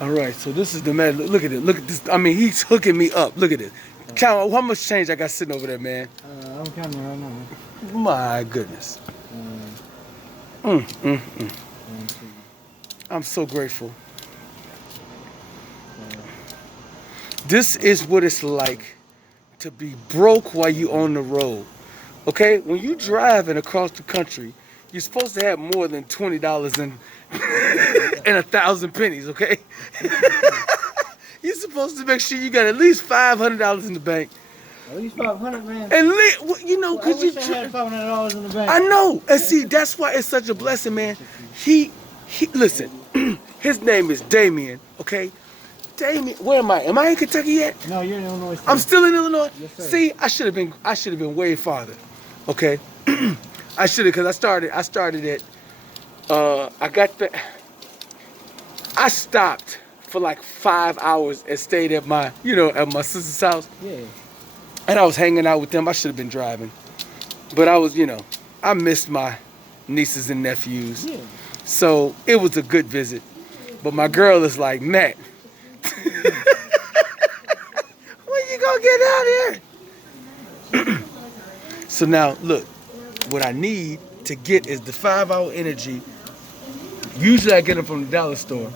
All right, so this is the man. Look at it. Look at this. I mean, he's hooking me up. Look at it. Count how much change I got sitting over there, man. I'm counting right now. My goodness. Uh, Mm, mm, mm. 1, 2, I'm so grateful. 4, This is what it's like to be broke while you on the road. Okay, when you driving across the country, you're supposed to have more than $20 in and 1,000 pennies. Okay, you're supposed to make sure you got at least $500 in the bank. at least 500, man. And you know, Well, I cause you. wish I had $500 in the bank. I know, and see, that's why it's such a blessing, man. He. Listen, his name is Damien. Okay, Damien. Where am I? Am I in Kentucky yet? No, you're in Illinois. Still. I'm still in Illinois. Yes, sir. See, I should have been. I should have been way farther. Okay, I should have, cause I started. I started at. I got the. I stopped for like 5 hours and stayed at my, at my sister's house, Yeah. and I was hanging out with them. I should have been driving, but I was, I missed my nieces and nephews, Yeah. so it was a good visit. But my girl is like, Matt, when you gonna get out here? So now, look, what I need to get is the 5 hour energy. Usually I get them from the dollar store,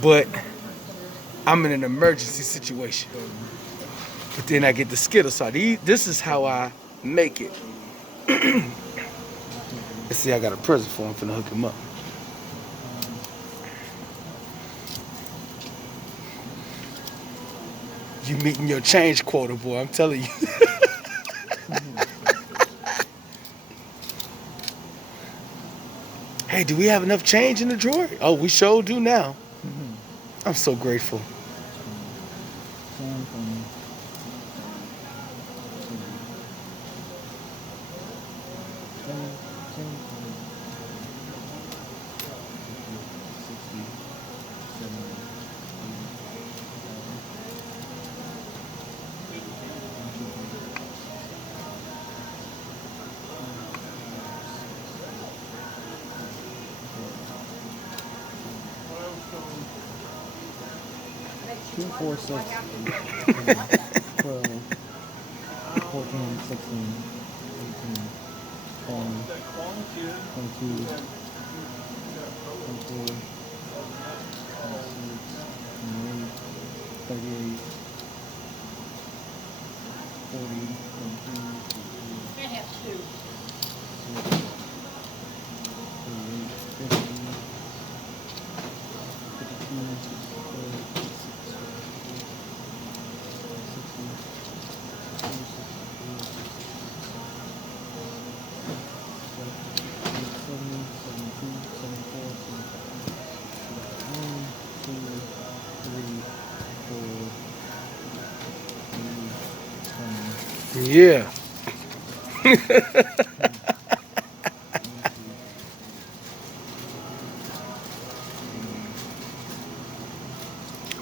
but I'm in an emergency situation. But then I get the Skittles. So this is how I make it. Let's see, I got a present for him. I'm finna hook him up. You meeting your change quota, boy. I'm telling you. Hey, do we have enough change in the drawer? Oh, we sure do now. I'm so grateful. Same for me. 2, 4, 6, 12, 14, 16, 18, 20, 22, 24, 26, 28, 38, 40, 42, Yeah.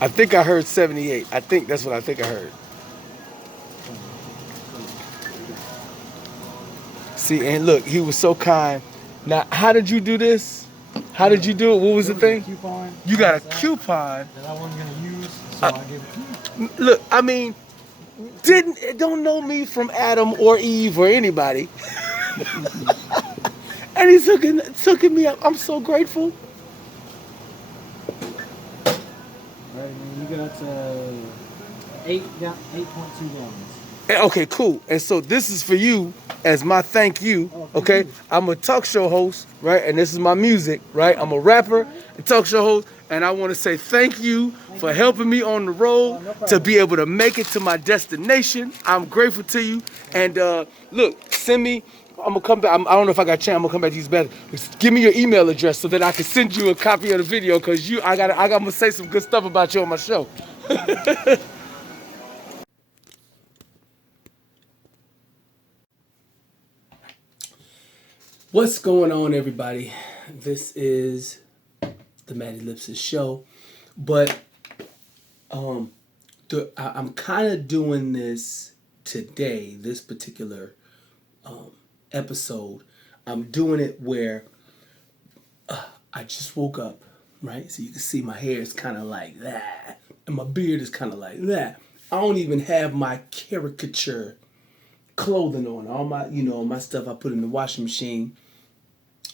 I think I heard 78. I think that's what I think I heard. See, and look, he was so kind. Now, how did you do this? How did you do it? What was the thing? Coupon. You got a coupon. That I wasn't gonna use, so I gave it to you. Look, I mean, don't know me from Adam or Eve or anybody. And he's hooking me up. I'm so grateful. All right, man, you got 8.2 gallons. Okay, cool. And so this is for you as my thank you. Oh, thank Okay, you. I'm a talk show host, right? And this is my music, right? I'm a rapper, a talk show host, and I want to say thank you for helping me on the road no to problem. be able to make it to my destination. I'm grateful to you. And look, send me. I'm gonna come back. I don't know if I got a chance. I'm gonna come back to these better. Just give me your email address so that I can send you a copy of the video, cause I'm gonna say some good stuff about you on my show. What's going on, everybody? This is the Matty Lipsis show, but I'm kind of doing this today. This particular episode, I'm doing it where I just woke up. right? So you can see my hair is kind of like that, and my beard is kind of like that. I don't even have my caricature clothing on. All my, my stuff I put in the washing machine.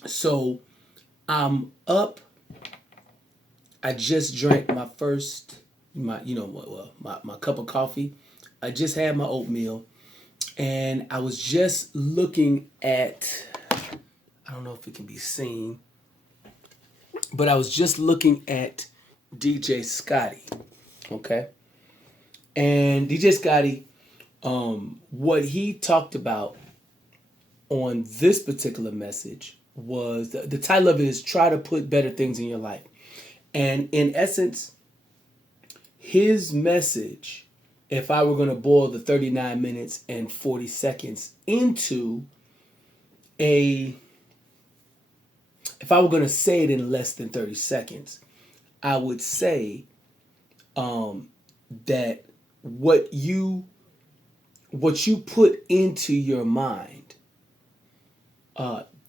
So I'm up. I just drank my first, my cup of coffee. I just had my oatmeal, and I was just looking at. I don't know if it can be seen, but I was just looking at DJ Scotty, okay? And DJ Scotty, what he talked about on this particular message was the title of it is Try to Put Better Things in Your Life. And in essence, his message, if I were going to boil the 39 minutes and 40 seconds into if I were going to say it in less than 30 seconds, I would say that what you put into your mind,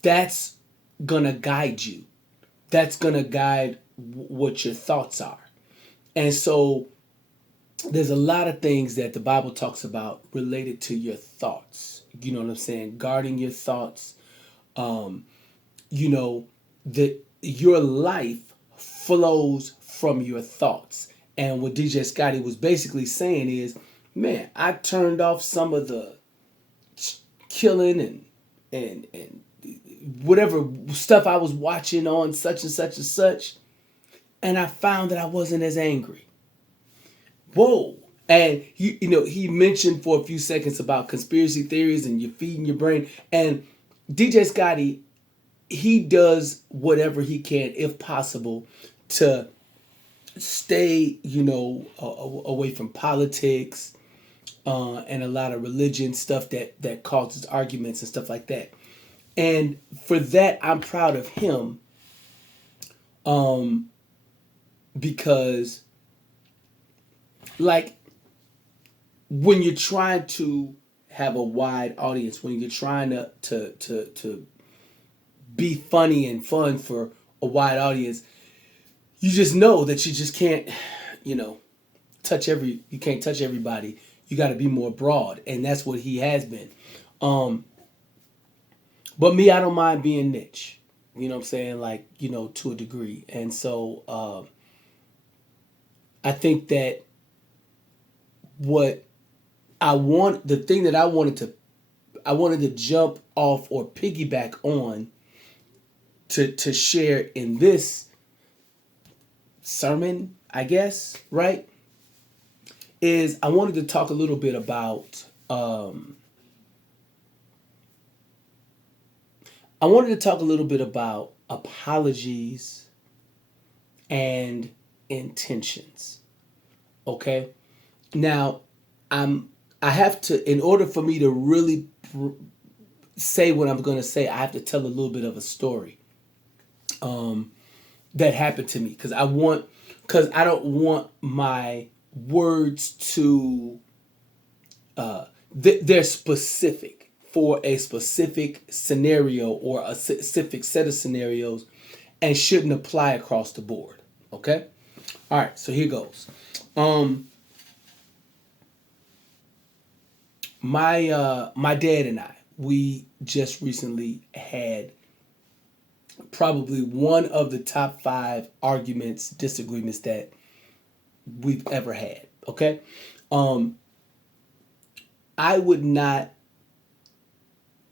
that's gonna guide you. That's gonna guide what your thoughts are. And so there's a lot of things that the Bible talks about related to your thoughts. You know what I'm saying? Guarding your thoughts. That your life flows from your thoughts. And what DJ Scotty was basically saying is, man, I turned off some of the killing and whatever stuff I was watching on such and such and such, and I found that I wasn't as angry. Whoa. And he mentioned for a few seconds about conspiracy theories and you're feeding your brain. And DJ Scotty, he does whatever he can, if possible, to stay, away from politics and a lot of religion stuff that causes arguments and stuff like that. And for that, I'm proud of him, because, like, when you're trying to have a wide audience, when you're trying to be funny and fun for a wide audience, you just know that you just can't, you can't touch everybody. You got to be more broad, and that's what he has been. But me, I don't mind being niche. You know what I'm saying? Like, to a degree. And so I think that the thing that I wanted to jump off or piggyback on to share in this sermon, I guess, right, is I wanted to talk a little bit about apologies and intentions. Okay? Now, I have to, in order for me to really say what I'm going to say, I have to tell a little bit of a story that happened to me, because I don't want my words to they're specific for a specific scenario or a specific set of scenarios and shouldn't apply across the board. Okay? All right, so here goes. My dad and I, we just recently had probably one of the top 5 disagreements that we've ever had. Okay? I would not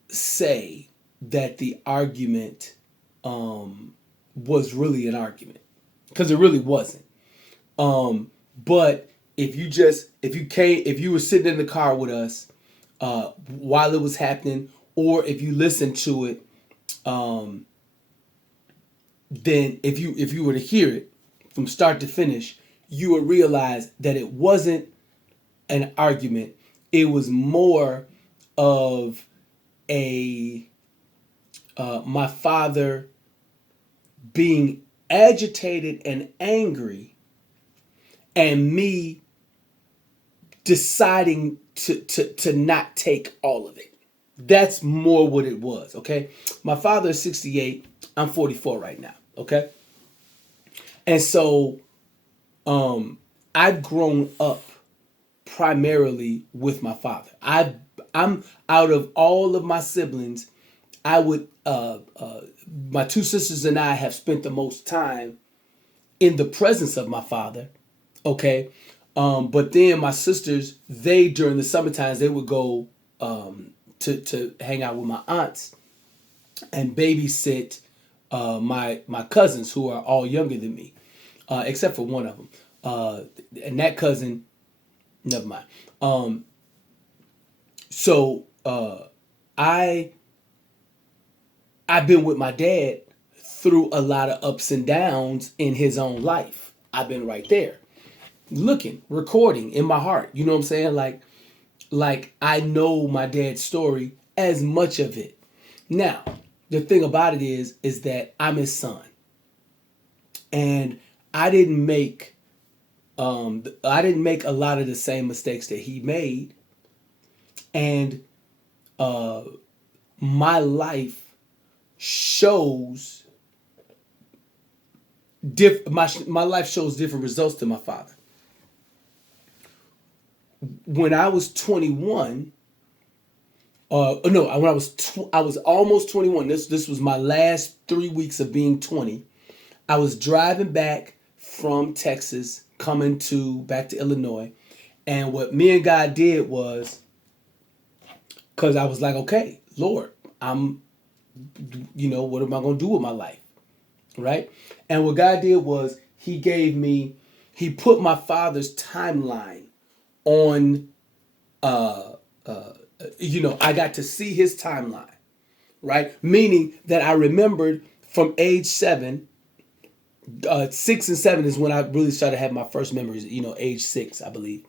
say that the argument was really an argument, because it really wasn't. But if you were sitting in the car with us while it was happening, or if you listened to it, then if you were to hear it from start to finish, you would realize that it wasn't an argument. It was more of my father being agitated and angry, and me deciding to not take all of it. That's more what it was, okay? My father is 68. I'm 44 right now, okay? And so I've grown up primarily with my father. I'm out of all of my siblings, I would my two sisters and I have spent the most time in the presence of my father. Okay. But then my sisters, they during the summer times they would go to hang out with my aunts and babysit my cousins who are all younger than me, except for one of them. And that cousin, never mind. So I I've been with my dad through a lot of ups and downs in his own life. I've been right there, looking, recording in my heart. You know what I'm saying? Like I know my dad's story, as much of it. Now, the thing about it is that I'm his son, and I didn't make I didn't make a lot of the same mistakes that he made, and my life shows my life shows different results to my father. When I was 21, no, when I was almost 21. This was my last 3 weeks of being 20. I was driving back from Texas, coming to back to Illinois, and what me and God did was, because I was like, okay, Lord, what am I gonna do with my life, right? And what God did was He put my father's timeline on. I got to see his timeline, right? Meaning that I remembered from age 7, 6 and 7 is when I really started having my first memories. Age 6, I believe.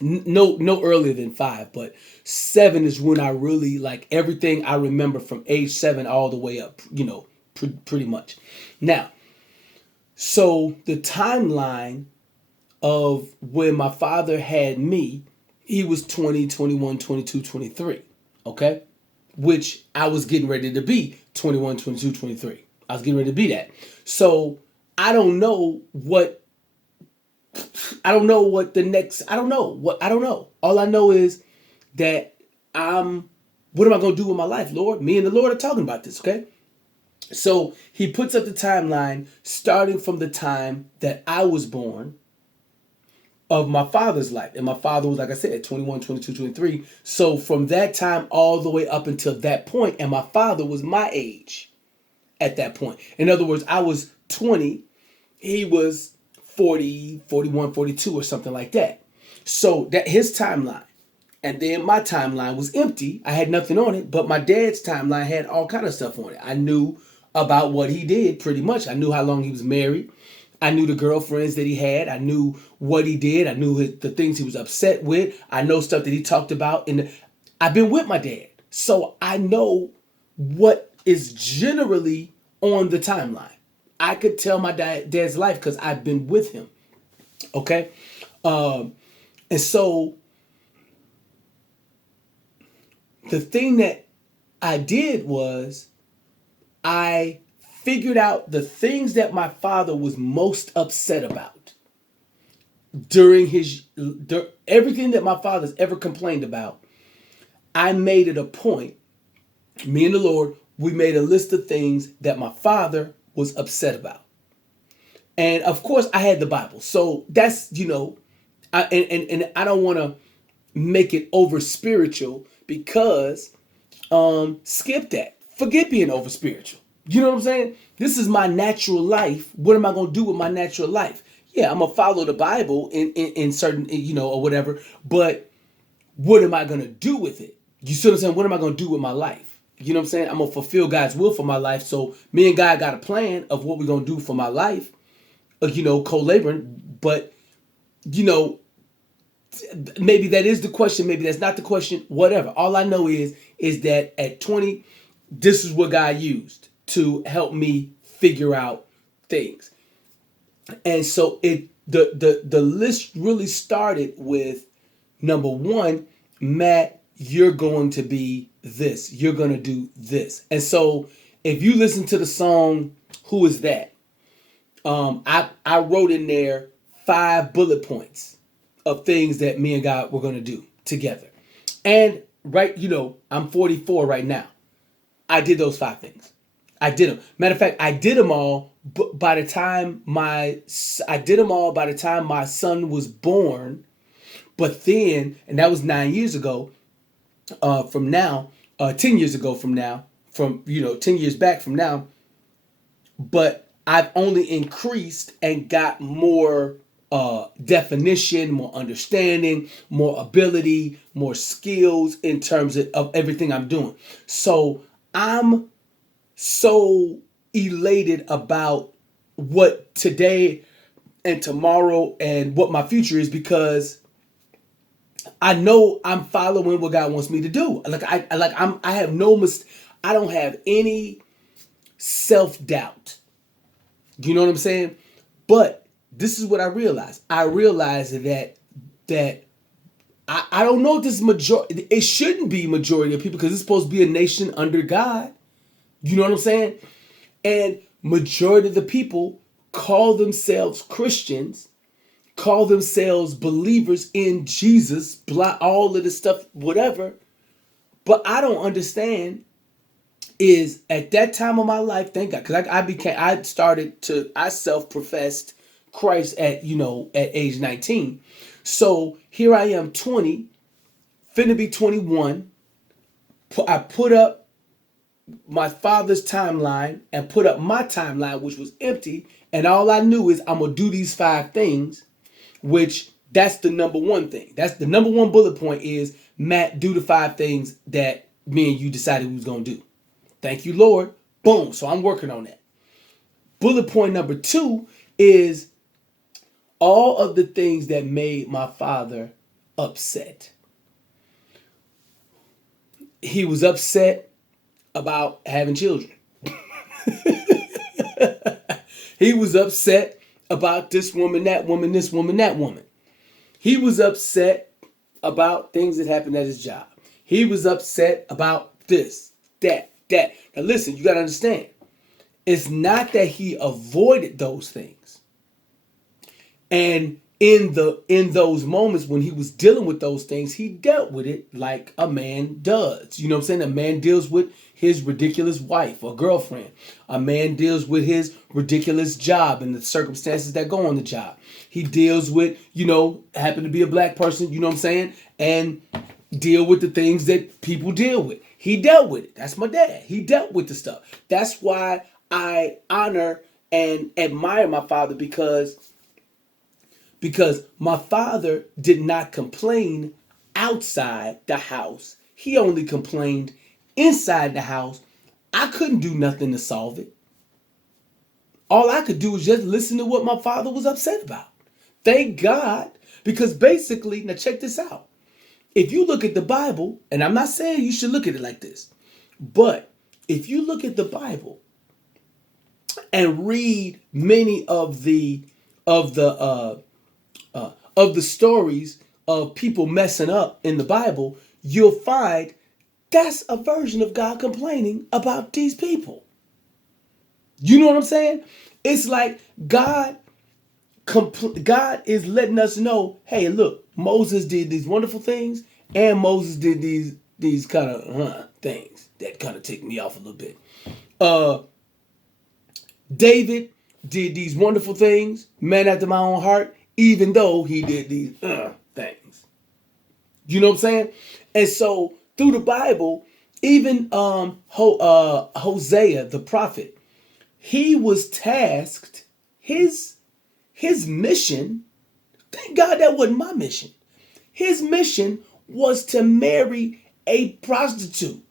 No earlier than 5, but 7 is when I really, like, everything I remember from age 7 all the way up. Pretty much. Now, so the timeline of when my father had me, he was 20, 21, 22, 23. Okay? Which I was getting ready to be 21, 22, 23. I was getting ready to be that. So I don't know what the next, I don't know. All I know is that what am I going to do with my life, Lord? Me and the Lord are talking about this, okay? So he puts up the timeline starting from the time that I was born of my father's life. And my father was, like I said, 21, 22, 23. So from that time all the way up until that point, and my father was my age at that point. In other words, I was 20, he was 40, 41, 42 or something like that. So that his timeline. And then my timeline was empty. I had nothing on it, but my dad's timeline had all kind of stuff on it. I knew about what he did pretty much. I knew how long he was married. I knew the girlfriends that he had. I knew what he did. I knew the things he was upset with. I know stuff that he talked about. I've been with my dad. So I know what is generally on the timeline. I could tell my dad's life because I've been with him. Okay? And so the thing that I did was I figured out the things that my father was most upset about during everything that my father's ever complained about. I made it a point, me and the Lord, we made a list of things that my father was upset about. And of course I had the Bible. So that's, and I don't want to make it over spiritual because skip that. Forget being over spiritual. You know what I'm saying? This is my natural life. What am I going to do with my natural life? Yeah, I'm going to follow the Bible in certain, or whatever. But what am I going to do with it? You see what I'm saying? What am I going to do with my life? You know what I'm saying? I'm going to fulfill God's will for my life. So me and God got a plan of what we're going to do for my life, co-laboring. But, maybe that is the question. Maybe that's not the question. Whatever. All I know is that at 20, this is what God used to help me figure out things. And so the list really started with number 1, Matt, you're going to be this. You're going to do this. And so if you listen to the song, Who Is That? I wrote in there 5 bullet points of things that me and God were going to do together. And right, I'm 44 right now. I did those 5 things. I did them. Matter of fact, I did them all by the time my son was born. But then, and that was 9 years ago. From now, 10 years ago from now, 10 years back from now. But I've only increased and got more definition, more understanding, more ability, more skills in terms of everything I'm doing. So I'm so elated about what today and tomorrow and what my future is, because I know I'm following what God wants me to do. I don't have any self-doubt. You know what I'm saying? But this is what I realized. I realized that I don't know if this is majority. It shouldn't be majority of people, because it's supposed to be a nation under God. You know what I'm saying? And majority of the people call themselves Christians, call themselves believers in Jesus, all of this stuff, whatever. But I don't understand is at that time of my life, thank God, because I self-professed Christ at age 19. So here I am, 20, finna be 21. I put up my father's timeline and put up my timeline, which was empty. And all I knew is I'm going to do these 5 things, which that's the number one thing. That's the number one bullet point is, Matt, do the 5 things that me and you decided we was going to do. Thank you, Lord. Boom. So I'm working on that. Bullet point number 2 is all of the things that made my father upset. He was upset about having children. He was upset about this woman, that woman, this woman, that woman. He was upset about things that happened at his job. He was upset about this, that. Now listen, you got to understand. It's not that he avoided those things. And in those moments when he was dealing with those things, he dealt with it like a man does. You know what I'm saying? A man deals with his ridiculous wife or girlfriend. A man deals with his ridiculous job and the circumstances that go on the job. He deals with, happen to be a black person, you know what I'm saying? And deal with the things that people deal with. He dealt with it. That's my dad. He dealt with the stuff. That's why I honor and admire my father, because my father did not complain outside the house. He only complained inside the house. I couldn't do nothing to solve it. All I could do was just listen to what my father was upset about. Thank God, because basically, now check this out. If you look at the Bible, and I'm not saying you should look at it like this, but if you look at the Bible and read many of the stories of people messing up in the Bible, you'll find that's a version of God complaining about these people. You know what I'm saying? It's like God is letting us know, hey, look, Moses did these wonderful things, and Moses did these kind of things that kind of ticked me off a little bit. David did these wonderful things, man after my own heart, even though he did these things. You know what I'm saying? And so through the Bible, even Hosea, the prophet, he was tasked, his mission, thank God that wasn't my mission. His mission was to marry a prostitute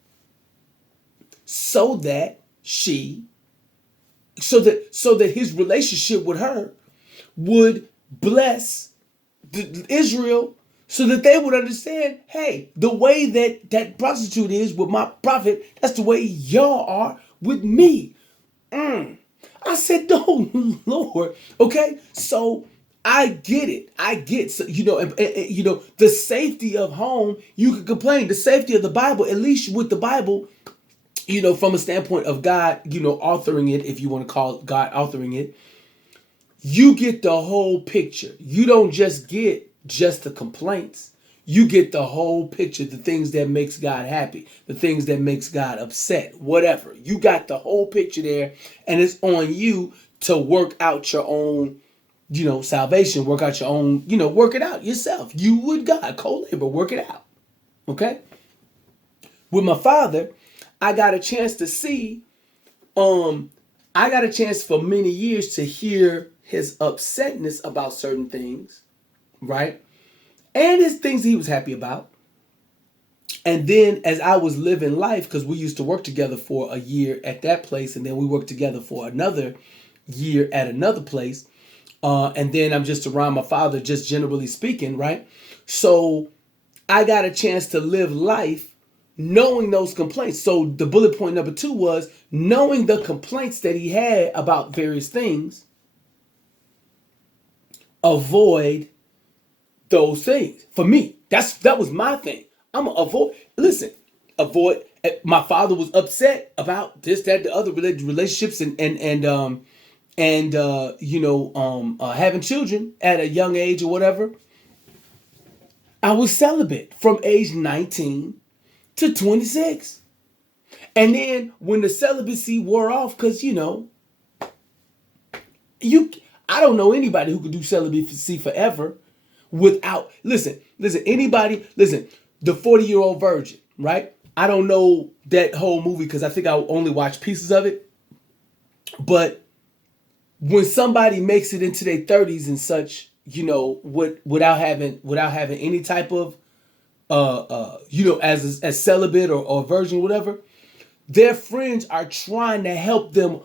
so that his relationship with her would bless Israel, so that they would understand, hey, the way that prostitute is with my prophet, that's the way y'all are with me. I said, no, Lord. Okay, so I get it. So, the safety of home, you can complain. The safety of the Bible, at least with the Bible, from a standpoint of God, authoring it, if you want to call God authoring it, you get the whole picture. You don't just get just the complaints. You get the whole picture, the things that makes God happy, the things that makes God upset, whatever. You got the whole picture there, and it's on you to work out your own, salvation, work out your own, work it out yourself. You with God, co-labor, work it out. Okay? With my father, I got a chance to see, I got a chance for many years to hear his upsetness about certain things, right? And his things he was happy about. And then as I was living life, because we used to work together for a year at that place, and then we worked together for another year at another place. And then I'm just around my father, just generally speaking, right? So I got a chance to live life knowing those complaints. So the bullet point number 2 was knowing the complaints that he had about various things. Avoid those things. For me, that was my thing. I'm gonna avoid. My father was upset about this, that, the other relationships having children at a young age or whatever. I was celibate from age 19 to 26. And then when the celibacy wore off, because I don't know anybody who could do celibacy forever without, listen, the 40-year-old virgin, right? I don't know that whole movie because I think I only watched pieces of it. But when somebody makes it into their 30s and such, without having any type of as celibate or virgin, whatever, their friends are trying to help them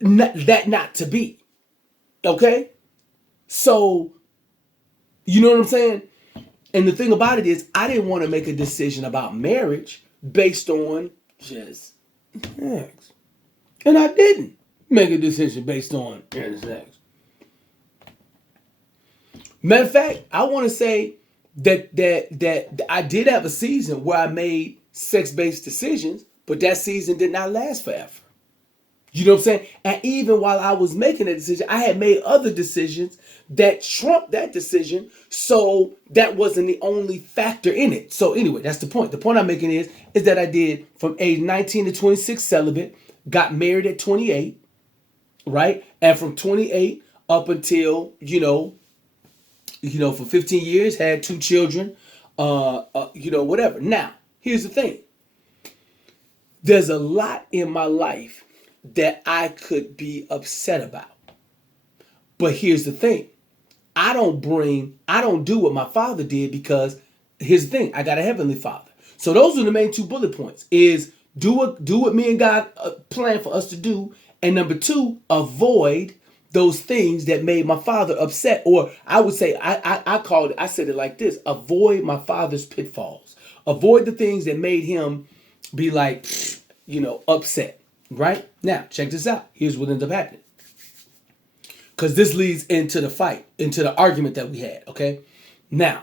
not to be. Okay? So, you know what I'm saying? And the thing about it is, I didn't want to make a decision about marriage based on just sex. And I didn't make a decision based on sex. Matter of fact, I want to say that I did have a season where I made sex-based decisions, but that season did not last forever. You know what I'm saying? And even while I was making that decision, I had made other decisions that trumped that decision. So that wasn't the only factor in it. So anyway, that's the point. The point I'm making is that I did from age 19 to 26 celibate, got married at 28, right? And from 28 up until, for 15 years, had 2 children, whatever. Now, here's the thing. There's a lot in my life that I could be upset about. But here's the thing. I don't do what my father did, because here's the thing. I got a heavenly father. So those are the main 2 bullet points is do what me and God plan for us to do. And number 2, avoid those things that made my father upset. Or I would say, I said it like this: avoid my father's pitfalls. Avoid the things that made him be like, upset. Right? Now, check this out. Here's what ends up happening. Because this leads into the fight, into the argument that we had, okay? Now,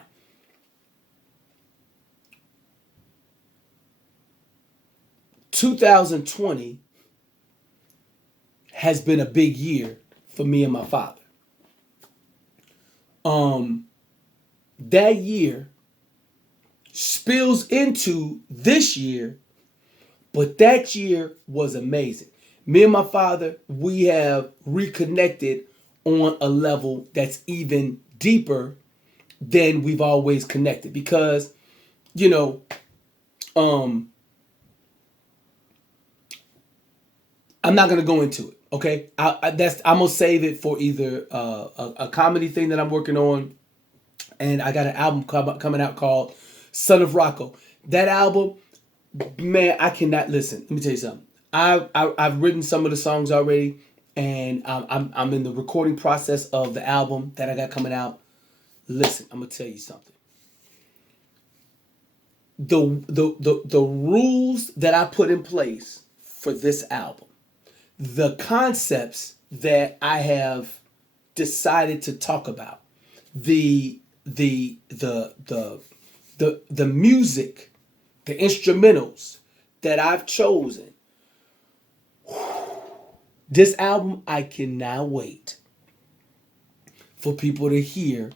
(2020) has been a big year for me and my father. That year spills into this year, but that year was amazing. Me and my father, we have reconnected on a level that's even deeper than we've always connected. Because, I'm not gonna go into it. Okay, I'm gonna save it for either a comedy thing that I'm working on, and I got an album coming out called Son of Rocco. That album, man, I cannot listen. Let me tell you something. I've written some of the songs already, and I'm in the recording process of the album that I got coming out. Listen, I'm gonna tell you something. The rules that I put in place for this album, the concepts that I have decided to talk about, the music, the instrumentals that I've chosen. This album, I cannot wait for people to hear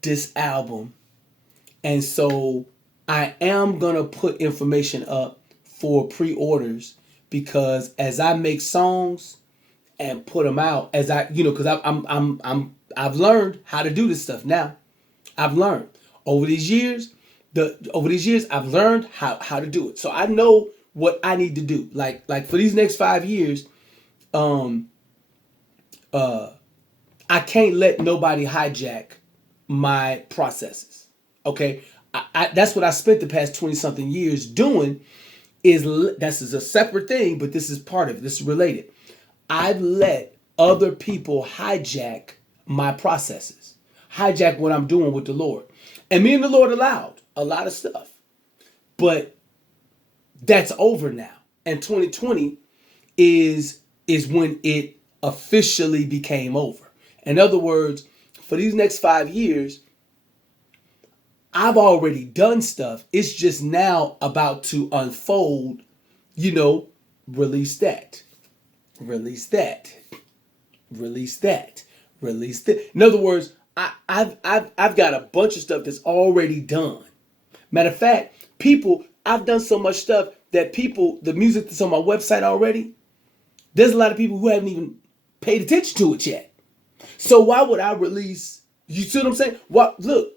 this album. And so I am going to put information up for pre-orders, because as I make songs and put them out, as I, because I've learned how to do this stuff now. I've learned over these years, I've learned how to do it. So I know what I need to do. Like for these next 5 years, I can't let nobody hijack my processes. Okay, that's what I spent the past 20 something years doing. This is a separate thing, but this is part of it. This is related. I've let other people hijack my processes, hijack what I'm doing with the Lord. And me and the Lord allowed a lot of stuff. But that's over now. And 2020 is when it officially became over. In other words, for these next 5 years, I've already done stuff. It's just now about to unfold, release that, release that, release that, release that. In other words, I've got a bunch of stuff that's already done. Matter of fact, I've done so much stuff that the music that's on my website already, there's a lot of people who haven't even paid attention to it yet. So why would I release? You see what I'm saying? Look,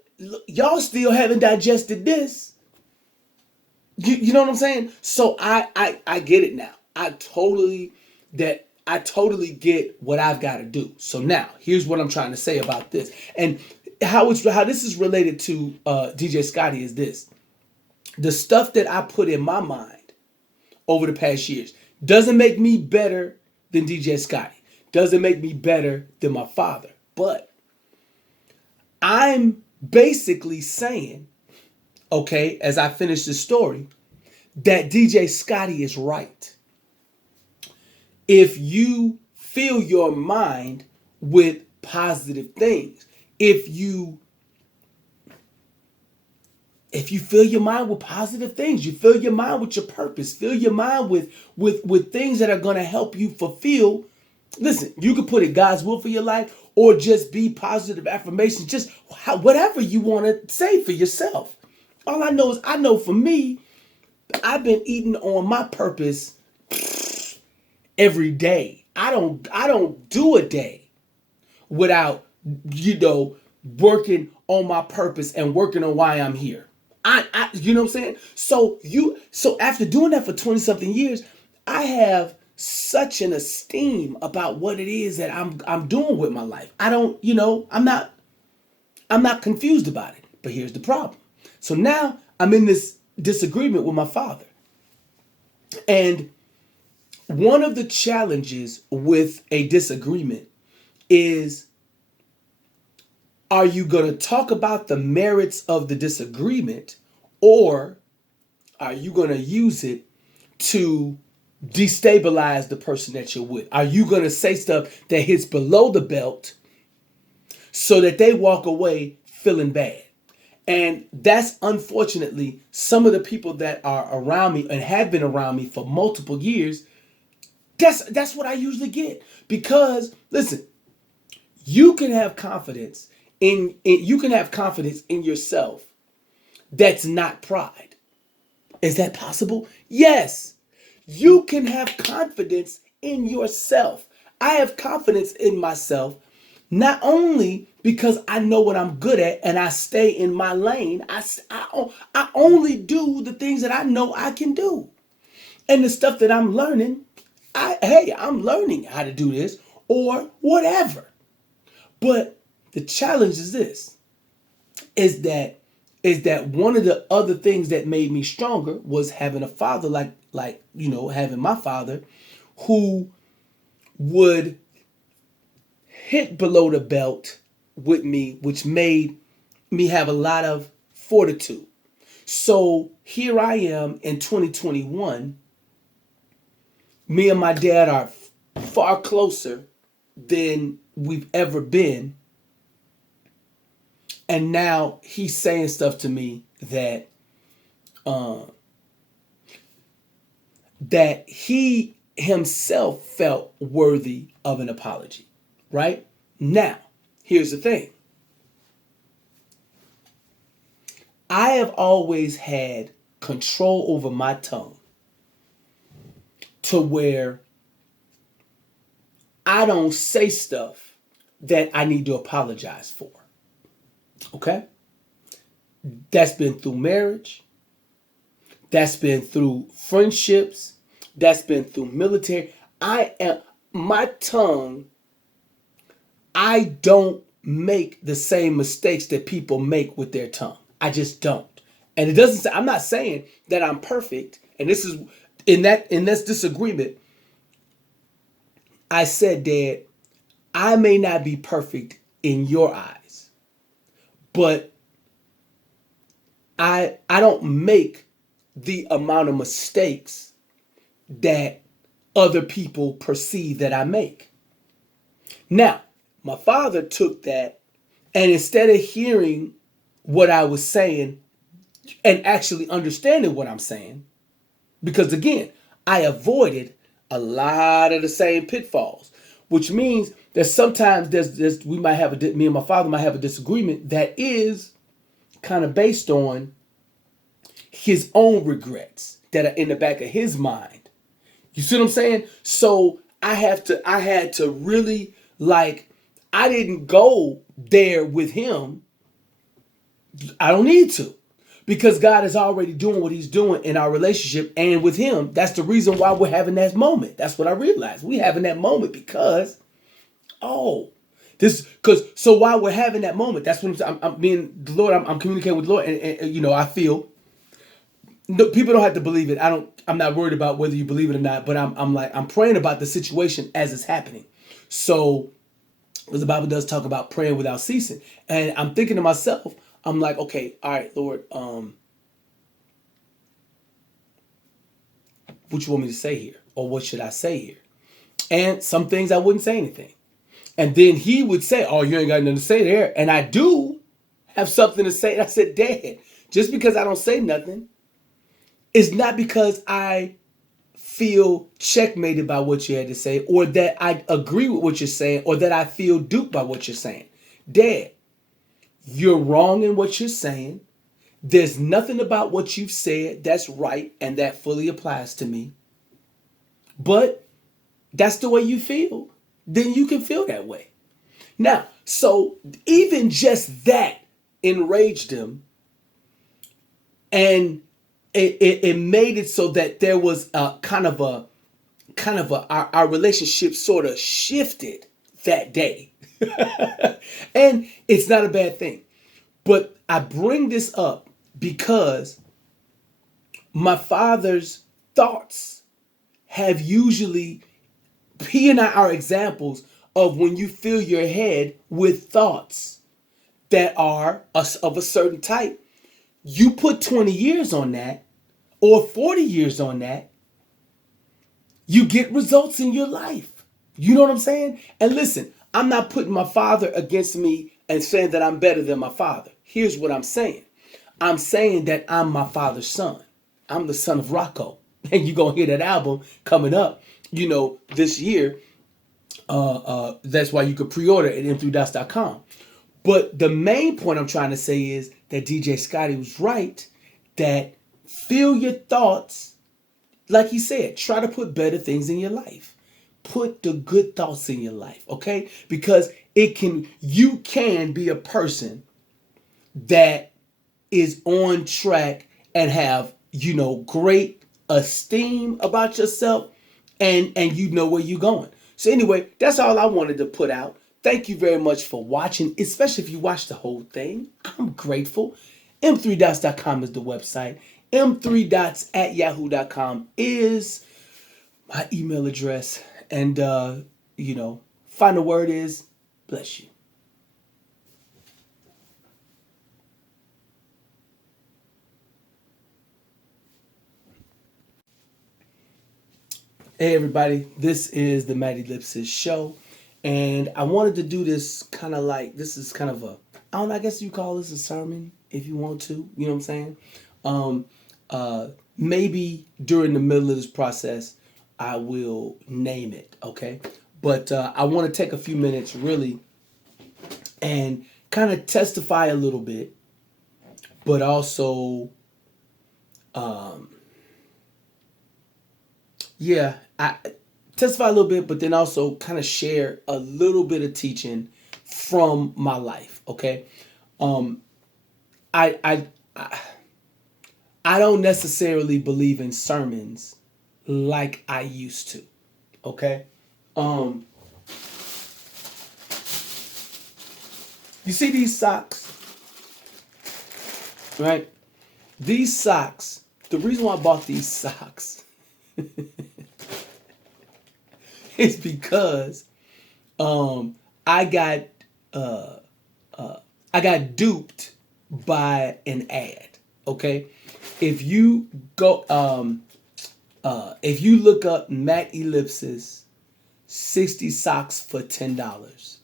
y'all still haven't digested this. You know what I'm saying? So I get it now. I totally get what I've got to do. So now here's what I'm trying to say about this, and how this is related to DJ Scotty is this: the stuff that I put in my mind over the past years doesn't make me better than DJ Scotty. Doesn't make me better than my father. But I'm basically saying, okay, as I finish this story, that DJ Scotty is right. If you fill your mind with positive things, if you fill your mind with positive things, you fill your mind with your purpose, fill your mind with things that are going to help you fulfill. Listen, you can put it God's will for your life, or just be positive affirmations, just whatever you want to say for yourself. All I know is, for me, I've been eating on my purpose every day. I don't do a day without, working on my purpose and working on why I'm here. You know what I'm saying? So after doing that for 20 something years, I have such an esteem about what it is that I'm doing with my life. I don't, I'm not confused about it. But here's the problem. So now I'm in this disagreement with my father. And one of the challenges with a disagreement is, are you going to talk about the merits of the disagreement, or are you going to use it to destabilize the person that you're with? Are you going to say stuff that hits below the belt so that they walk away feeling bad? And that's unfortunately some of the people that are around me and have been around me for multiple years. That's what I usually get. Because listen, you can have confidence in yourself. That's not pride. Is that possible? Yes. You can have confidence in yourself. I have confidence in myself, not only because I know what I'm good at and I stay in my lane. I only do the things that I know I can do. And the stuff that I'm learning, I'm learning how to do this or whatever. But the challenge is this, is that one of the other things that made me stronger was having a father having my father, who would hit below the belt with me, which made me have a lot of fortitude. So here I am in 2021. Me and my dad are far closer than we've ever been. And now he's saying stuff to me that he himself felt worthy of an apology, right? Now, here's the thing. I have always had control over my tongue to where I don't say stuff that I need to apologize for. Okay? That's been through marriage. That's been through friendships. That's been through military. My tongue, I don't make the same mistakes that people make with their tongue. I just don't. And it doesn't say, I'm not saying that I'm perfect. And this is in this disagreement, I said that I may not be perfect in your eyes, but I don't make the amount of mistakes that other people perceive that I make. Now, my father took that, and instead of hearing what I was saying and actually understanding what I'm saying, because again, I avoided a lot of the same pitfalls, which means that sometimes me and my father might have a disagreement that is kind of based on his own regrets that are in the back of his mind. You see what I'm saying? So I had to really, like, I didn't go there with him. I don't need to. Because God is already doing what he's doing in our relationship and with him. That's the reason why we're having that moment. That's what I realized. We're having that moment because, so while we're having that moment, that's when I'm being the Lord, I'm communicating with the Lord. And I feel, no, people don't have to believe it. I'm not worried about whether you believe it or not, but I'm praying about the situation as it's happening. So, because the Bible does talk about praying without ceasing. And I'm thinking to myself, I'm like, okay, all right, Lord, what you want me to say here? Or what should I say here? And some things I wouldn't say anything. And then he would say, oh, you ain't got nothing to say there. And I do have something to say. And I said, Dad, just because I don't say nothing, it's not because I feel checkmated by what you had to say, or that I agree with what you're saying, or that I feel duped by what you're saying. Dad, you're wrong in what you're saying. There's nothing about what you've said that's right, and that fully applies to me. But that's the way you feel. Then you can feel that way. Now, so even just that enraged him, and it made it so that there was a our relationship sort of shifted that day. And it's not a bad thing. But I bring this up because my father's thoughts have usually, he and I are examples of when you fill your head with thoughts that are of a certain type. You put 20 years on that or 40 years on that, you get results in your life. You know what I'm saying? And listen, I'm not putting my father against me and saying that I'm better than my father. Here's what I'm saying. I'm saying that I'm my father's son. I'm the son of Rocco. And you're going to hear that album coming up, this year. That's why you could pre-order at m3dots.com. But the main point I'm trying to say is that DJ Scotty was right, that fill your thoughts, like he said, try to put better things in your life. Put the good thoughts in your life, okay? Because you can be a person that is on track and have, great esteem about yourself, and you know where you're going. So anyway, that's all I wanted to put out. Thank you very much for watching, especially if you watched the whole thing. I'm grateful. m3dots.com is the website. m3dots@yahoo.com is my email address. And, final word is, bless you. Hey everybody, this is the Matty Lipsis show, and I wanted to do this kind of like, this is kind of I guess you call this a sermon if you want to, you know what I'm saying? Maybe during the middle of this process, I will name it, okay? But I want to take a few minutes really and kind of testify a little bit, but also, yeah, I testify a little bit, but then also kind of share a little bit of teaching from my life. Okay, um, I I I don't necessarily believe in sermons like I used to. Okay, um, you see these socks, right? These socks. The reason why I bought these socks is because um, I got uh, I got duped by an ad. Okay, if you go if you look up Matt Ellipsis 60 socks for $10,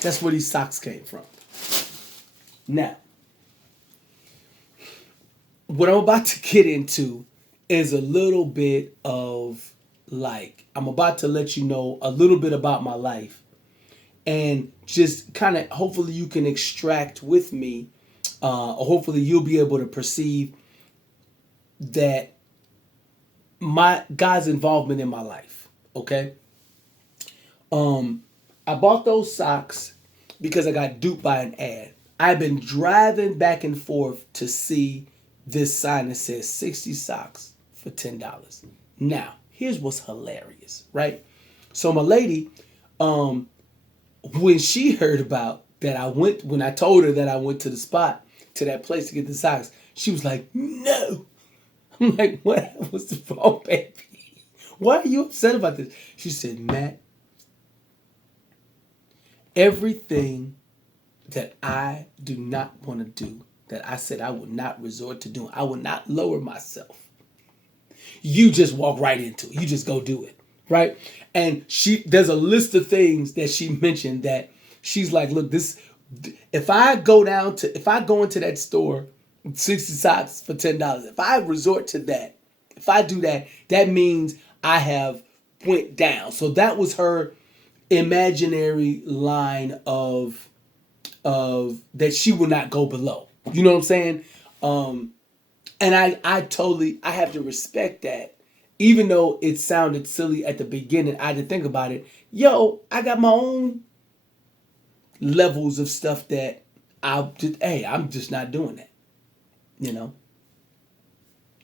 that's where these socks came from. Now, what I'm about to get into is a little bit of like, I'm about to let you know a little bit about my life and just kind of hopefully you can extract with me, or hopefully you'll be able to perceive that my God's involvement in my life. Okay. I bought those socks because I got duped by an ad. I've been driving back and forth to see this sign that says 60 socks for $10. Now, here's what's hilarious, right? So my lady, when she heard about that when I told her that I went to the spot, to that place to get the socks, she was like, no. I'm like, what was the wrong, baby? Why are you upset about this? She said, Matt, everything that I do not want to do, that I said I would not resort to doing, I would not lower myself. You just walk right into it. You just go do it, right? And there's a list of things that she mentioned that she's like, look, if I go into that store, 60 socks for $10, if I resort to that, if I do that, that means I have went down. So that was her imaginary line of that she will not go below. You know what I'm saying? And I have to respect that. Even though it sounded silly at the beginning, I had to think about it. Yo, I got my own levels of stuff that I'm just not doing that. You know?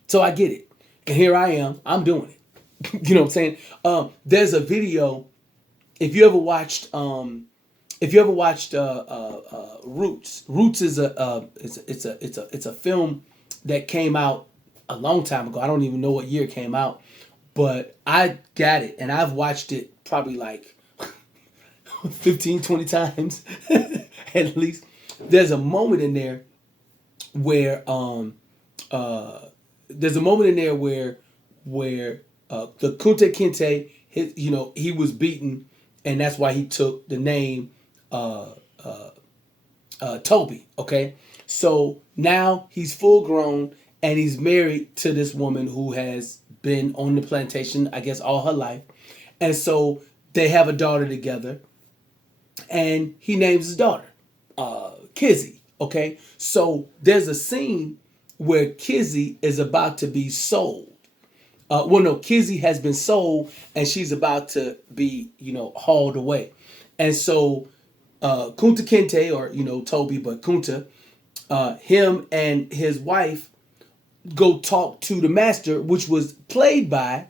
So I get it. And here I am, I'm doing it. You know what I'm saying? There's a video, if you ever watched Roots. Roots is it's a film that came out a long time ago. I don't even know what year it came out, but I got it and I've watched it probably like 15, 20 times at least. There's a moment in there where the Kunta Kinte, he was beaten, and that's why he took the name Toby. Okay, so now he's full grown and he's married to this woman who has been on the plantation, I guess, all her life, and so they have a daughter together, and he names his daughter Kizzy. Okay, so there's a scene where Kizzy is about to be sold. Kizzy has been sold and she's about to be, hauled away. And so Kunta Kinte, or, Toby, but Kunta, him and his wife go talk to the master, which was played by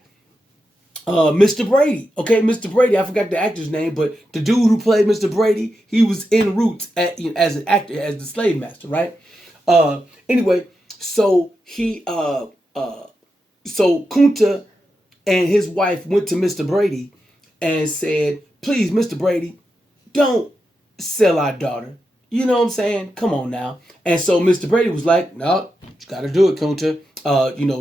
Mr. Brady. Okay, Mr. Brady, I forgot the actor's name, but the dude who played Mr. Brady, he was in Roots as an actor, as the slave master, right? Anyway, so so Kunta and his wife went to Mr. Brady and said, please, Mr. Brady, don't sell our daughter. You know what I'm saying? Come on now. And so Mr. Brady was like, no, you got to do it, Kunta.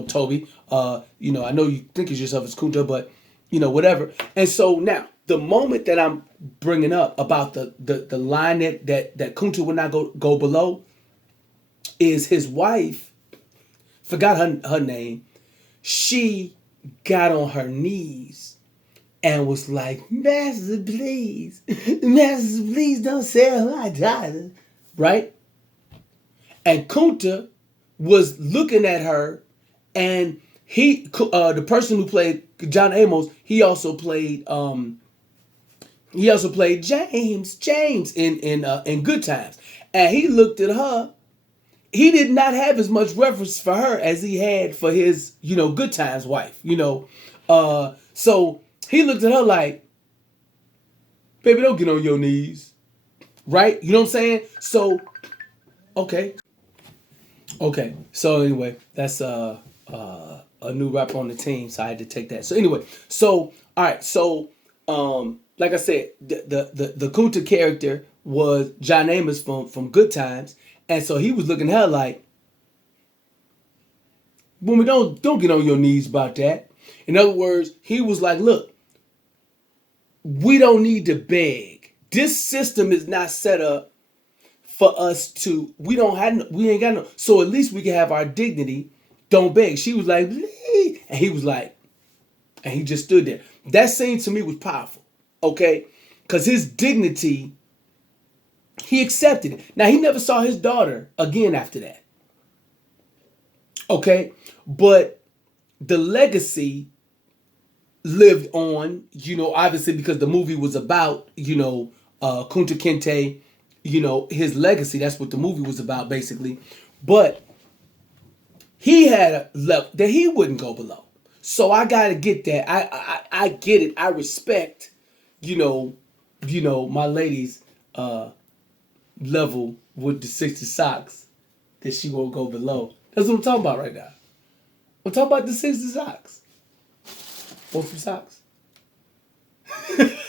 Toby, I know you think of yourself as Kunta, but, whatever. And so now, the moment that I'm bringing up about the line that Kunta would not go below is his wife, forgot her name, she got on her knees and was like, Master, please, Master, please don't sell my daughter, right? And Kunta was looking at her, and the person who played John Amos, he also played James in Good Times, and he looked at her. He did not have as much reverence for her as he had for his, Good Times wife, So he looked at her like, baby, don't get on your knees, right? You know what I'm saying? So, okay. Okay. So anyway, that's a new rapper on the team, so I had to take that. So anyway, so all right, so like I said, the Kunta character was John Amos from Good Times, and so he was looking at her like, woman, don't get on your knees about that. In other words, he was like, look, we don't need to beg. This system is not set up for us to. We ain't got no. So at least we can have our dignity. Don't beg. She was like, "Lee," and he was like, and he just stood there. That scene to me was powerful. Okay, because his dignity, he accepted it. Now he never saw his daughter again after that. Okay, but the legacy lived on, obviously because the movie was about, Kunta Kinte, his legacy. That's what the movie was about, basically. But he had a level that he wouldn't go below. So I gotta get that. I get it. I respect, my lady's level with the 60 socks that she won't go below. That's what I'm talking about right now. I'm talking about the 60 socks. Or from socks. Good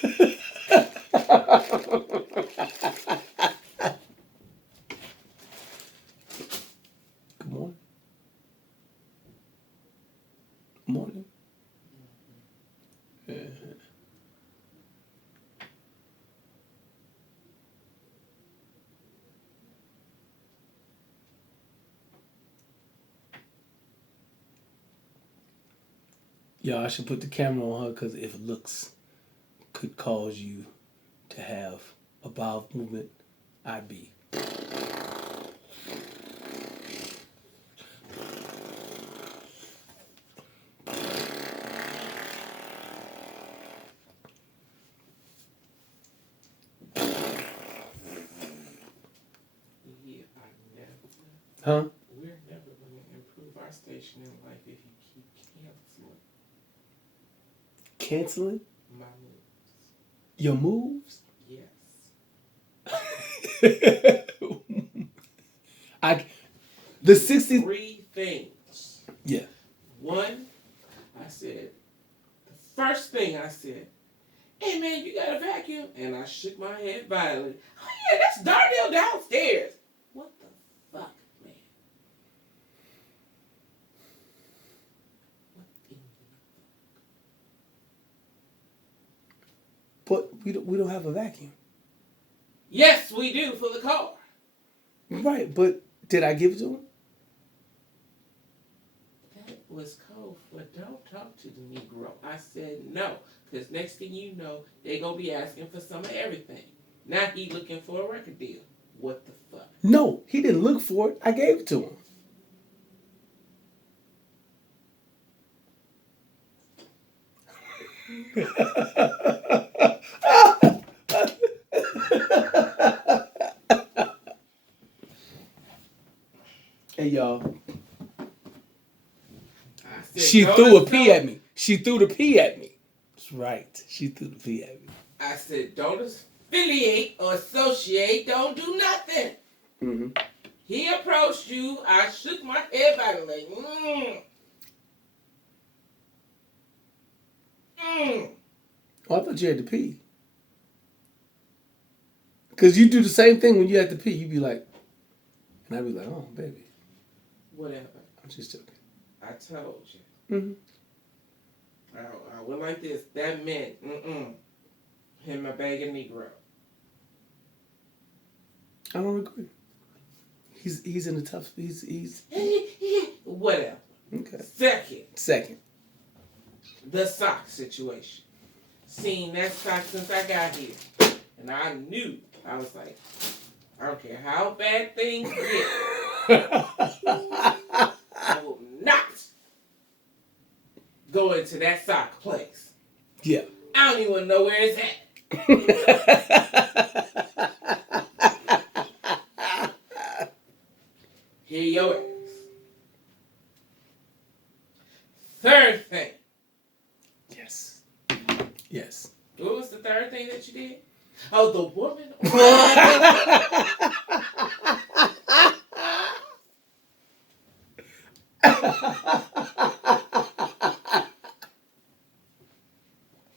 morning. Good morning. Yeah. Yeah, I should put the camera on her because if looks could cause you to have a bowel movement, I'd be. Yeah, I never. Huh? We're never going to improve our station in life if you keep canceling Canceling my moves. your moves? Yes. I the 60. Three things. Yeah. One, I said, the first thing I said, hey man, you got a vacuum? And I shook my head violently. Oh yeah, that's Darnell downstairs. What the fuck, man? What in the But we don't have a vacuum. Yes, we do for the car. Right, but did I give it to him? That was code for don't talk to the Negro. I said no, because next thing you know, they going to be asking for some of everything. Now he looking for a record deal. What the fuck? No, he didn't look for it. I gave it to him. Hey y'all. She threw a pee at me. She threw the pee at me. That's right. She threw the pee at me. I said, don't affiliate or associate. Don't do nothing. Mm-hmm. He approached you. I shook my head back and like, Oh, I thought you had to pee. Because you do the same thing when you have to pee. You be like, and I be like, oh, baby. Whatever. I'm just joking. I told you. Mm-hmm. I went like this. That meant, him a bag of Negro. I don't agree. He's in a tough. He's Whatever. okay. Second, Second. the sock situation. seen that sock since I got here. And I knew. I was like, I don't care how bad things get. I will not go into that sock place. Yeah. I don't even know where it's at. Here your ass. Third thing. Yes. Yes. What was the third thing that you did? Oh, the woman.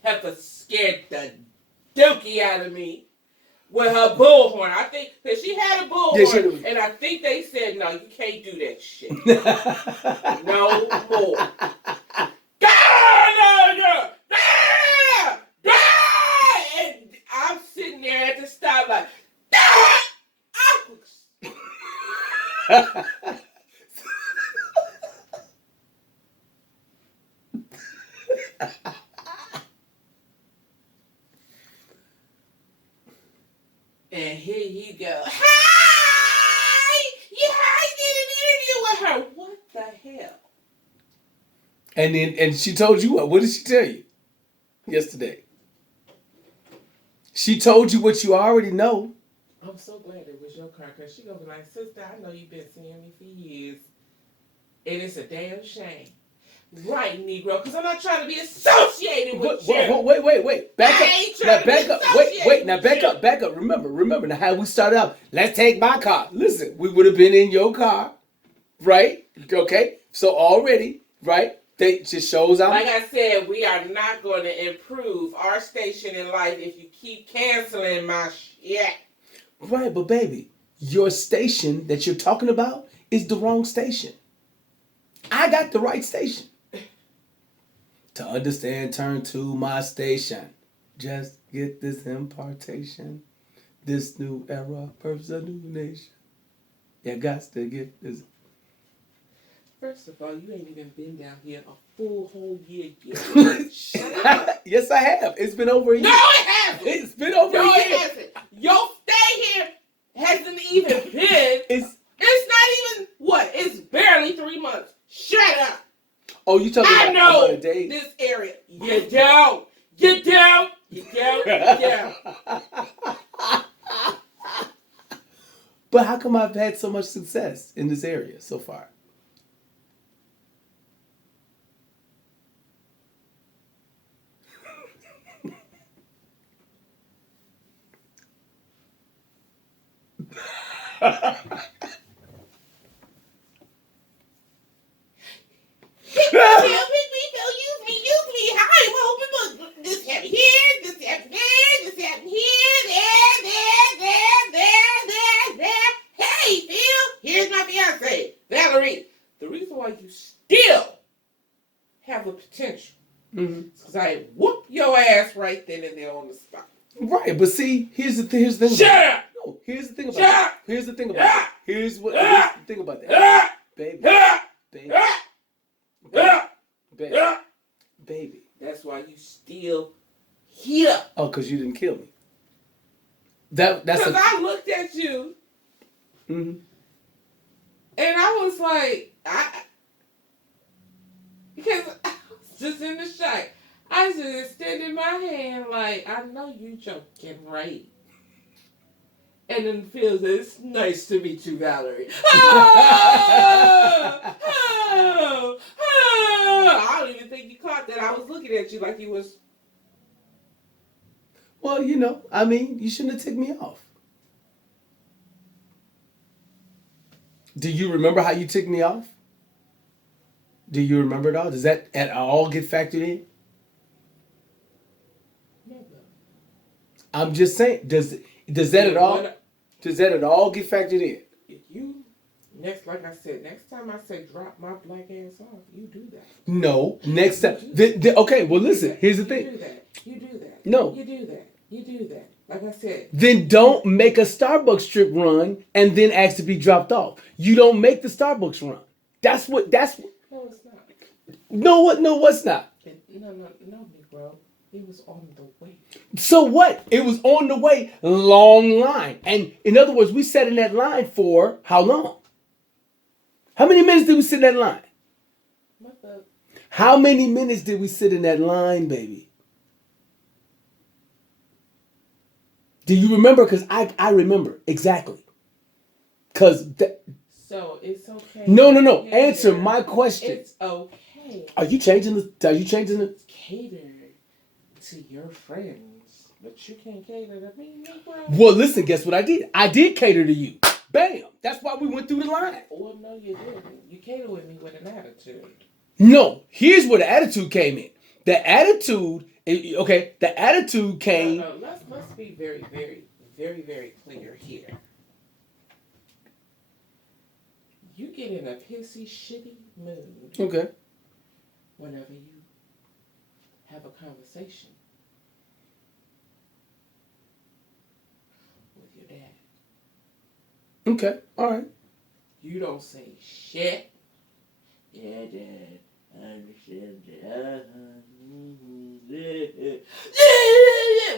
Heifer scared the dookie out of me with her bullhorn. I think that she had a bullhorn, and I think they said, no, you can't do that shit. No more. And I'm sitting there at the stoplight. And here you go. Hi! Yeah, I did an interview with her. What the hell? And she told you what? What did she tell you yesterday? She told you what you already know. I'm so glad it was your car, because she gonna be like, sister, I know you've been seeing me for years. And it's a damn shame. Right, Negro, because I'm not trying to be associated with you. Wait. Back up. Now back up. Wait. Now back up. Remember now how we started out. Let's take my car. Listen, we would have been in your car, right? Okay. So already, right? They just shows out. Like I said, we are not going to improve our station in life if you keep canceling my shit. Right, but baby, your station that you're talking about is the wrong station. I got the right station. To understand, turn to my station. Just get this impartation. This new era births a new nation. You got to get this. First of all, you ain't even been down here a full whole year yet. Shut up. Yes, I have. It's been over a year. No, it hasn't. It's been over a year. No, it hasn't. Your stay here hasn't even been. It's not even, what? It's barely 3 months. Shut up. Oh, you talking I about know a day? this area. You don't. But how come I've had so much success in this area so far? Use me. I'm hoping this happened here, this happened there, this happened here, there. Hey, Phil, here's my fiance, Valerie. The reason why you still have a potential is because I whoop your ass right then and there on the spot. Right, but see, here's the thing. Shut up! No, here's the thing about Shut that. up! Here's the thing about that. Here's the thing about that. Baby. That's why you still here. Oh, because you didn't kill me. That's because I looked at you, and I was like, because I was just in the shot. I just extended my hand like, I know you joking, right? And then feels it's nice to meet you, Valerie. I don't even think you caught that. I was looking at you like you was. Well, you know, I mean, you shouldn't have ticked me off. Do you remember how you ticked me off? Do you remember it all? Does that at all get factored in? I'm just saying, does that at all? Does that at all get factored in? Like I said, next time I say drop my black ass off, you do that. No, next time. Okay, well listen, here's the thing. You do that. No. You do that. Like I said. Then don't make a Starbucks trip run and then ask to be dropped off. You don't make the Starbucks run. That's what. No, it's not. No, what's not? No, Negro. It was on the way. So what? It was on the way, long line. And in other words, we sat in that line for how long? How many minutes did we sit in that line? What the? How many minutes did we sit in that line, baby? Do you remember? Because I remember exactly. So it's okay. No. Cater. Answer my question. It's okay. Are you changing the? Are you changing the? Cater to your friends, but you can't cater to me, bro. Well, listen. Guess what I did? I did cater to you. Bam. That's why we went through the line. Well, no, you didn't. You cater with me with an attitude. No. Here's where the attitude came in. The attitude. Okay. The attitude came. No. Let's be very, very, very, very clear here. You get in a pissy, shitty mood. Okay. Whenever you have a conversation with your dad. Okay. All right. You don't say shit. Yeah, Dad. I understand that.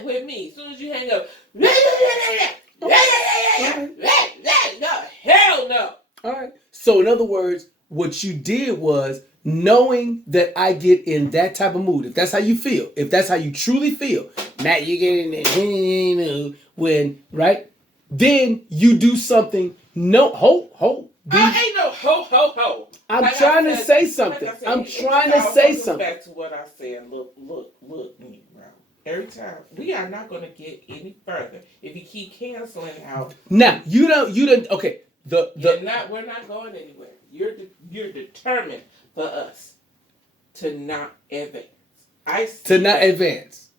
With me, as soon as you hang up. No, hell no. All right. So in other words, what you did was knowing that I get in that type of mood. If that's how you feel, if that's how you truly feel, Matt, you get in that mood when, right? Then you do something. No, ho. I ain't no ho. I'm Like trying I to said- say something. like I said, I'm it trying to all say goes something. Back to what I said. Look, me, bro. Every time we are not going to get any further if you keep canceling out. Now you don't. Okay. We're not going anywhere. You're determined for us to not advance. Advance.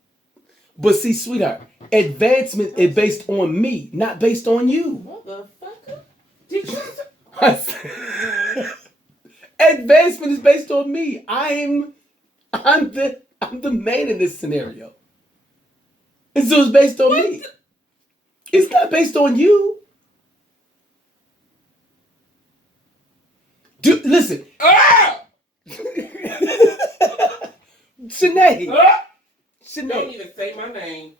But see, sweetheart, advancement is based on me, not based on you. Motherfucker, did you? Advancement is based on me. I'm the man in this scenario. And so it's based on me. It's not based on you. Listen. Shanae. Don't even say my name.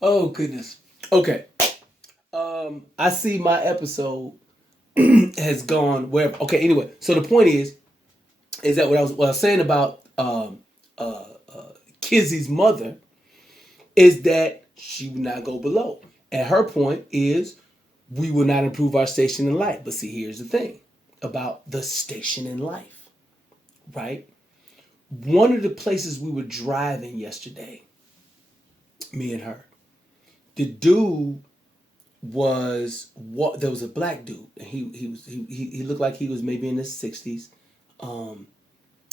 Oh goodness. Okay. I see my episode has gone wherever. Okay. Anyway, so the point is that what I was saying about Kizzy's mother is that she would not go below, and her point is we will not improve our station in life. But see, here's the thing about the station in life, right? One of the places we were driving yesterday, me and her, the dude there was a black dude, and he looked like he was maybe in his 60s.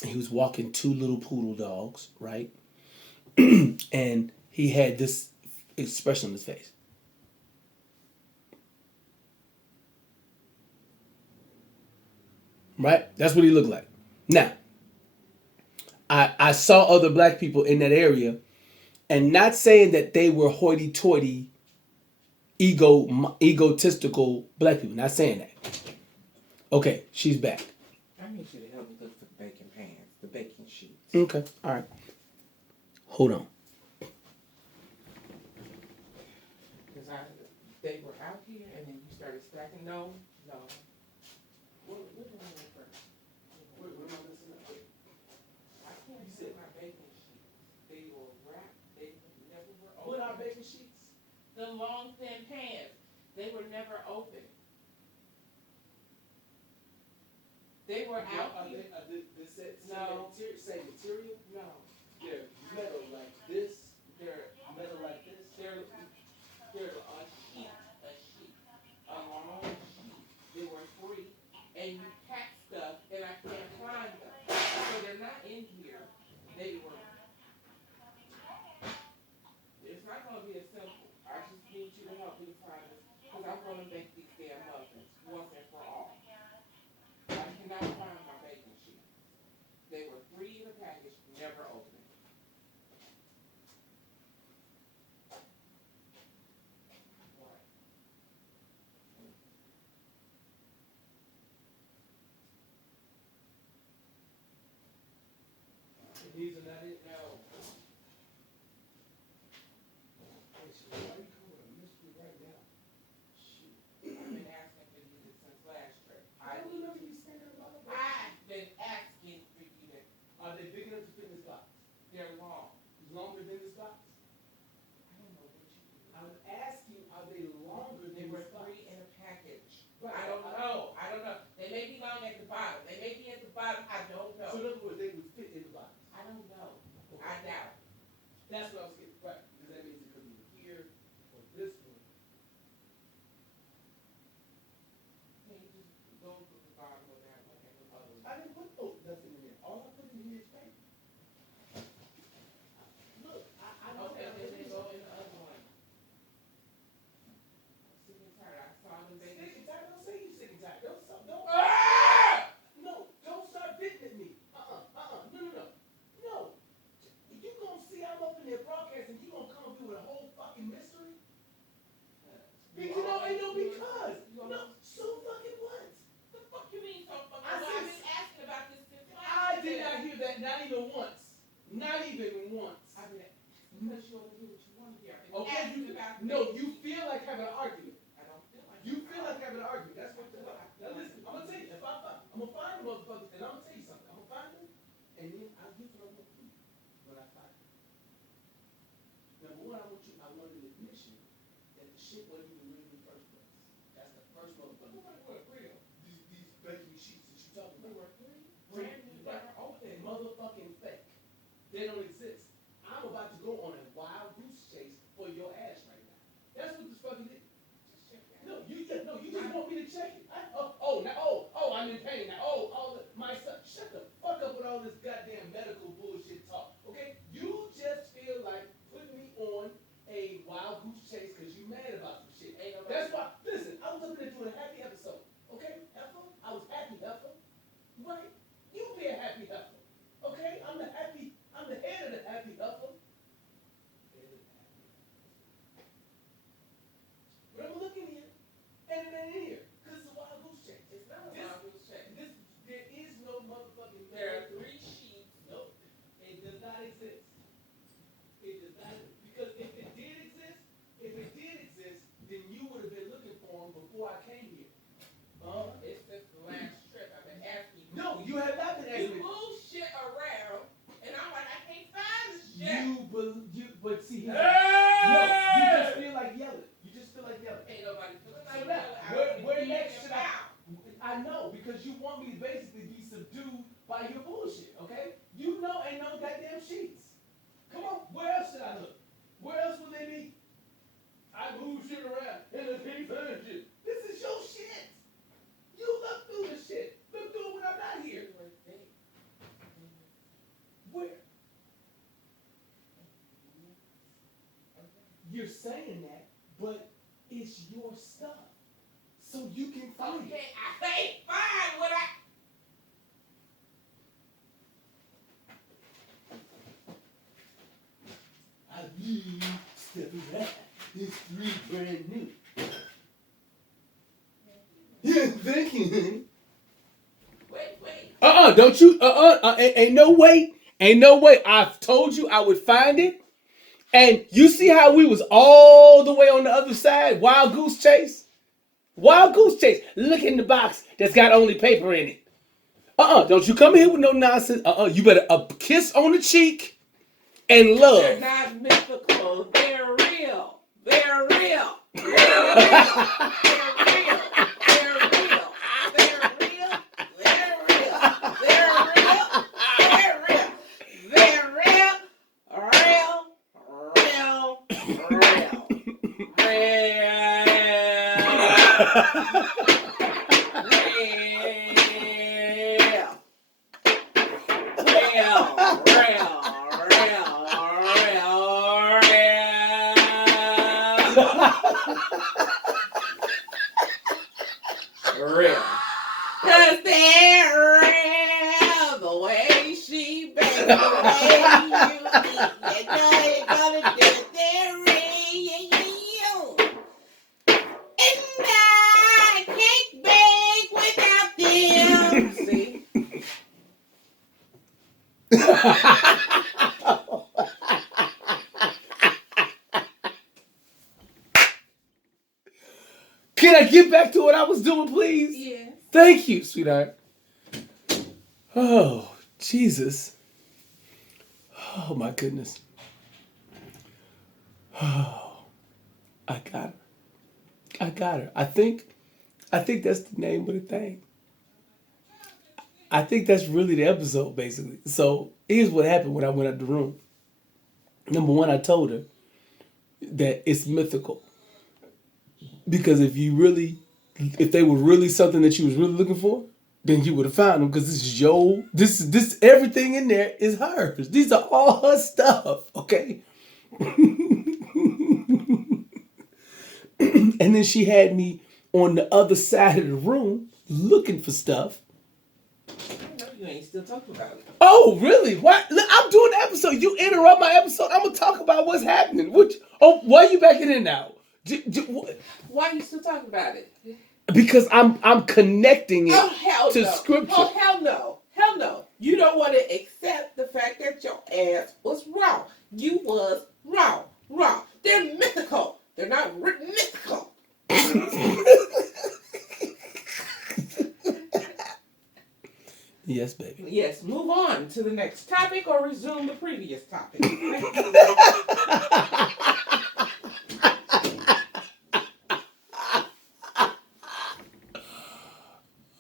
He was walking two little poodle dogs, right? And he had this expression on his face. Right? That's what he looked like. Now, I saw other black people in that area, and not saying that they were hoity-toity, egotistical black people. Not saying that. Okay, she's back. I need you to help me look for the baking pans, the baking sheets. Okay, all right. Hold on. Because they were out here, and then you started stacking. No. What did I do first? What am I missing out? I can't see my baking sheets. They were wrapped. They never were open. What are baking sheets? The long thin pans. They were never open. They were out here. No. Same material? No. They're metal like this. They're Metal like this. They're a sheet, a long sheet. They were free, and you pack stuff, and I can't find them. So they're not in here. They were. It's not going to be as simple. I just need you to help me find this, because I'm going to make these damn muffins once and for all. I cannot find my baking sheet. They were free in the package, never opened. Don't put the bottom of that one and the other one. I didn't put nothing in there. All I put in here is paper. Look, I know Okay, that. then go in the other one. I'm sick and tired. I saw them Sick babies. and tired. Don't say you sick and tired. Don't. Ah! No, don't start bitching at me. No. You gonna see I'm up in there broadcasting. You gonna come up here with a whole fucking mystery? Because. No, so fucking what? The fuck you mean so fucking? I Well, said- I've been asking about this since I did not hear that. Not even once. Not even once. I mean, because you only hear what you want to hear. I've been Okay, asking about no, this. you feel like having an argument. I don't feel like You feel like having an argument. That's what. Now listen, I'm gonna tell you. I'm gonna find the motherfuckers, and I'm gonna tell you something. I'm gonna find them, and then I'll give them a proof when I find them. Number one, I want an admission that the shit wasn't even real in the first place. That's the first motherfucker. What real? These baking sheets that you talking They about. were brand new. They were old. They motherfucking fake. They don't exist. I'm about to go on a wild goose chase for your ass right now. That's what this fucking is. Just check that. No, you just want me to check it. I'm in pain now. My son, shut the fuck up with all this goddamn medical bullshit talk. Okay, you just feel like putting me on a wild goose chase because you mad about some shit. Ain't nobody- That's why. Listen, I was up there doing a happy episode. Okay, heifer, I was happy heifer. Right? You be a happy heifer. Okay, I'm the head of the happy heifer. But I'm looking here, and it ain't in here, because it's a wild goose chase. It's not a This- wild goose chase. There is no motherfucking. There are 3 sheets. Nope, it does not exist. It does not, because if it did exist, then you would have been looking for them before I came here. It's just the last trip. I've been asking you. No, you have not been asking You me. move shit around, and I'm like, I can't find the shit. But see, no, you Hey! just feel like yelling. Ain't nobody feeling So like now, that. where next should I know, because you want me to basically be subdued by your bullshit, okay? You know ain't no goddamn sheets. Come on, where else should I look? Where else would they be? I move shit around and the can't find shit. This is your shit. You look through the shit. Look through it when I'm not here. Where? You're saying that, but it's your stuff. So you can find it. Okay, I can't find what I. I need step it out. It's 3 brand new. Yeah, thank you, honey. Wait. Don't you, ain't no way. Ain't no way. I've told you I would find it. And you see how we was all the way on the other side? Wild goose chase? Wild goose chase. Look in the box that's got only paper in it. Don't you come here with no nonsense. You better a kiss on the cheek and They're love. not mythical. They're real. They're real. They're real. They're real. They're real. They're real. They're real. They're real. They're real. They're real. Real. Real. Real. Real. Cause they're real. The way she bakes, the way you eat, you know you're gonna do it. They're real. And I can't bake without them. See? Can I get back to what I was doing, please? Yes. Thank you, sweetheart. Oh, Jesus. Oh, my goodness. Oh, I got her. I think that's the name of the thing. I think that's really the episode, basically. So here's what happened when I went out the room. Number one, I told her that it's mythical. Because if you really if they were really something that you was really looking for, then you would have found them because this is this everything in there is hers. These are all her stuff, okay? And then she had me on the other side of the room looking for stuff. No, you ain't still talking about it. Oh, really? What? Look, I'm doing the episode. You interrupt my episode. I'm gonna talk about what's happening. Why are you backing in now? Why are you still talking about it? Because I'm connecting it Oh, hell to no. scripture. Oh, hell no. Hell no. You don't want to accept the fact that your ass was wrong. You was wrong. Wrong. They're mythical. They're not mythical. Yes, baby. Yes, move on to the next topic or resume the previous topic.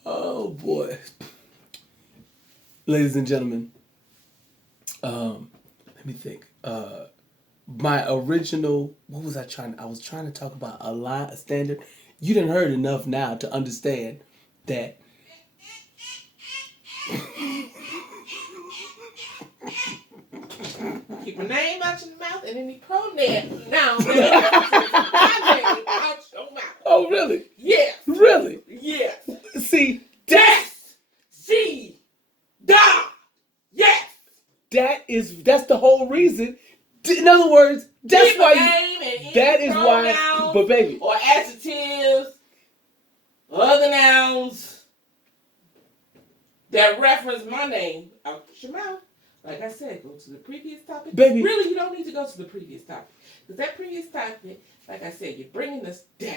Oh boy. Ladies and gentlemen, let me think. My original, what was I was trying to talk about a standard. You done heard enough now to understand that Keep my name out your mouth and any pronoun now my name out your mouth. Oh really? Yes. Really? Yes. See, Yes. See. Da. Yes. that's the whole reason. In other words, that's Keep why my name and any that is why, pronouns but baby, or adjectives or other nouns that reference my name out your mouth. Like I said, go to the previous topic. Baby. Really, you don't need to go to the previous topic. Because that previous topic, like I said, you're bringing us down.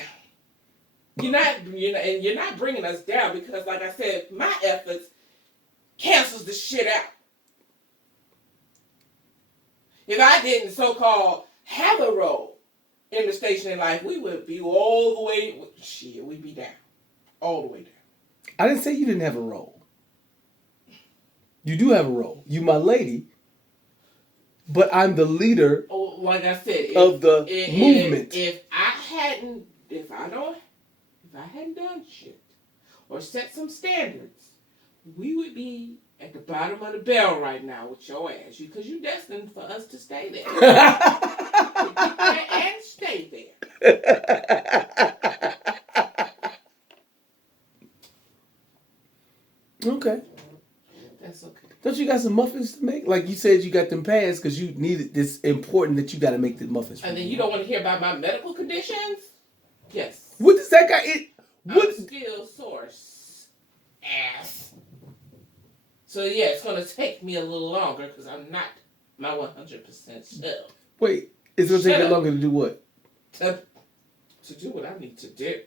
You're not bringing us down because, like I said, my efforts cancels the shit out. If I didn't so-called have a role in the station in life, we would be all the way, we'd be down. All the way down. I didn't say you didn't have a role. You do have a role. You my lady. But I'm the leader like I said, of the movement. If I hadn't done shit or set some standards, we would be at the bottom of the barrel right now with your ass. Because you're destined for us to stay there. And stay there. Okay. That's okay. Don't you got some muffins to make? Like you said, you got them pans because you needed this important that you got to make the muffins. And then you don't want to hear about my medical conditions? Yes. What does that guy? I'm still source. Ass. So yeah, it's gonna take me a little longer because I'm not my 100% self. Wait, it's gonna take you longer to do what? To do what I need to do.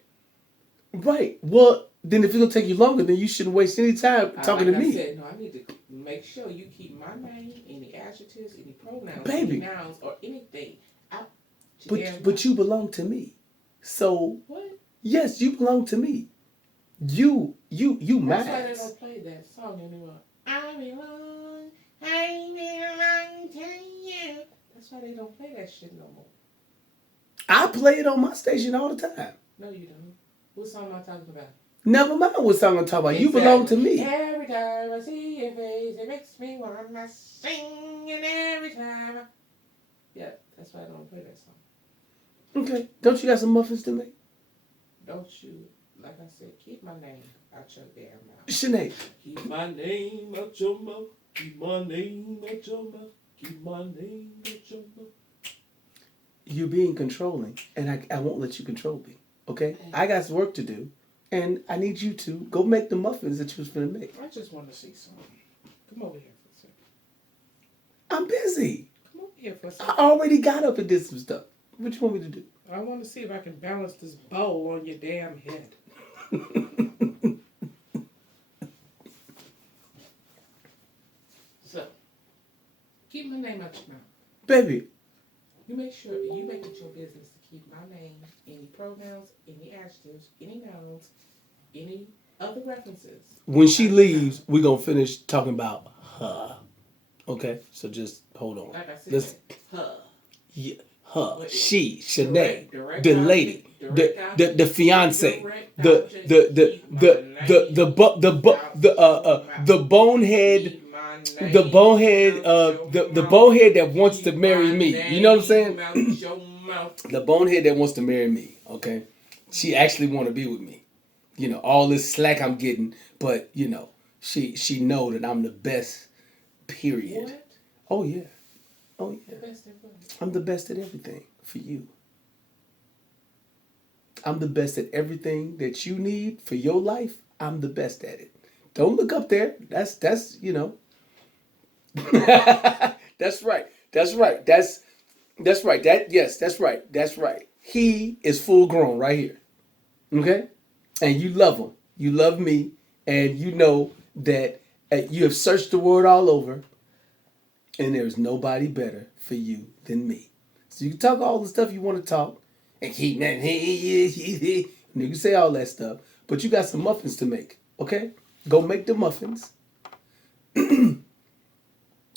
Right. Well, then if it's gonna take you longer, then you shouldn't waste any time talking to me. Said, no, I need to make sure you keep my name, any adjectives, any pronouns, Baby. any nouns, or anything out. But you belong to me. So What? yes, you belong to me. You That's matter. why they don't play that song anymore. I belong to you. That's why they don't play that shit no more. I play it on my station all the time. No, you don't. What song am I talking about? Never mind what song I'm talking about. You belong to me. Every time I see your face, it makes me want to sing. And every time yeah, that's why I don't play that song. Okay. Don't you got some muffins to make? Don't you, like I said, keep my name out your damn mouth. Sinead. Keep my name out your mouth. Keep my name out your mouth. Keep my name out your mouth. You're being controlling, and I won't let you control me. Okay? I got some work to do, and I need you to go make the muffins that you was going to make. I just want to see something. Come over here for a second. I'm busy. Come over here for a I second. already got up and did some stuff. What you want me to do? I want to see if I can balance this bowl on your damn head. So, keep my name out your mouth. Baby. You make sure you make it your business to keep my name, any pronouns, any adjectives, any nouns, any other references. When she leaves, we're going to finish talking about her. Okay? So just hold on. Like I said, Let's, her. yeah, her, Wait, she, Shanae, direct the object, lady, direct object, the fiance, direct the object, the the keep my the name the bu- the bu- the bonehead, Keep my the name bonehead, out your the mouth. bonehead that wants to Keep marry my me. You know what I'm saying? name out your mouth. The bonehead that wants to marry me. Okay, she actually want to be with me. You know, all this slack I'm getting, but you know, she know that I'm the best. Period. What? Oh yeah. Oh The yeah. best of what? I'm the best at everything for you. I'm the best at everything that you need for your life. I'm the best at it. Don't look up there. That's you know. That's right. That's right. That's right. That's right. That's right. He is full grown right here. Okay? And you love him. You love me. And you know that you have searched the world all over. And there's nobody better for you than me. So you can talk all the stuff you want to talk. And you can say all that stuff. But you got some muffins to make. Okay? Go make the muffins. And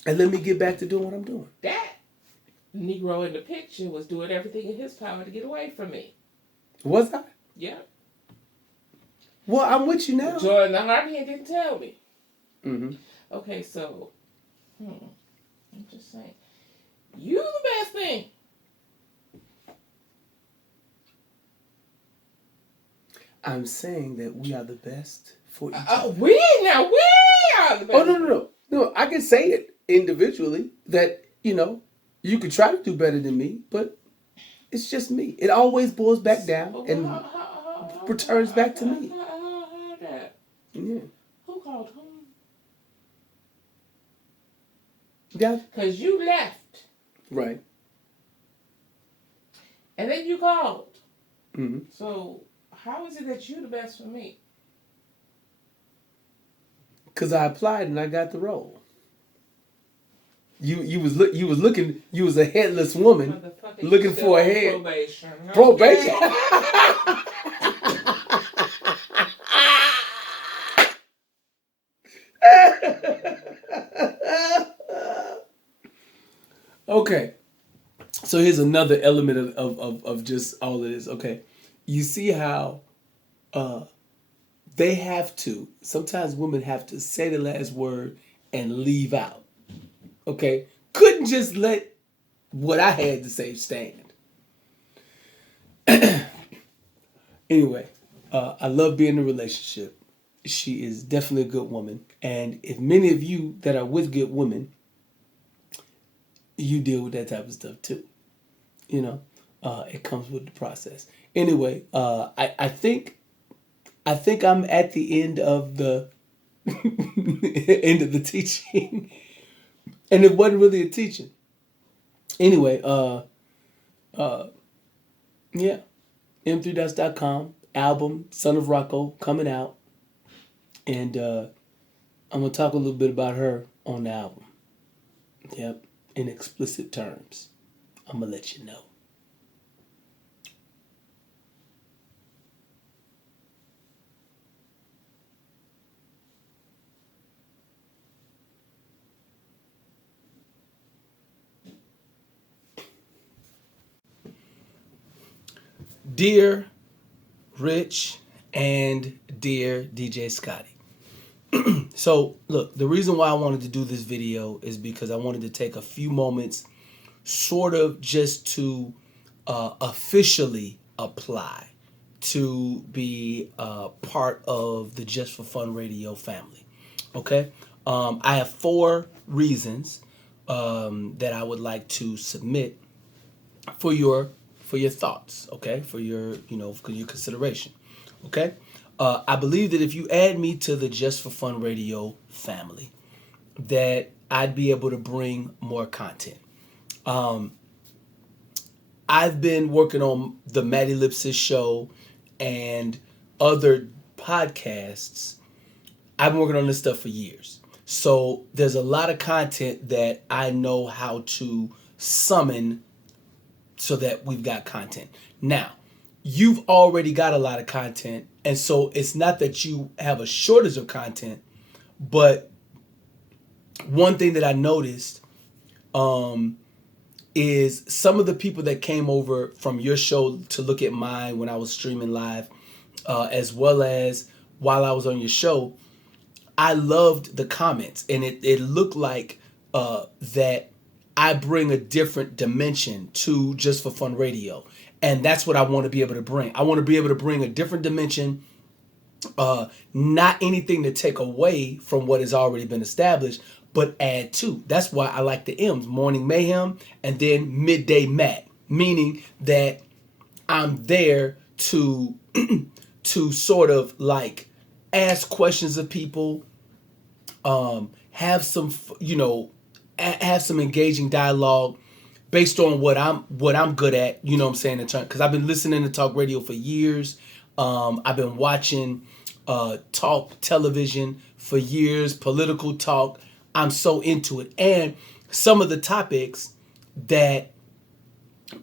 let me get back to doing what I'm doing. That Negro in the picture was doing everything in his power to get away from me. Was I? Yeah. Well, I'm with you now. Jordan the Harvey didn't tell me. Mm-hmm. Okay, so, I'm just saying, you the best thing. I'm saying that we are the best for each other. We are the best. Oh, no. No, I can say it individually that, you know, you could try to do better than me, but it's just me. It always boils back down and returns back to me. Yeah. Who called whom? Yeah. Because you left. Right. And then you called. Mm-hmm. So, how is it that you're the best for me? Because I applied and I got the role. You was looking. You was a headless woman looking for a head. Probation. Okay? Probation. Okay. So here's another element of just all of this. Okay. You see how they have to, sometimes women have to say the last word and leave out. Okay? Couldn't just let what I had to say stand. Anyway, I love being in a relationship. She is definitely a good woman. And if many of you that are with good women, you deal with that type of stuff too. You know, it comes with the process. Anyway, I think I'm at the end of the end of the teaching, and it wasn't really a teaching. Anyway, yeah, m3dust.com album Son of Rocco coming out, and I'm gonna talk a little bit about her on the album. Yep, in explicit terms. I'm gonna let you know. Dear Rich and dear DJ Scotty. So, look, the reason why I wanted to do this video is because I wanted to take a few moments sort of just to officially apply to be part of the Just for Fun Radio family. Okay? I have 4 reasons that I would like to submit for your thoughts, okay? For your, for your consideration, okay? I believe that if you add me to the Just for Fun Radio family, that I'd be able to bring more content. I've been working on the Maddie Lipsis show and other podcasts. I've been working on this stuff for years. So there's a lot of content that I know how to summon so that we've got content. Now, you've already got a lot of content, and so it's not that you have a shortage of content, but one thing that I noticed is some of the people that came over from your show to look at mine when I was streaming live, as well as while I was on your show. I loved the comments, and it looked like that I bring a different dimension to Just for Fun Radio. And that's what I want to be able to bring. I want to be able to bring a different dimension, not anything to take away from what has already been established, but add to. That's why I like the M's, Morning Mayhem and then Midday Matt, meaning that I'm there to to sort of like ask questions of people, have some, have some engaging dialogue based on what I'm good at, you know what I'm saying, because I've been listening to talk radio for years. I've been watching talk television for years, political talk. I'm so into it. And some of the topics that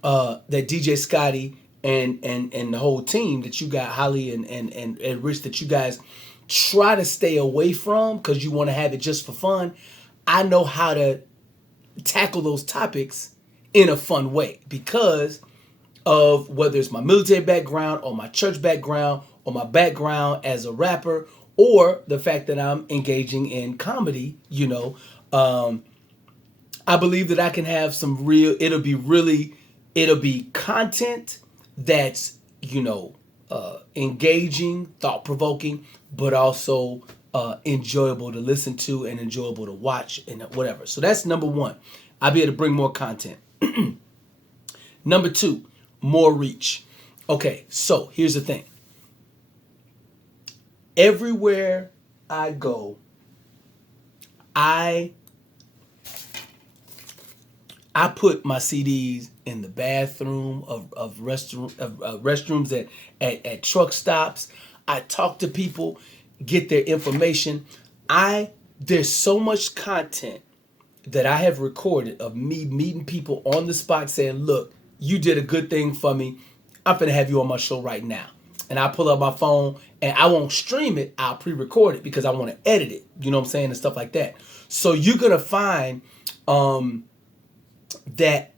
that DJ Scotty and the whole team that you got, Holly and Rich, that you guys try to stay away from because you want to have it just for fun. I know how to tackle those topics in a fun way because of whether it's my military background or my church background or my background as a rapper or the fact that I'm engaging in comedy. I believe that I can have some it'll be content that's, engaging, thought-provoking, but also enjoyable to listen to and enjoyable to watch and whatever. So that's number one. I'll be able to bring more content. Number two, more reach. Okay, so here's the thing. Everywhere I go, I put my CDs in the bathroom of restrooms at truck stops. I talk to people, get their information. There's so much content that I have recorded of me meeting people on the spot saying, look, you did a good thing for me. I'm finna have you on my show right now. And I pull up my phone and I won't stream it. I'll pre-record it because I want to edit it. You know what I'm saying? And stuff like that. So you're going to find that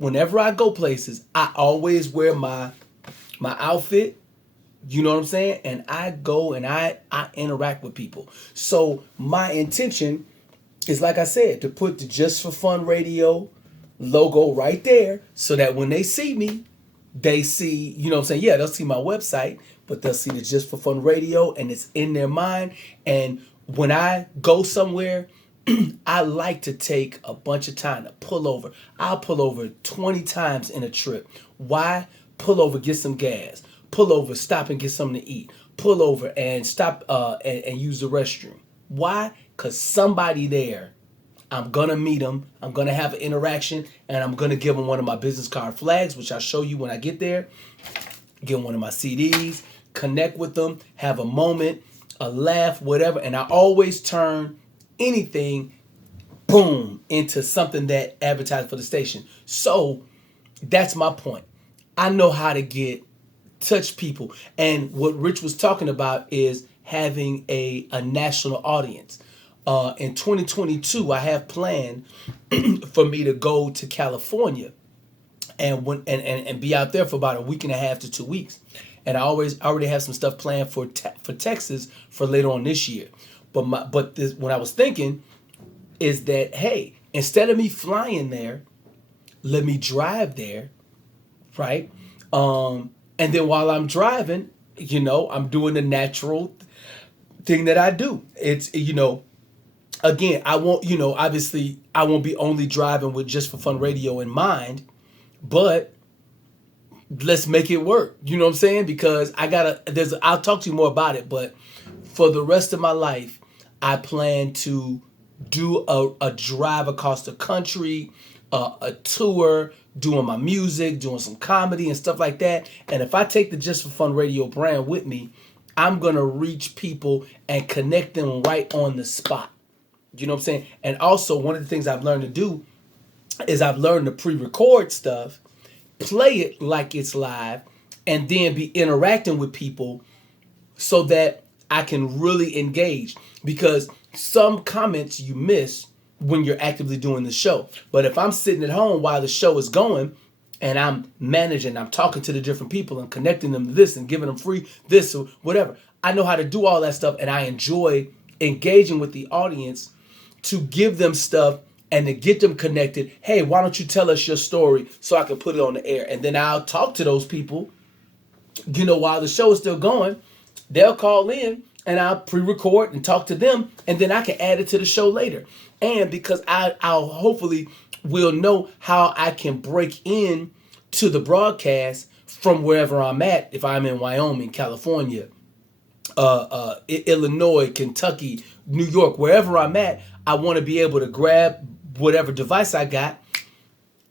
whenever I go places, I always wear my outfit. You know what I'm saying? And I go and I interact with people. So my intention is, like I said, to put the Just for Fun Radio logo right there so that when they see me, they see, you know what I'm saying? Yeah, they'll see my website, but they'll see the Just for Fun Radio and it's in their mind. And when I go somewhere, I like to take a bunch of time to pull over. I'll pull over 20 times in a trip. Why? Pull over, get some gas. Pull over, stop and get something to eat. Pull over and stop and use the restroom. Why? Because somebody there, I'm going to meet them. I'm going to have an interaction, and I'm going to give them one of my business card flags, which I'll show you when I get there. Give them one of my CDs, connect with them, have a moment, a laugh, whatever. And I always turn anything, boom, into something that advertised for the station. So that's my point. I know how to touch people. And what Rich was talking about is having a national audience. In 2022, I have planned for me to go to California and be out there for about a week and a half to 2 weeks. And I already have some stuff planned for Texas for later on this year. But what I was thinking is that, hey, instead of me flying there, let me drive there, right? And then while I'm driving, I'm doing the natural thing that I do. It's, again, I won't, obviously I won't be only driving with Just for Fun Radio in mind, but let's make it work. You know what I'm saying? Because I'll talk to you more about it, but for the rest of my life, I plan to do a drive across the country, a tour, doing my music, doing some comedy and stuff like that. And if I take the Just for Fun Radio brand with me, I'm going to reach people and connect them right on the spot. You know what I'm saying? And also, one of the things I've learned to do is I've learned to pre-record stuff, play it like it's live, and then be interacting with people so that I can really engage. Because some comments you miss when you're actively doing the show. But if I'm sitting at home while the show is going and I'm managing, I'm talking to the different people and connecting them to this and giving them free this or whatever, I know how to do all that stuff, and I enjoy engaging with the audience to give them stuff and to get them connected. Hey, why don't you tell us your story so I can put it on the air? And then I'll talk to those people, while the show is still going. They'll call in and I'll pre-record and talk to them, and then I can add it to the show later. And because I'll hopefully will know how I can break in to the broadcast from wherever I'm at. If I'm in Wyoming, California, Illinois, Kentucky, New York, wherever I'm at, I want to be able to grab whatever device I got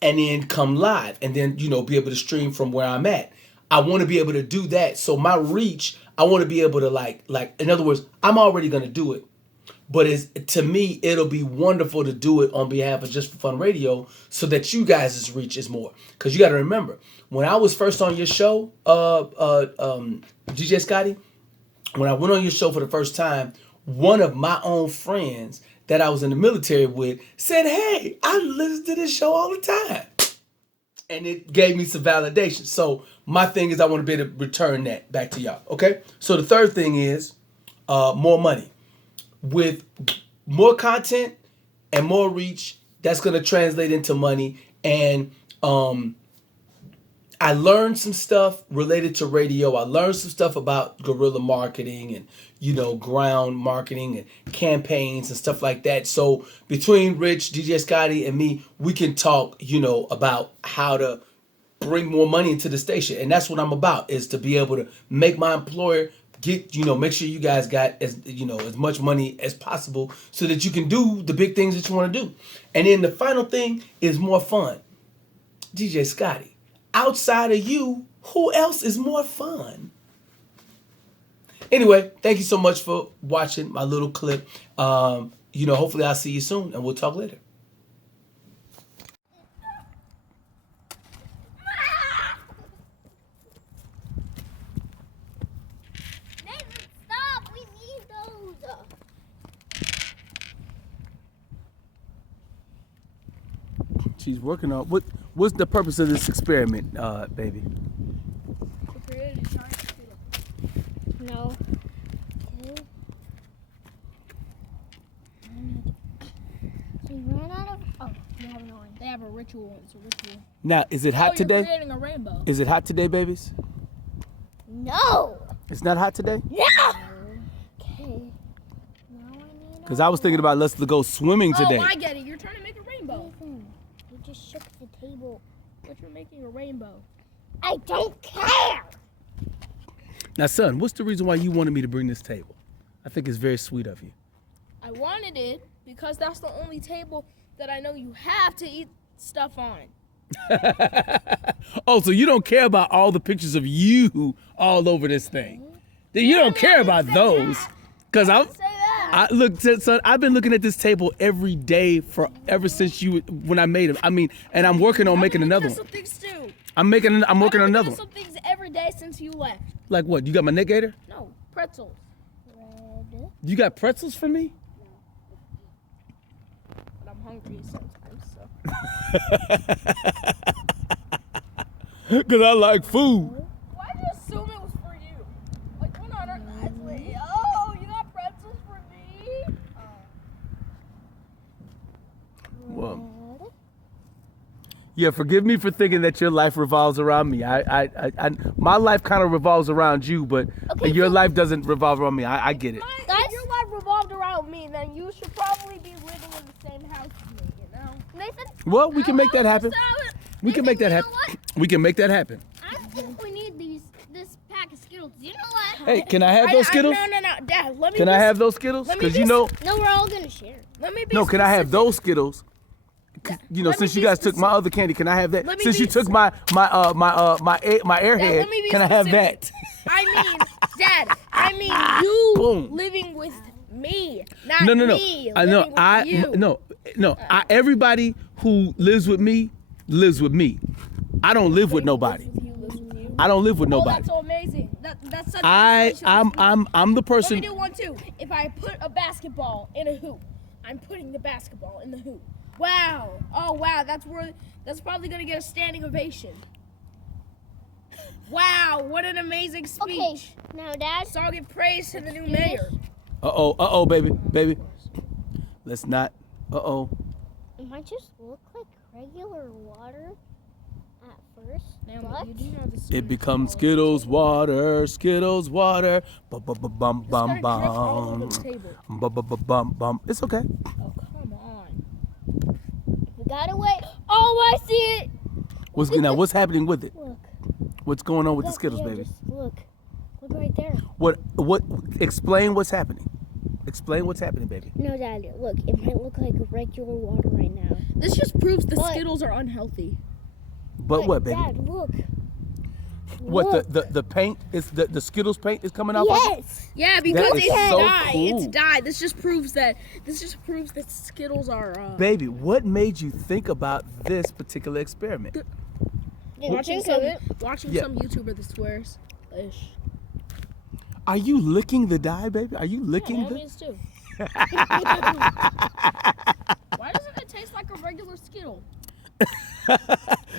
and then come live and then, be able to stream from where I'm at. I want to be able to do that. So my reach, I want to be able to like, in other words, I'm already going to do it. But to me, it'll be wonderful to do it on behalf of Just for Fun Radio so that you guys' reach is more. Because you got to remember, when I was first on your show, DJ Scotty, when I went on your show for the first time, one of my own friends that I was in the military with said, hey, I listen to this show all the time. And it gave me some validation. So my thing is I want to be able to return that back to y'all. Okay? So the third thing is more money. With more content and more reach, that's going to translate into money. And I learned some stuff related to radio. I learned some stuff about guerrilla marketing and, ground marketing and campaigns and stuff like that. So between Rich, DJ Scotty, and me, we can talk, about how to bring more money into the station. And that's what I'm about, is to be able to make my employer get, make sure you guys got as much money as possible so that you can do the big things that you want to do. And then the final thing is more fun. DJ Scotty, outside of you, who else is more fun? Anyway, thank you so much for watching my little clip. Hopefully I'll see you soon and we'll talk later. Stop! We need those. She's working on what's the purpose of this experiment, baby? No. Okay. So we ran out of. Oh, you have an orange. They have a ritual. It's a ritual. Now, is it hot You're today? creating a rainbow. Is it hot today, babies? No. It's not hot today? No. Okay. Now I need. Because I was thinking about let's go swimming today. Oh, I get it. You're trying to make a rainbow. Nathan, you just shook the table. But you're making a rainbow. I don't care. Now, son, what's the reason why you wanted me to bring this table? I think it's very sweet of you. I wanted it because that's the only table that I know you have to eat stuff on. Oh, so you don't care about all the pictures of you all over this thing? You don't care about those? Because Say that. son, I've been looking at this table every day ever since when I made it. I mean, and I'm working on making another one. Some things too. I'm working on another one. Some things every day since you left. Like what? You got my neck gator? No, pretzels. Red. You got pretzels for me? But I'm hungry sometimes, so. Because I like food. Why'd you assume it was for you? Like, we're not our eyes lit. Oh, you got pretzels for me? Well, yeah, forgive me for thinking that your life revolves around me. My life kind of revolves around you, but your life doesn't revolve around me. I get it. If your life revolved around me, then you should probably be living in the same house as me, you know? Nathan, Well, we can make that happen. We can make that you happen. know what? We can make that happen. I think we need this pack of Skittles. You know what? Hey, can I have those Skittles? No, Dad, let me Can I have those Skittles? let me Because be- No, we're all gonna share. Let me be no, can I have specific. those Skittles? Let Since me you be guys took my other candy, can I have that? Let me Since be you took my airhead, let me be can I have specific. that? I mean, Dad, I mean you Boom. living with me, not No. me living with you. Everybody who lives with me lives with me. I don't live with nobody. You live with you. I don't live with Oh, nobody. that's so amazing. That's such I'm the Let me person. do one too. If I put a basketball in a hoop, I'm putting the basketball in the hoop. Wow. Oh wow, that's probably gonna get a standing ovation. Wow, what an amazing speech. Okay, now Dad. So I'll give praise to the new mayor. Uh-oh, baby. Let's not. Uh-oh. It might just look like regular water at first, Now, but you do know this is It gonna becomes fall Skittles over the table. water. Bum bum bum bum It's bum gonna drift all over bum. the table. Bum. It's okay. Oh, come on. we gotta wait. Oh, I see it. What's happening with it? Look. What's going on with the Look, Skittles, yeah, baby? just look right there. What explain what's happening. Explain what's happening, baby. No, Dad, look. It might look like regular water right now. This just proves the What? Skittles are unhealthy. But what, baby? Dad, look. What the paint is the Skittles paint is coming off of it? Yes. Yeah, because is it's so dye. It's cool. dye. This just proves that Skittles are Baby, what made you think about this particular experiment? watching think of Yeah. some YouTuber that swears. Ish. Are you licking the dye, baby? Are you licking Yeah, the means too. Why doesn't it taste like a regular Skittle?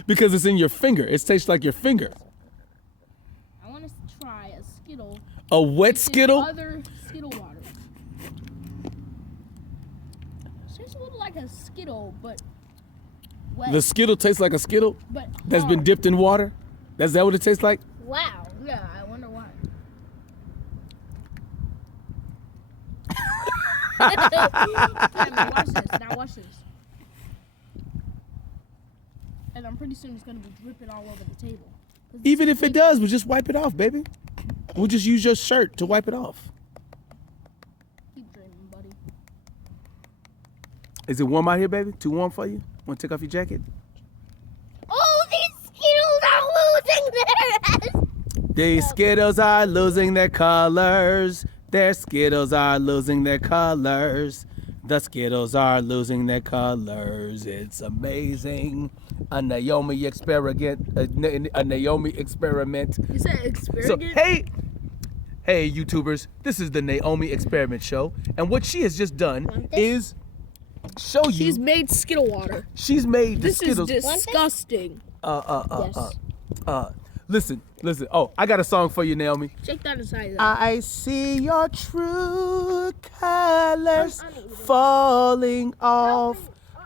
Because it's in your finger. It tastes like your finger. I want to try a Skittle. A wet in Skittle? Other Skittle water. It tastes a little like a Skittle, but wet. The Skittle tastes like a Skittle but that's been hard. dipped in water? Is that what it tastes like? Wow. Yeah, I wonder why. Now watch this. And I'm pretty soon it's gonna be dripping all over the table. Even if it does, we'll just wipe it off, baby. We'll just use your shirt to wipe it off. Keep dreaming, buddy. Is it warm out here, baby? Too warm for you? Want to take off your jacket? Oh, these Skittles are losing their. These Skittles are losing their colors. Their Skittles are losing their colors. The Skittles are losing their colors. It's amazing. A Naomi experiment. A Naomi experiment. You said So experiment? hey, YouTubers. This is the Naomi Experiment Show, and what she has just done Want this? is show you. She's made Skittle water. She's made the This Skittles. is disgusting. Listen. Oh, I got a song for you, Naomi. Check that inside. I see your true colors falling off.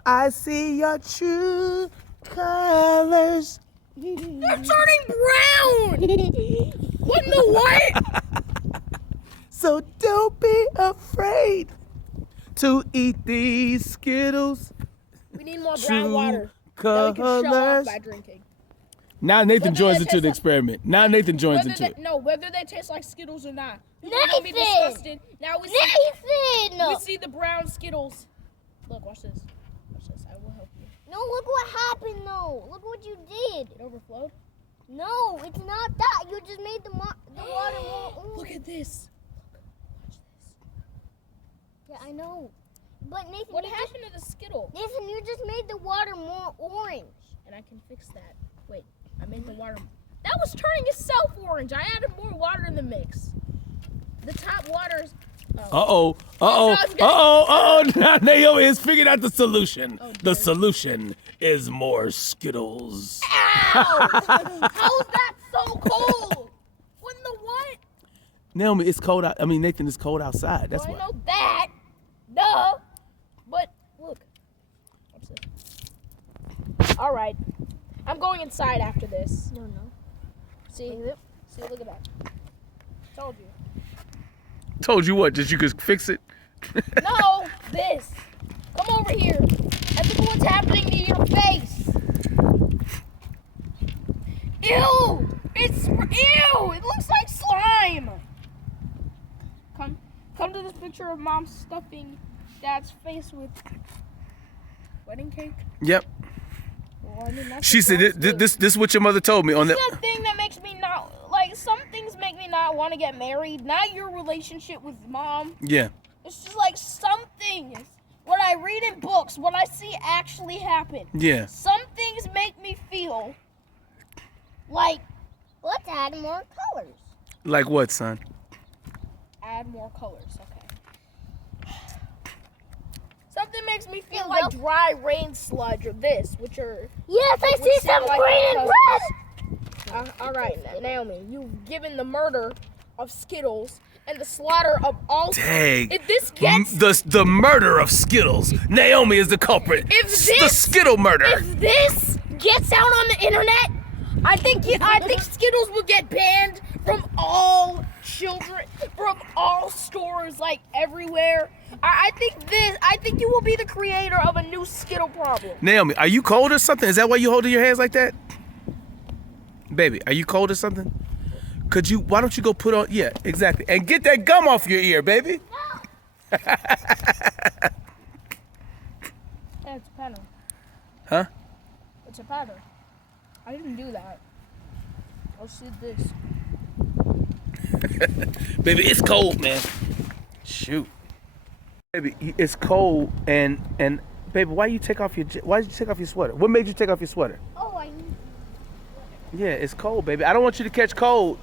I see your true colors. They're turning brown. What in the what? So don't be afraid to eat these Skittles. We need more brown True water that we can show off colors. by drinking. Now Nathan Whether joins they into taste the like- experiment. Now Nathan joins into it. Whether they taste like Skittles or not. People are gonna be Nathan! disgusted. Now we see, Nathan! we see the brown Skittles. Look, watch this. Watch this. I will help you. No, look what happened though. Look what you did. It overflowed. No, it's not that. You just made the water more orange. Look at this. Watch this. Yeah, I know. But Nathan, What you happened to the Skittle? Just, Nathan, you just made the water more orange. And I can fix that. Wait, I made the water. That was turning itself orange. I added more water in the mix. The top water's. Uh-oh. Now Naomi has figured out the solution. The solution is more Skittles. Ow! How's that so cold? What in the what? Naomi, it's cold out. I mean, Nathan, it's cold outside. That's Well, why. I know that. Duh. But look. What's this? All right. I'm going inside after this. No. See? See, look at that. Told you. Told you what? That you could fix it? No, this. Come over here. And look what's happening to your face. Ew! Ew! It looks like slime. Come to this picture of Mom stuffing Dad's face with wedding cake. Yep. Well, I mean, that's She what said, dads do. this is what your mother told me on It's that. that thing that makes me not like. Some things make me not want to get married. Not your relationship with Mom. Yeah. It's just like some things. What I read in books, what I see actually happen. Yeah. Some things make me feel like Let's add more colors. Like what, son? add more colors. Okay. So makes me feel like dry rain sludge or this, which are. Yes, I which see seem some like green and colors. red. All right, Naomi, you've given the murder of Skittles and the slaughter of all. Dang. If this gets The murder of Skittles. Naomi is the culprit. If the this- Skittle murder. if this gets out on the internet, I think Skittles will get banned from all children, from all stores, like everywhere. I think you will be the creator of a new Skittle problem. Naomi, are you cold or something? Is that why you holding your hands like that? Baby, are you cold or something? Why don't you go put on, yeah, exactly. And get that gum off your ear, baby. That's a pattern. Huh? It's a pattern. I didn't do that. I see this. Baby, it's cold, man. Shoot. Baby, it's cold and baby, why did you take off your sweater? What made you take off your sweater? Oh, I Yeah, it's cold, baby. I don't want you to catch cold.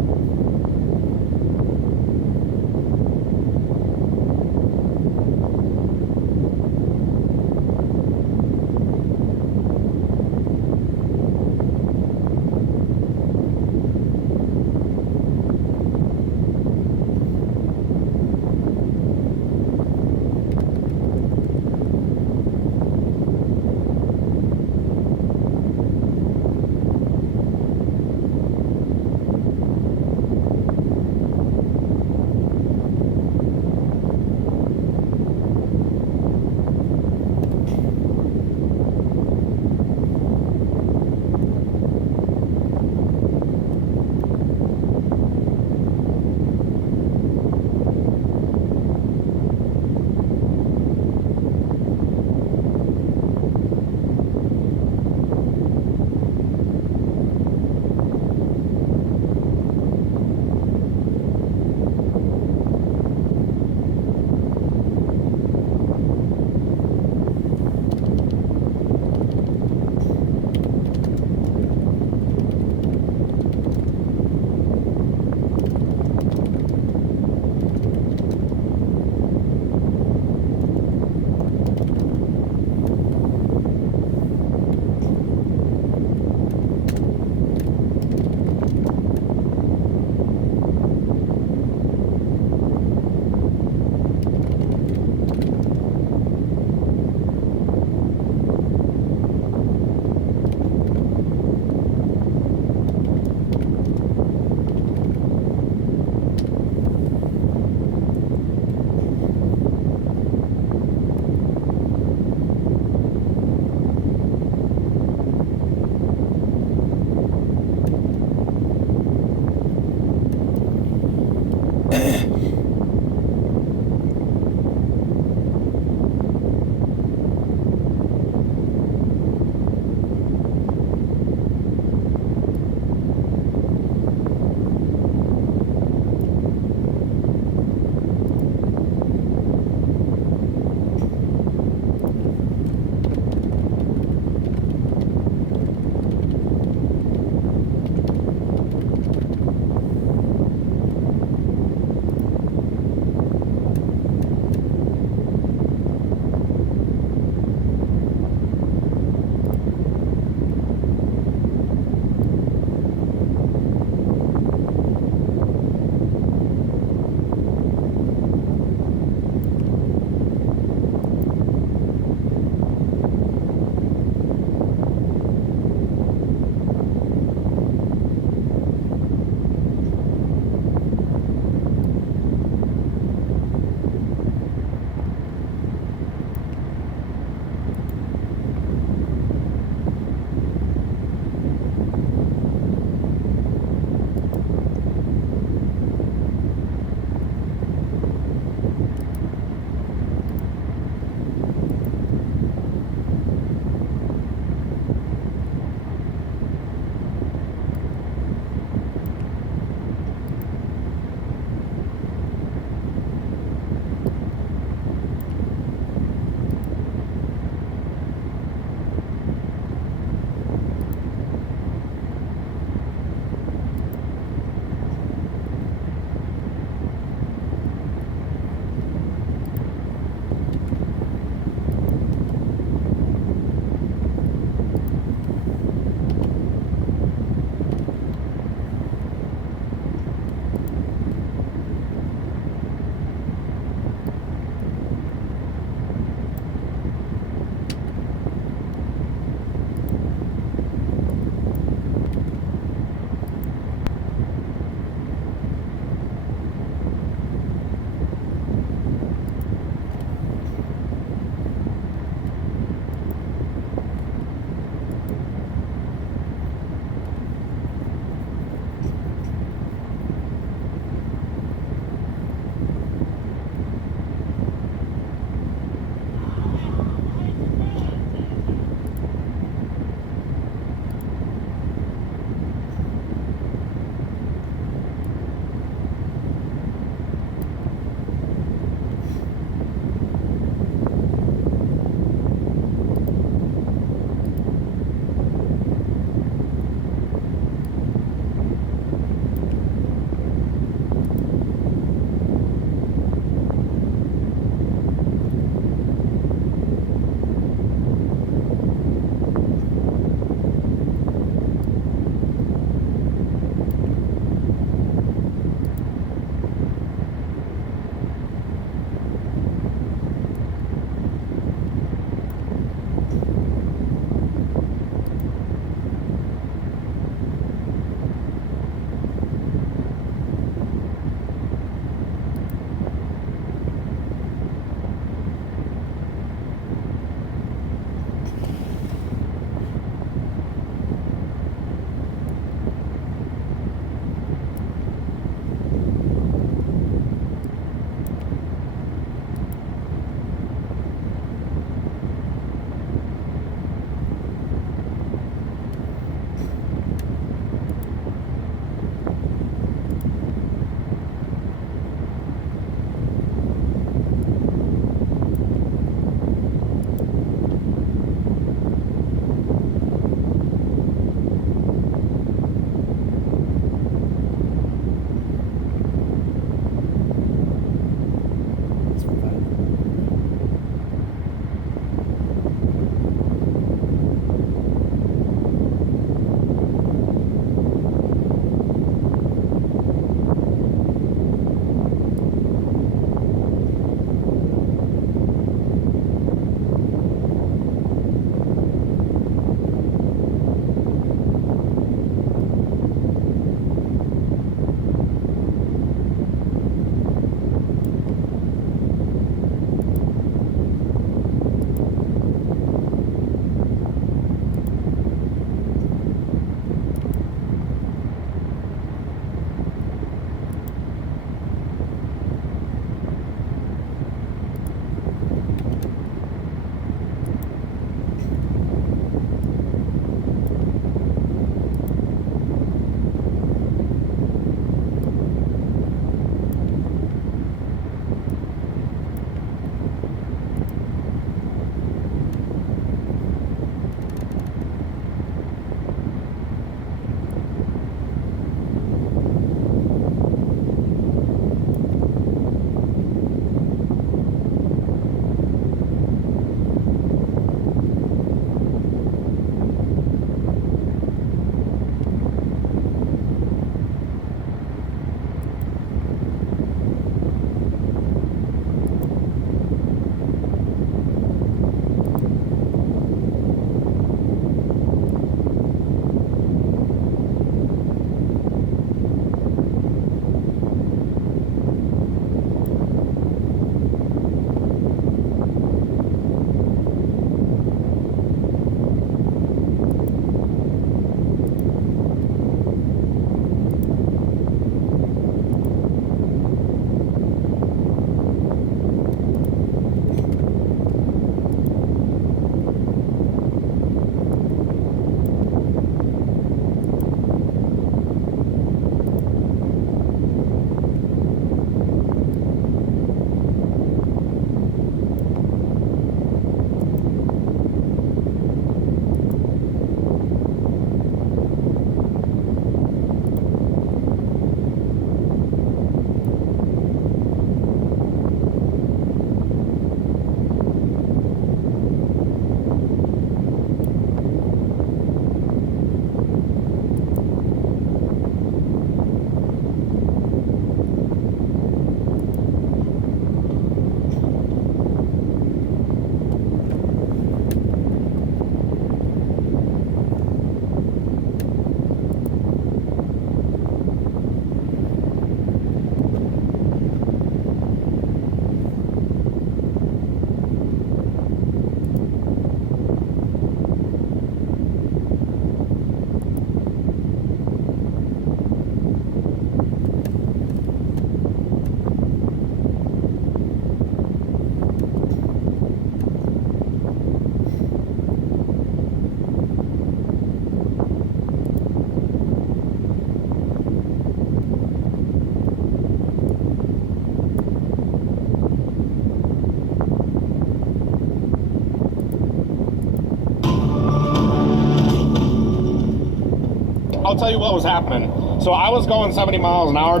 I'll tell you what was happening. So I was going 70 miles an hour.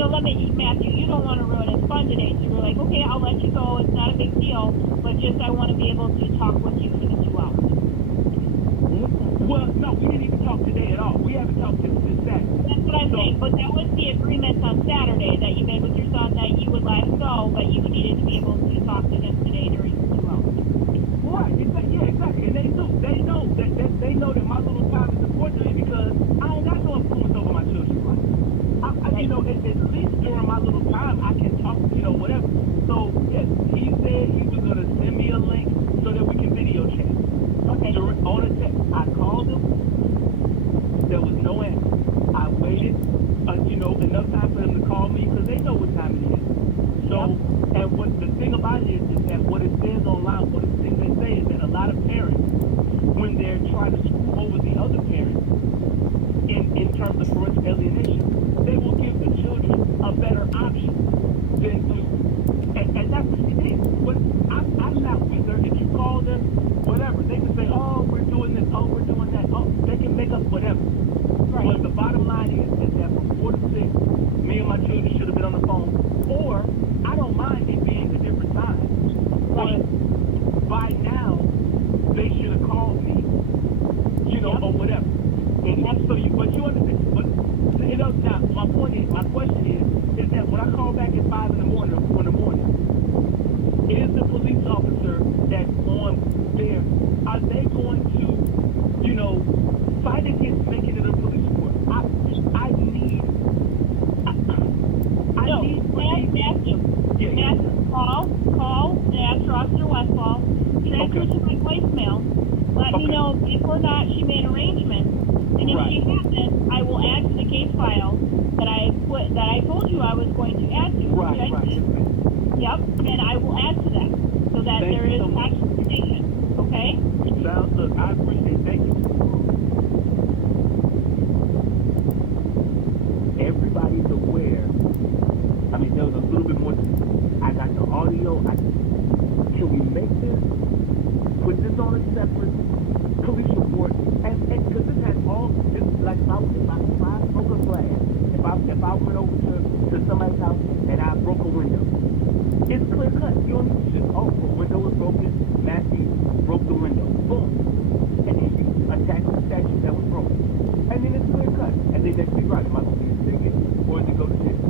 So let me, Matthew, you don't want to ruin his fun today. So you're like, okay, I'll let you go. It's not a big deal, but just I want to be able to talk with you for the 2 hours. Well, no, we didn't even talk today at all. We haven't talked since Saturday. That's what I'm saying. But that was the agreement on Saturday that you made with your son that you would let him go, but you needed to be able to talk to him today during the 2 hours. Right, exactly. Yeah, exactly. And they do. They know that my little time is important to me because I ain't got no influence over my children's life. You know, at least during my little time, I can talk, you know, whatever. So, yes, he said he was going to send me a link so that we can video chat. Okay. On a text. I called him. There was no answer. I waited, you know, enough time for them to call me because they know what time it is. So, and what the thing about it is that what it says online, what the thing they say is that a lot of parents, when they're trying to screw over the other parents, in terms of parental alienation, they will give the children a better option than to, and that's what she did. But I'm not with her. If you call them, whatever, they can say, oh, we're doing this, oh, we're doing that, oh, they can make up whatever. Right. But the bottom line is that from 4 to 6, me and my children should have been on the phone, or I don't mind it being a different time. But by now, they should have called me, you know, or whatever. And so but you understand, but you know, now my question is that when I call back at 5 in the morning or 4 in the morning, is the police officer that's on there, are they going to, you know, fight against making it a police report? I need Matthew. Yeah. Matthew, call Master Officer Westfall, transfer to my voicemail, let me know if or not she made arrangements. And if she hasn't, I will add to the case file that I told you I was going to add to. Right. Yep, and I will add to that so that there is documentation. Okay? Sounds good. I appreciate it. Thank you. Everybody's aware. I mean, there was a little bit more. I got the audio. Can we make this? Put this on a separate police report, and because this has all, this, like if I broke a glass, if I went over to somebody's house and I broke a window, it's clear cut. You don't need to just, oh, the window was broken, Matthew broke the window, boom, and then you attack the statue that was broken, and then it's clear cut, and then they figure out, am I going to be a ticket or is it go to jail?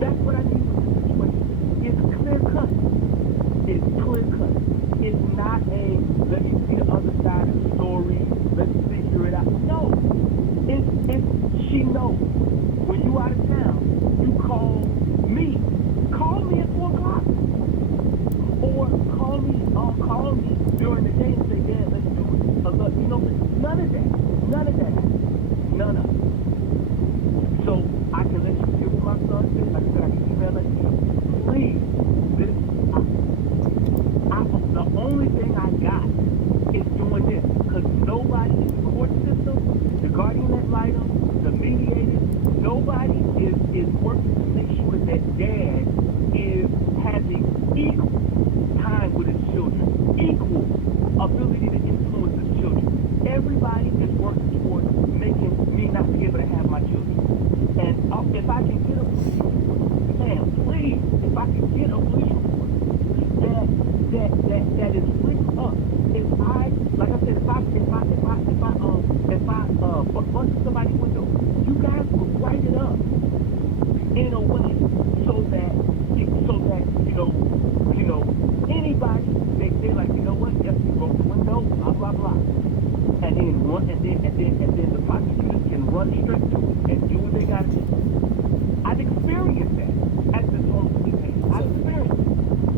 That's what I need with this situation. It's clear cut. It's clear cut. It's not a, let me see the other side of the story, let's figure it out. No. It's she knows. When you out of town, you call me. Call me at 4 o'clock. Or call me during the day and say, Dad, let's do it. You know, none of that. None of that. None of it. So I can let you hear what my son said. Like I said, I can email it to you. Please. The only thing I got is doing this, because nobody in the court system, the guardian ad litem, the mediators, nobody is working to make sure that Dad is having equal time with his children, equal ability to influence his children. Everybody is working towards making me not be able to have my children. And if I can get a police report, and then the prosecutors can run straight to it and do what they got to do. I've experienced that at the Tulsa police station. I've experienced it.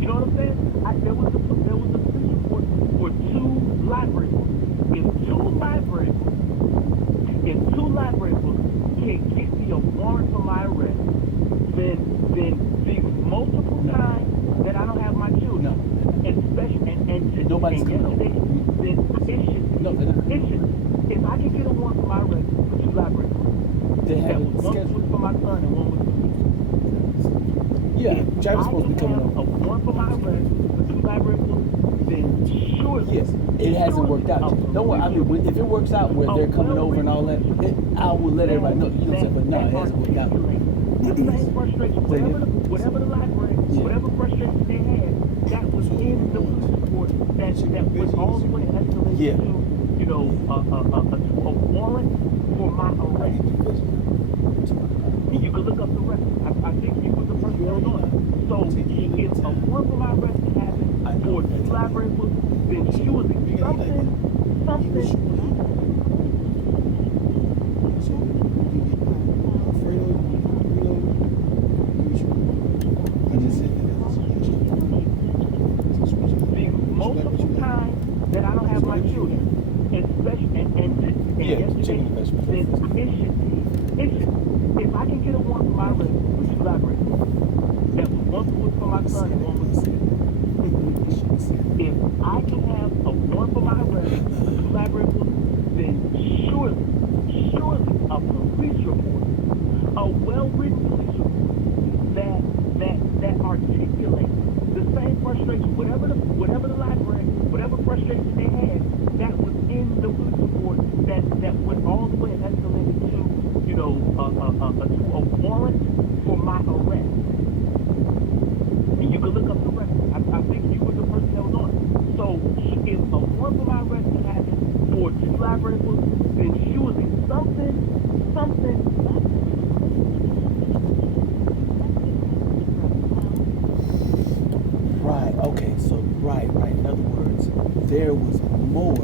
You know what I'm saying? There was a police report for 2 library books. If two library books can get me a warrant for my arrest, then the multiple times that I don't have my children, and especially and Nobody's yesterday, then it should. No, they're not. It should. If I can get a warrant for my arrest for 2 library books, They have it one scheduled. was for my son and one was for me. Yeah, Travis supposed to be coming I up. can have a warrant for my arrest for 2 library books, then surely. Yes, it hasn't worked out. Don't worry. I mean, if it works out where they're coming over and all that, I will let everybody know. You know what I'm saying? But no, it hasn't worked out. The same frustration, whatever the library, whatever frustration they had, that was in the police report that was all the way escalated to, you know, a warrant for my arrest. And you can look up the record. I think he was the person that was on it. So if a warrant for my arrest can happen for 2 library books, then surely something. Multiple times that I don't have my children, especially and yesterday, then it should. If I can get a warrant for my arrest for 2 library books, that one was for my son and one was for me. If I can have a warrant for my arrest for 2 library books, then surely a police report, a well-written police report that articulates the same frustration, whatever the library, whatever frustration they had, that was in the police report that went all the way and escalated to, you know, a warrant for my arrest. And you can look up the record. I think you were the person that was on it. So if a warrant for my arrest can happen for 2 library books, then surely something. Right, okay, so right. In other words, there was more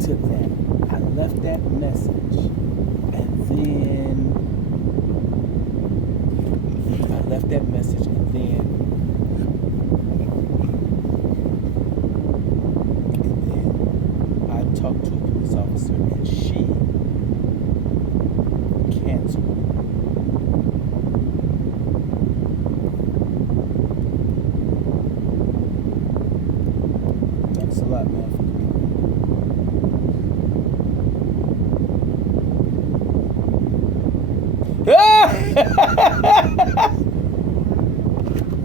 to that. I left that message, and then I talked to a police officer, and she canceled. Thanks a lot, man, for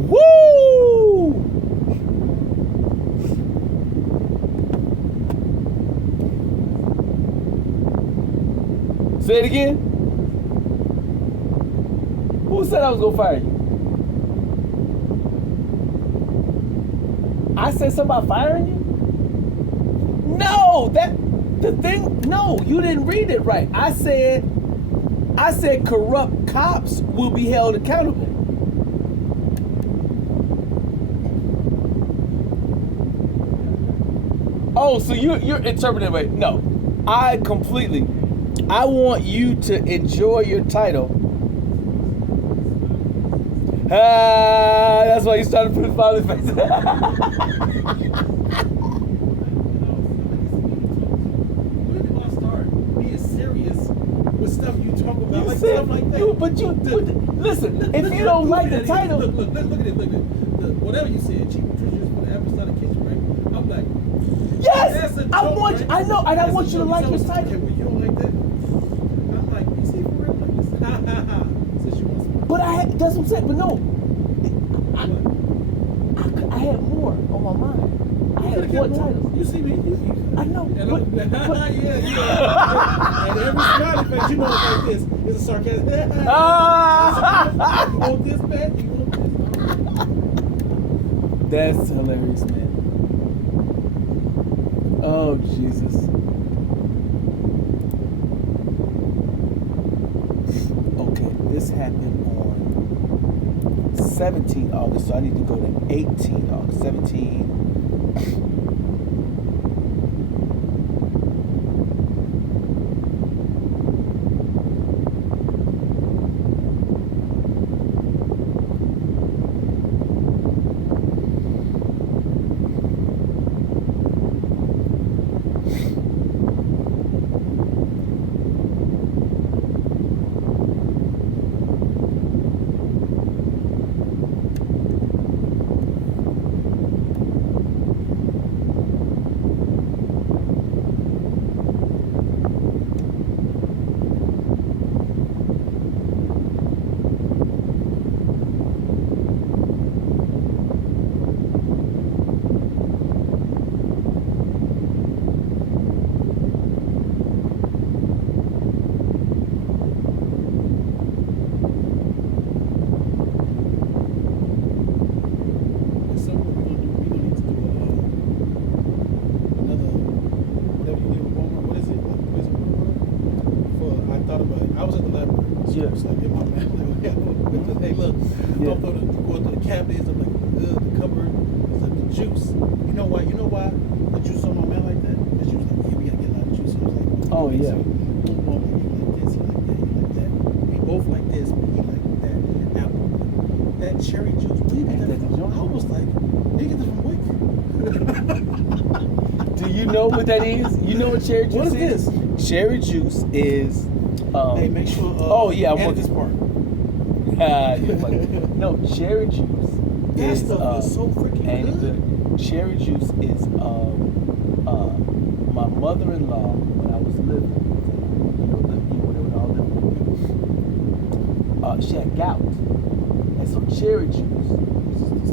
Woo! Say it again. Who said I was gonna fire you? I said something about firing you? No, no, you didn't read it right. I said corrupt cops will be held accountable. Oh, so you're interpreting it right. No, I want you to enjoy your title. That's why you started putting smiley faces. Stuff you talk about, like stuff like that. Listen, if you don't like the title, look at it. Whatever you said, Chief Patricia's for the Apostolic Kitchen, right? I'm like, yes, that's a joke, I want right? you, I know, and I want you to like your Okay, title. well, you don't like that? I'm like, is he for real? Like this? Ha ha ha. Since you want some. But that's what I'm saying. But no, I had more on my mind. I had more titles. You see me? I know. And But yeah. And every smiley face, you know, it's like this. It's a sarcasm. You want this, man? You want this? That's hilarious, man. Oh, Jesus. Okay, this happened on 17 August, so I need to go to 18 August. 17. Oh, yeah. So, well, he like this, he like that, he like that. We both like this, but he like that apple. That cherry juice, where you get that from? I was like, you get that from Wick. Do you know what that is? You know what cherry juice What is this? Cherry juice is. Hey, make sure. Oh yeah, I'm edit working this part. You're funny. No, cherry juice That is stuff is so freaking and good. the cherry juice is my mother-in-law when I was living with her, when they were all living with me. She had gout, and so cherry juice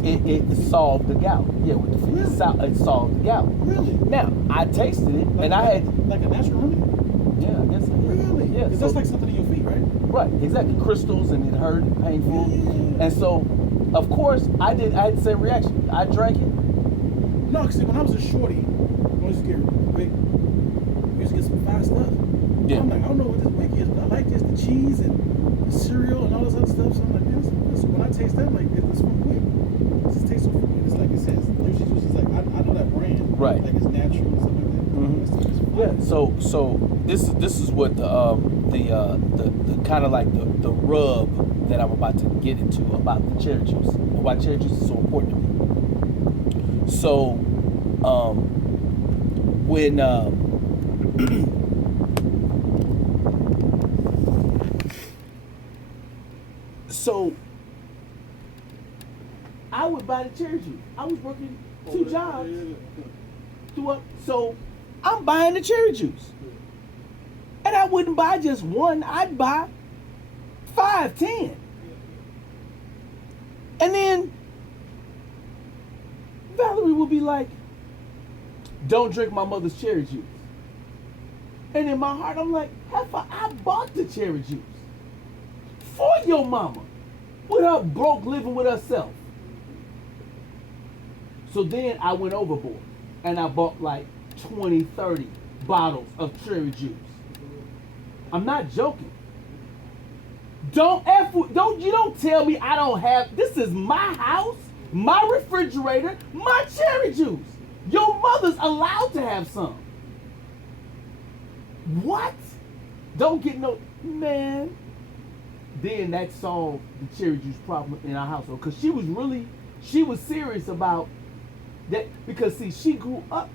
it solved the gout. Yeah, with the Really? it solved the gout. Really? Now I tasted it, and I had like a natural remedy. yeah, I guess so. Really? Yeah, Because that's like something in your feet, right? right, exactly. Crystals and it hurt and painful. Yeah. And so, of course, I had the same reaction. I drank it. No, because when I was a shorty, I used to get Wick. We used to get some fast stuff. Yeah. I'm like, I don't know what this Wick is, but I like this, the cheese and the cereal and all this other stuff. So I'm like, man, this when I taste that, I'm like, this is from Wick. This tastes so fruity. It's like it says, Juicy Juice is like, I know that brand. Right. Like it's natural and stuff like that. Mhm. That stuff is fire. Yeah. So this is what the kind of like the rub that I'm about to get into about the cherry juice and why cherry juice is so important to me. So when so I would buy the cherry juice. I was working 2 jobs. So I'm buying the cherry juice. And I wouldn't buy just one, I'd buy 5, 10. And then Valerie would be like, don't drink my mother's cherry juice. And in my heart, I'm like, heifer, I bought the cherry juice for your mama with her broke living with herself. So then I went overboard and I bought like 20, 30 bottles of cherry juice. I'm not joking. Don't tell me I don't have, this is my house, my refrigerator, my cherry juice. Your mother's allowed to have some. What? Don't get no, man. Then that solved the cherry juice problem in our household because she was serious about that because see, she grew up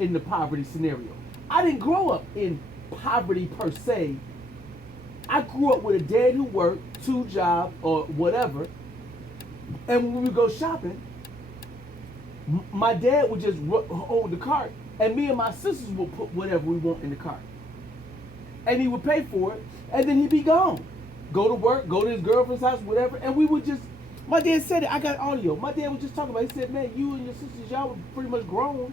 in the poverty scenario. I didn't grow up in poverty per se. I grew up with a dad who worked 2 jobs or whatever, and when we would go shopping, my dad would just hold the cart, and me and my sisters would put whatever we want in the cart, and he would pay for it, and then he'd be gone, go to work, go to his girlfriend's house, whatever, and we would just. My dad said it. I got audio. My dad was just talking about it. He said, man, you and your sisters, y'all were pretty much grown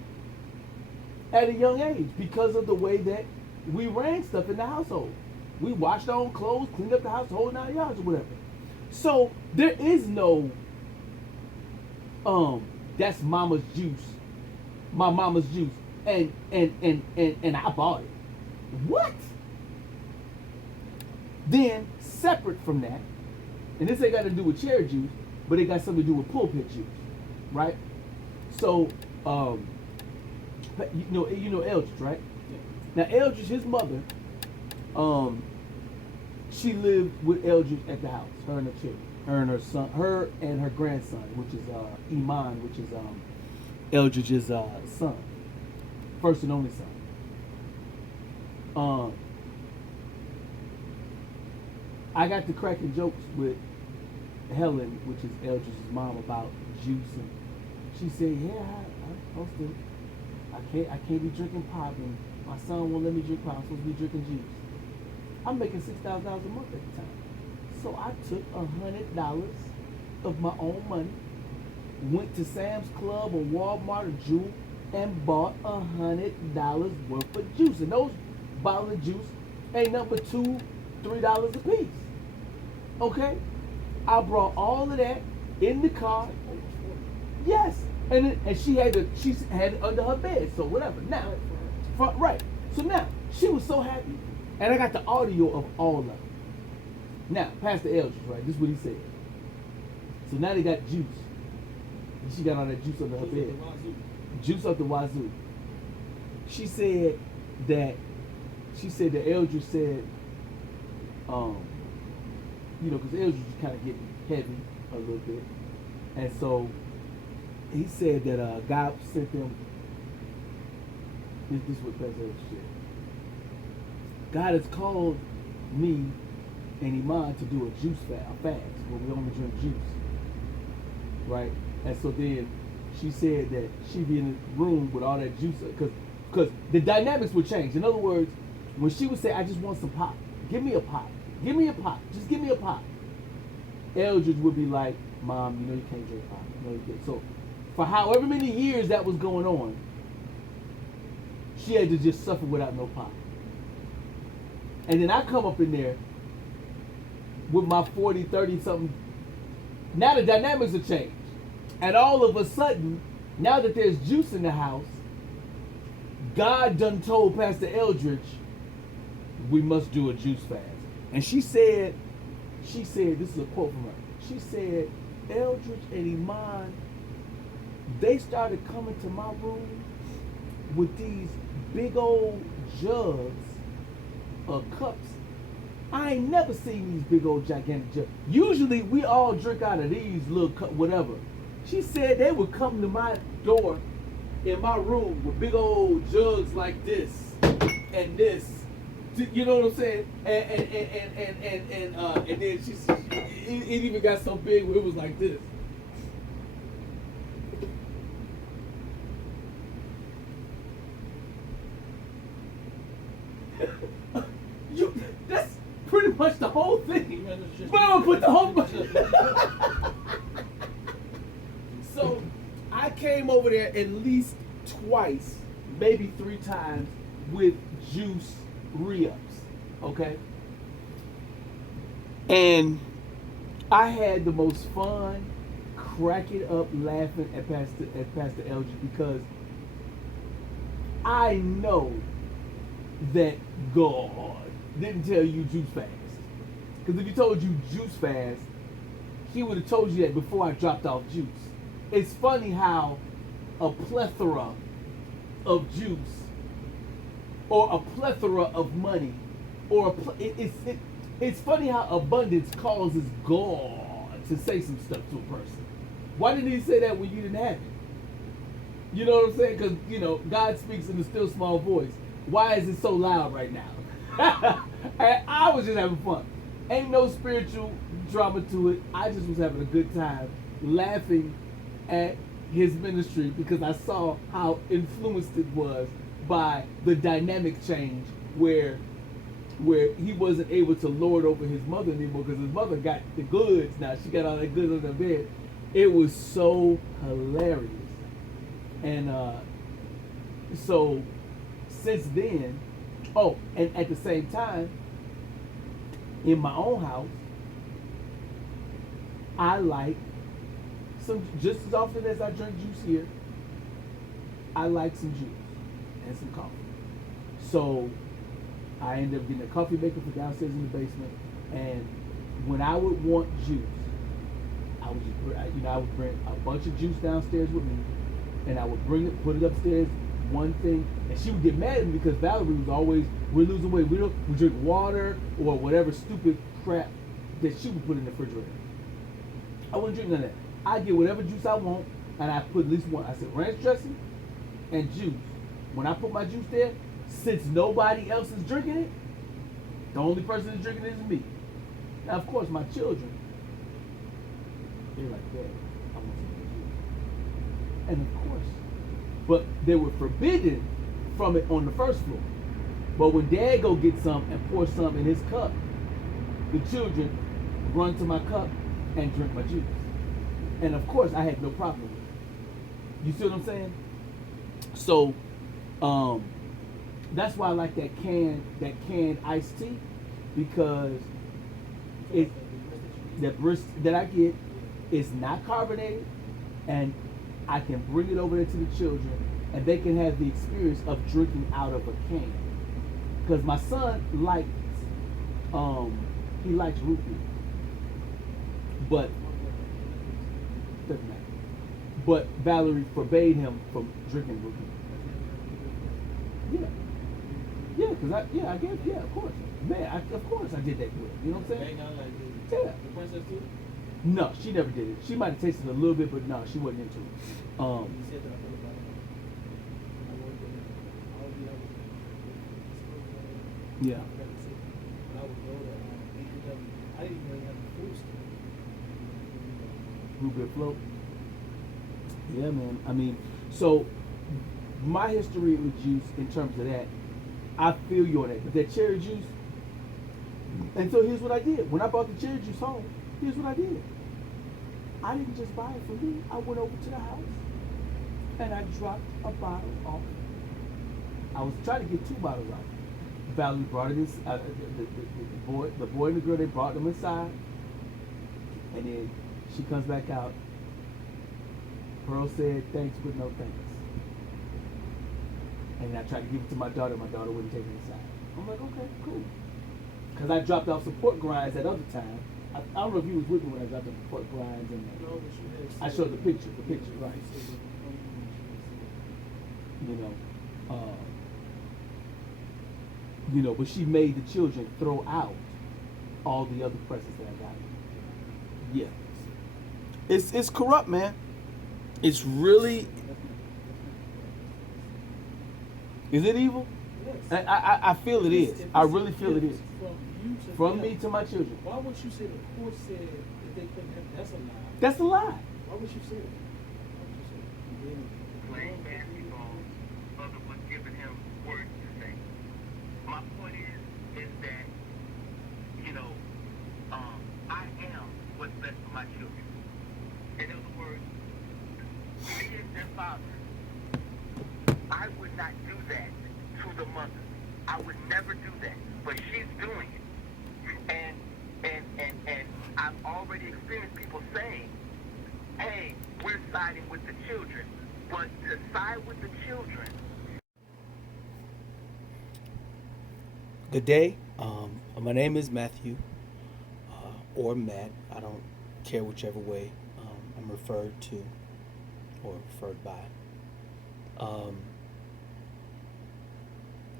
at a young age because of the way that we ran stuff in the household. We washed our own clothes, cleaned up the house, the whole 9 yards or whatever. So there is no, that's mama's juice, my mama's juice, and I bought it. What? Then separate from that, and this ain't got to do with cherry juice, but it got something to do with pulpit juice, right? So, you know Eldridge, right? Now Eldridge, his mother, she lived with Eldridge at the house, her and her children, her and her son, her and her grandson, which is Iman, which is Eldridge's son, first and only son. I got to cracking jokes with Helen, which is Eldridge's mom, about juice, and she said, "Yeah, I'm supposed to. I can't be drinking pop, and my son won't let me drink pop. I'm supposed to be drinking juice." I'm making $6,000 a month at the time, so I took $100 of my own money, went to Sam's Club or Walmart or Jewel, and bought $100 worth of juice, and those bottles of juice ain't nothing but $2, $3 a piece. Okay, I brought all of that in the car. Yes, and she had it under her bed, so whatever. Now, right. So now she was so happy, and I got the audio of all of it. Now, Pastor Eldridge, right? This is what he said. So now they got juice. And she got all that juice under her bed. Juice up the wazoo. She said that she said that Eldridge said, you know, because Eldridge was kind of getting heavy a little bit, and so he said that God sent them. This is what Pastor Eldridge said. God has called me and Iman to do a juice fast where we only drink juice, right? And so then she said that she'd be in the room with all that juice because the dynamics would change. In other words, when she would say, "I just want some pop. Give me a pop. Give me a pop. Just give me a pop," Eldridge would be like, "Mom, you know you can't drink pop. You know you can't." So for however many years that was going on, she had to just suffer without no pop. And then I come up in there with my 40, 30 something. Now the dynamics have changed. And all of a sudden, now that there's juice in the house, God done told Pastor Eldridge, we must do a juice fast. And she said, this is a quote from her. She said, Eldridge and Iman, they started coming to my room with these big old jugs of cups. I ain't never seen these big old gigantic jugs. Usually we all drink out of these little cup, whatever. She said they would come to my door in my room with big old jugs like this and this. You know what I'm saying? And then it even got so big where it was like this. That's pretty much the whole thing. But I'm gonna put the whole So I came over there at least twice, maybe 3 times with juice re-ups, okay? And I had the most fun cracking up laughing at Pastor Eldridge because I know that God didn't tell you juice fast. Because if he told you juice fast, he would have told you that before I dropped off juice. It's funny how a plethora of juice or a plethora of money or it's funny how abundance causes God to say some stuff to a person. Why didn't he say that when you didn't have it? You know what I'm saying? Because, you know, God speaks in a still small voice. Why is it so loud right now? And I was just having fun. Ain't no spiritual drama to it. I just was having a good time laughing at his ministry because I saw how influenced it was by the dynamic change where he wasn't able to lord over his mother anymore because his mother got the goods now. She got all that goods on her bed. It was so hilarious. And so since then, and at the same time, in my own house, I like some, just as often as I drink juice here, I like some juice and some coffee. So I ended up getting a coffee maker for downstairs in the basement, and when I would want juice, I would bring a bunch of juice downstairs with me, and I would put it upstairs, one thing, and she would get mad at me because Valerie was always, we're losing weight, we drink water or whatever stupid crap that she would put in the refrigerator. I wouldn't drink none of that. I get whatever juice I want, and I put at least one. I said ranch dressing and juice. When I put my juice there, since nobody else is drinking it, the only person that's drinking it is me. Now, of course, my children, they're like, Dad, I want some juice. And of course, but they were forbidden from it on the first floor. But when Dad go get some and pour some in his cup, the children run to my cup and drink my juice. And of course, I had no problem with it. You see what I'm saying? So, that's why I like that canned iced tea, because that I get is not carbonated, and I can bring it over there to the children, and they can have the experience of drinking out of a can. Because my son likes root beer, but doesn't matter. But Valerie forbade him from drinking root beer. Yeah, because Cause I gave, of course, man, of course I did that with her. You know what I'm saying? Yeah. The princess too? No, she never did it. She might have tasted a little bit, but no, she wasn't into it. You said that I thought about it. I worked in Yeah. I would go to APW. I didn't even really have the food store. Blueberry float. Yeah, man. I mean, so my history with juice in terms of that, I feel you on that. But that cherry juice, and so here's what I did. When I bought the cherry juice home, here's what I did. I didn't just buy it for me. I went over to the house and I dropped a bottle off. I was trying to get 2 bottles out. Valerie brought it in, the boy and the girl, they brought them inside. And then she comes back out. Pearl said thanks, but no thanks. And I tried to give it to my daughter. My daughter wouldn't take it inside. I'm like, okay, cool. Because I dropped off support grinds that other time. I don't know if you was with me when I dropped off support grinds. And I showed the picture, right. But she made the children throw out all the other presents that I got. Yeah. It's corrupt, man. It's really. Is it evil? Yes. I feel it is. I really feel it is. From you to From them. me to my children. Why would you say the court said that they couldn't have? That's a lie. That's a lie. Why would you say that? Why would you say that? Playing basketball, other was giving him words to say. My point is that, I am what's best for my children. In other words, me as their father, I would not do that to the mother. I would never do that, but she's doing it. And I've already experienced people saying, hey, we're siding with the children. But to side with the children. Good day. My name is Matthew, or Matt. I don't care whichever way I'm referred to or referred by.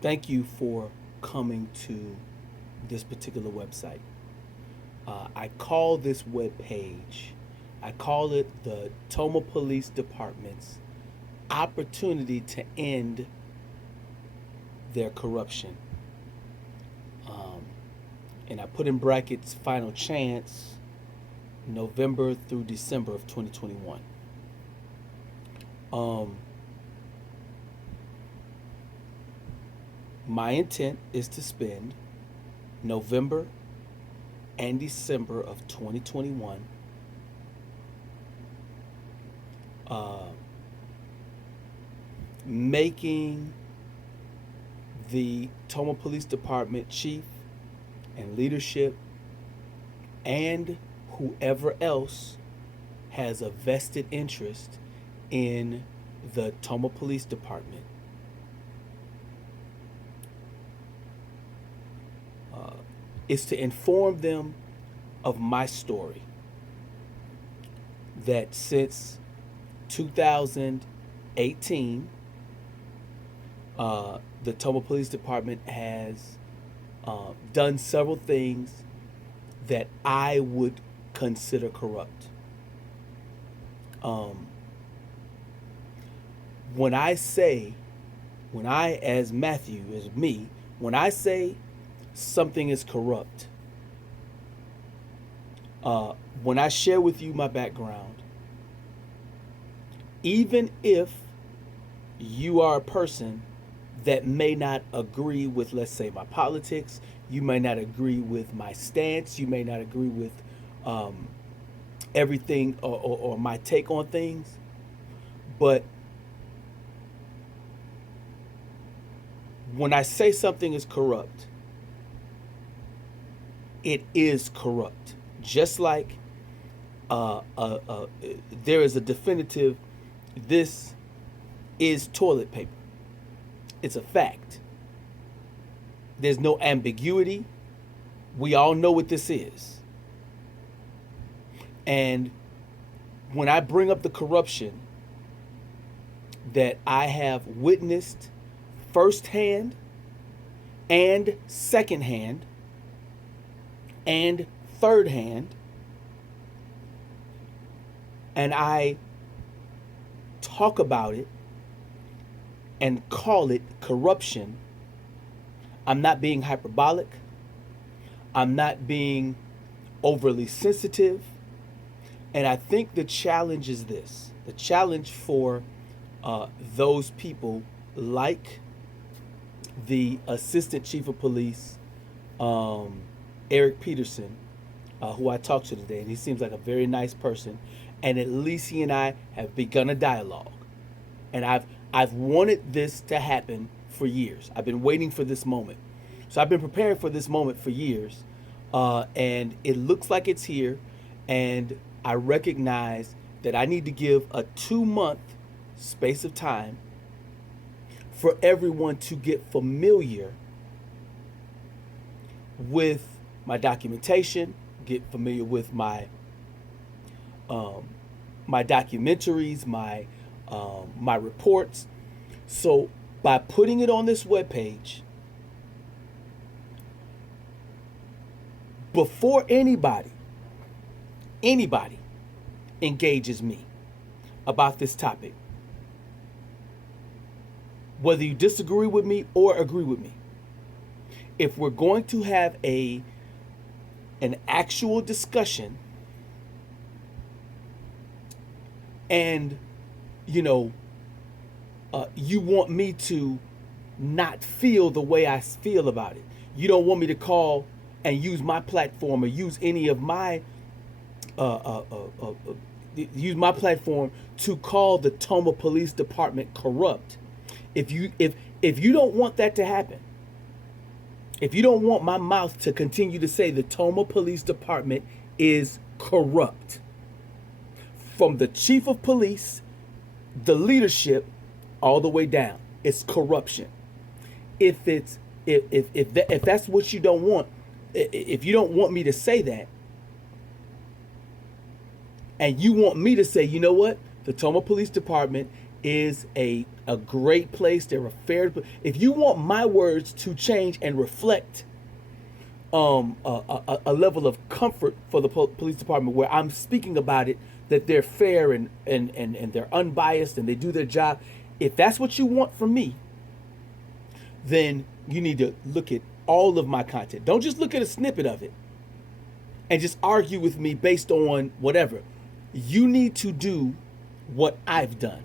Thank you for coming to this particular website. I call this web page, I call it the Tomah Police Department's opportunity to end their corruption. And I put in brackets final chance, November through December of 2021. My intent is to spend November and December of 2021 making the Tomah Police Department chief and leadership and whoever else has a vested interest in the Tomah Police Department is to inform them of my story, that since 2018 the Tomah Police Department has done several things that I would consider corrupt. When I, as Matthew, as me, when I say something is corrupt, when I share with you my background, even if you are a person that may not agree with, let's say, my politics, you may not agree with my stance, you may not agree with everything or my take on things, but when I say something is corrupt, it is corrupt. Just like there is a definitive, this is toilet paper. It's a fact. There's no ambiguity. We all know what this is. And when I bring up the corruption that I have witnessed firsthand and secondhand and third hand, and I talk about it and call it corruption, I'm not being hyperbolic. I'm not being overly sensitive. And I think the challenge is this. The challenge for those people like the Assistant Chief of Police, Eric Peterson, who I talked to today, and he seems like a very nice person. And at least he and I have begun a dialogue. And I've wanted this to happen for years. I've been waiting for this moment. So I've been preparing for this moment for years. And it looks like it's here. And I recognize that I need to give a 2-month space of time for everyone to get familiar with my documentation, get familiar with my my documentaries, my reports. So by putting it on this webpage, before anybody engages me about this topic, whether you disagree with me or agree with me, if we're going to have an actual discussion, and you want me to not feel the way I feel about it, you don't want me to call and use my platform or use any of my use my platform to call the Tomah Police Department corrupt. If you don't want that to happen, if you don't want my mouth to continue to say the Tomah Police Department is corrupt, from the chief of police, the leadership, all the way down, it's corruption. If that's what you don't want, if you don't want me to say that, and you want me to say, you know what, the Tomah Police Department is a great place, they're a fair, if you want my words to change and reflect a level of comfort for the police department where I'm speaking about it, that they're fair and they're unbiased and they do their job, if that's what you want from me, then you need to look at all of my content. Don't just look at a snippet of it and just argue with me based on whatever. You need to do what I've done.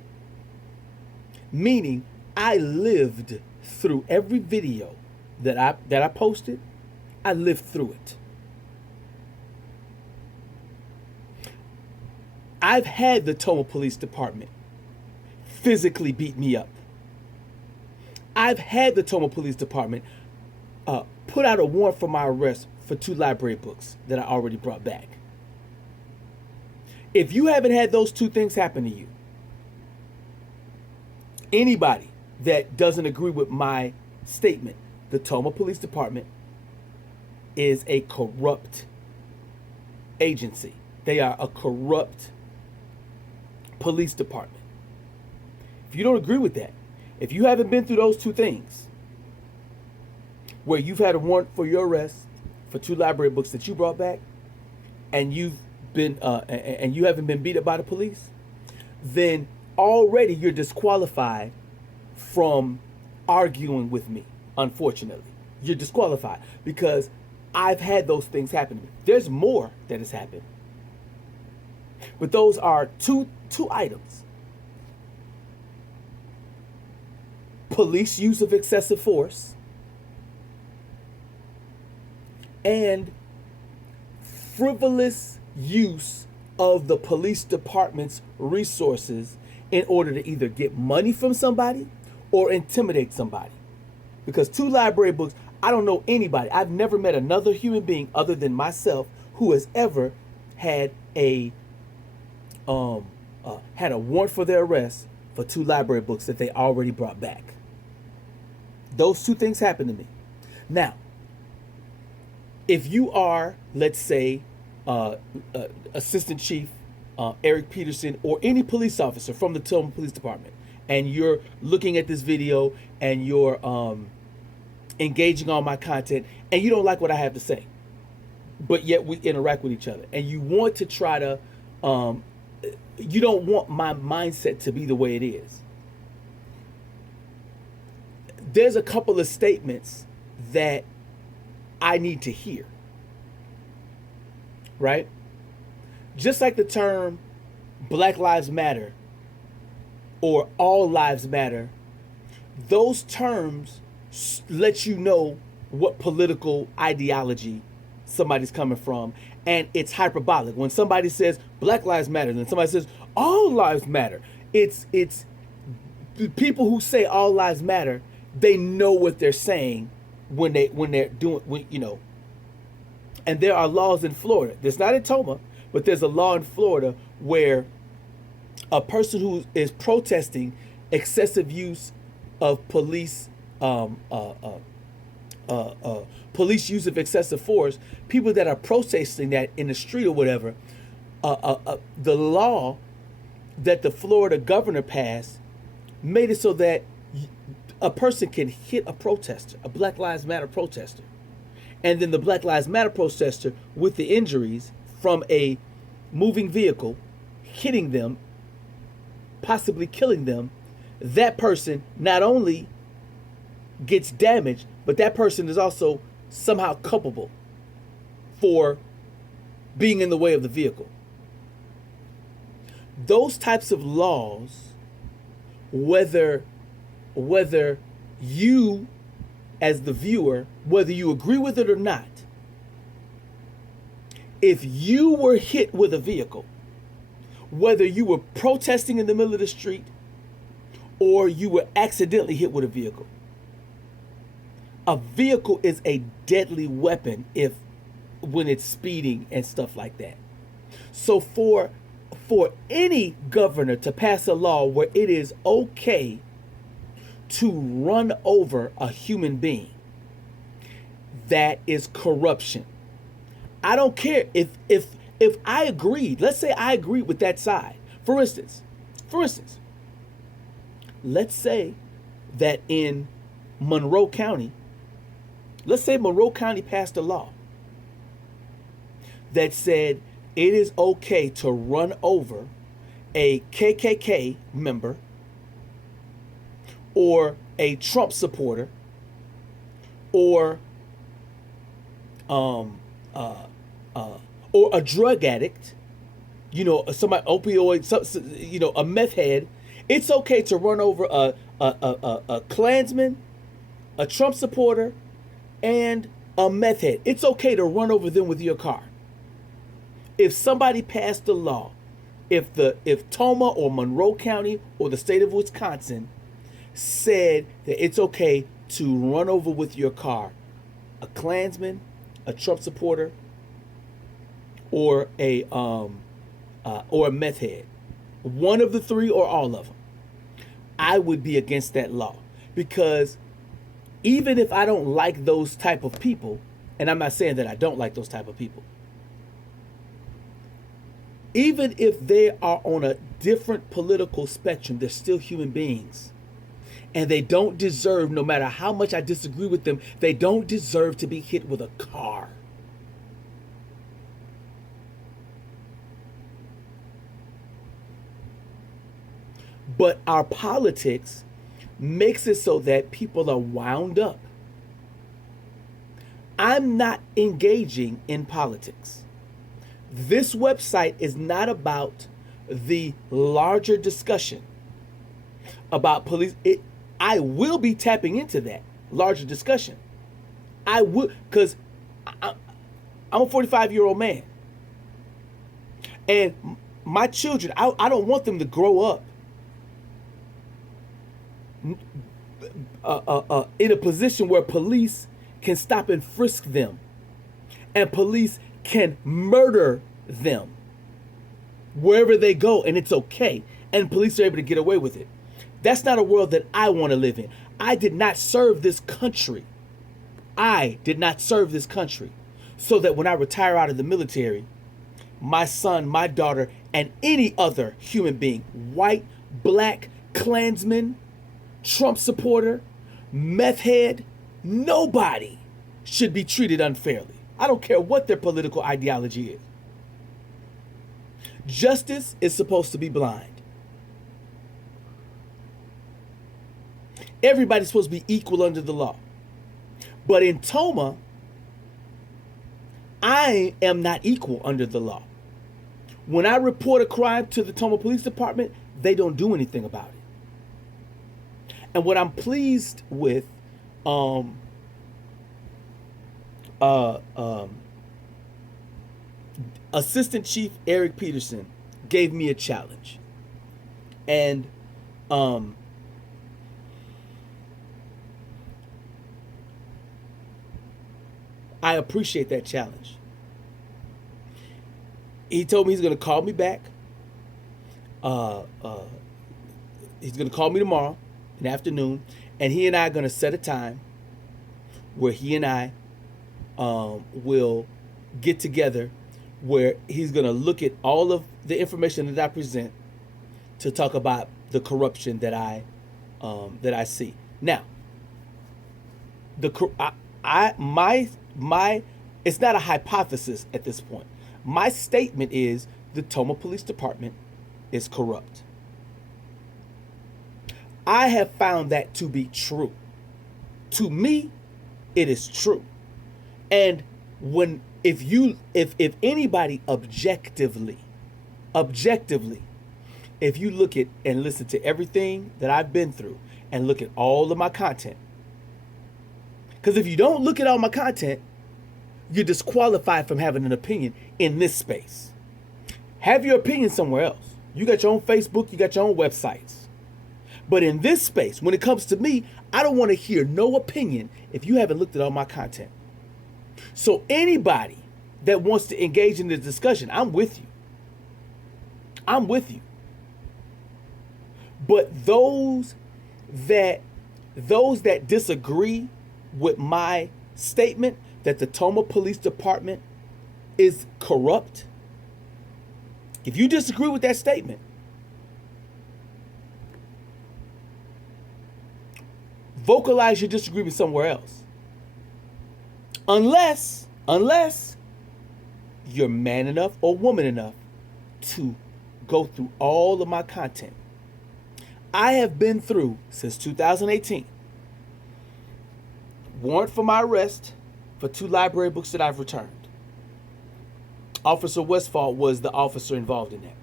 Meaning, I lived through every video that I posted. I lived through it. I've had the Tomah Police Department physically beat me up. I've had the Tomah Police Department put out a warrant for my arrest for 2 library books that I already brought back. If you haven't had those 2 things happen to you, anybody that doesn't agree with my statement, the Tomah Police Department is a corrupt agency. They are a corrupt police department. If you don't agree with that, if you haven't been through those 2 things, where you've had a warrant for your arrest for 2 library books that you brought back, and you've been and you haven't been beat up by the police, then already you're disqualified from arguing with me. Unfortunately, you're disqualified because I've had those things happen to me. There's more that has happened, but those are two items: police use of excessive force and frivolous use of the police department's resources in order to either get money from somebody or intimidate somebody. Because 2 library books, I don't know anybody, I've never met another human being other than myself who has ever had a warrant for their arrest for 2 library books that they already brought back. Those 2 things happened to me. Now, if you are, let's say, Assistant Chief Eric Peterson or any police officer from the Tomah Police Department, and you're looking at this video and you're engaging on my content, and you don't like what I have to say, but yet we interact with each other, and you want to try to, you don't want my mindset to be the way it is. There's a couple of statements that I need to hear, right? Just like the term Black Lives Matter or All Lives Matter, those terms let you know what political ideology somebody's coming from, and it's hyperbolic. When somebody says Black Lives Matter, then somebody says All Lives Matter. It's the people who say All Lives Matter, they know what they're saying when they're doing, you know. And there are laws in Florida. There's not in Toma, but there's a law in Florida where a person who is protesting excessive use of police police use of excessive force, people that are protesting that in the street or whatever, the law that the Florida governor passed made it so that a person can hit a protester, a Black Lives Matter protester, and then the Black Lives Matter protester with the injuries from a moving vehicle hitting them, possibly killing them, that person not only gets damaged, but that person is also somehow culpable for being in the way of the vehicle. Those types of laws, whether you as the viewer, whether you agree with it or not, if you were hit with a vehicle, whether you were protesting in the middle of the street or you were accidentally hit with a vehicle is a deadly weapon when it's speeding and stuff like that. So for any governor to pass a law where it is okay to run over a human being, that is corruption. I don't care if I agreed. Let's say I agreed with that side. For instance, let's say that in Monroe County, passed a law that said it is okay to run over a KKK member or a Trump supporter or a drug addict, you know, somebody opioid, you know, a meth head. It's okay to run over a Klansman, a Trump supporter, and a meth head. It's okay to run over them with your car. If somebody passed a law, if Toma or Monroe County or the state of Wisconsin said that it's okay to run over with your car a Klansman, a Trump supporter, or a meth head, one of the three or all of them, I would be against that law. Because even if I don't like those type of people, and I'm not saying that I don't like those type of people, even if they are on a different political spectrum, they're still human beings. And they don't deserve, no matter how much I disagree with them, they don't deserve to be hit with a car. But our politics makes it so that people are wound up. I'm not engaging in politics. This website is not about the larger discussion about police. I will be tapping into that larger discussion. I would, because I'm a 45-year-old man. And my children, I don't want them to grow up in a position where police can stop and frisk them and police can murder them wherever they go, and it's okay, and police are able to get away with it. That's not a world that I want to live in. I did not serve this country. So that when I retire out of the military, my son, my daughter, and any other human being, white, black, Klansman, Trump supporter, meth head, Nobody should be treated unfairly. I don't care what their political ideology is. Justice is supposed to be blind. Everybody's supposed to be equal under the law. But in Tomah, I am not equal under the law. When I report a crime to the Tomah Police Department, they don't do anything about it. And what I'm pleased with, Assistant Chief Eric Peterson gave me a challenge. And I appreciate that challenge. He told me he's going to call me back. He's going to call me tomorrow in the afternoon, and he and I are going to set a time where he and I will get together, where he's going to look at all of the information that I present to talk about the corruption that I see. Now, it's not a hypothesis at this point. My statement is the Tomah Police Department is corrupt. I have found that to be true. To me, it is true. And if anybody objectively, if you look at and listen to everything that I've been through and look at all of my content, because if you don't look at all my content, you're disqualified from having an opinion in this space. Have your opinion somewhere else. You got your own Facebook, you got your own websites. But in this space, when it comes to me, I don't want to hear no opinion if you haven't looked at all my content. So anybody that wants to engage in this discussion, I'm with you. I'm with you. But those that disagree with my statement that the Tomah Police Department is corrupt, if you disagree with that statement, vocalize your disagreement somewhere else. Unless you're man enough or woman enough to go through all of my content. I have been through, since 2018, warrant for my arrest for 2 library books that I've returned. Officer Westfall was the officer involved in that.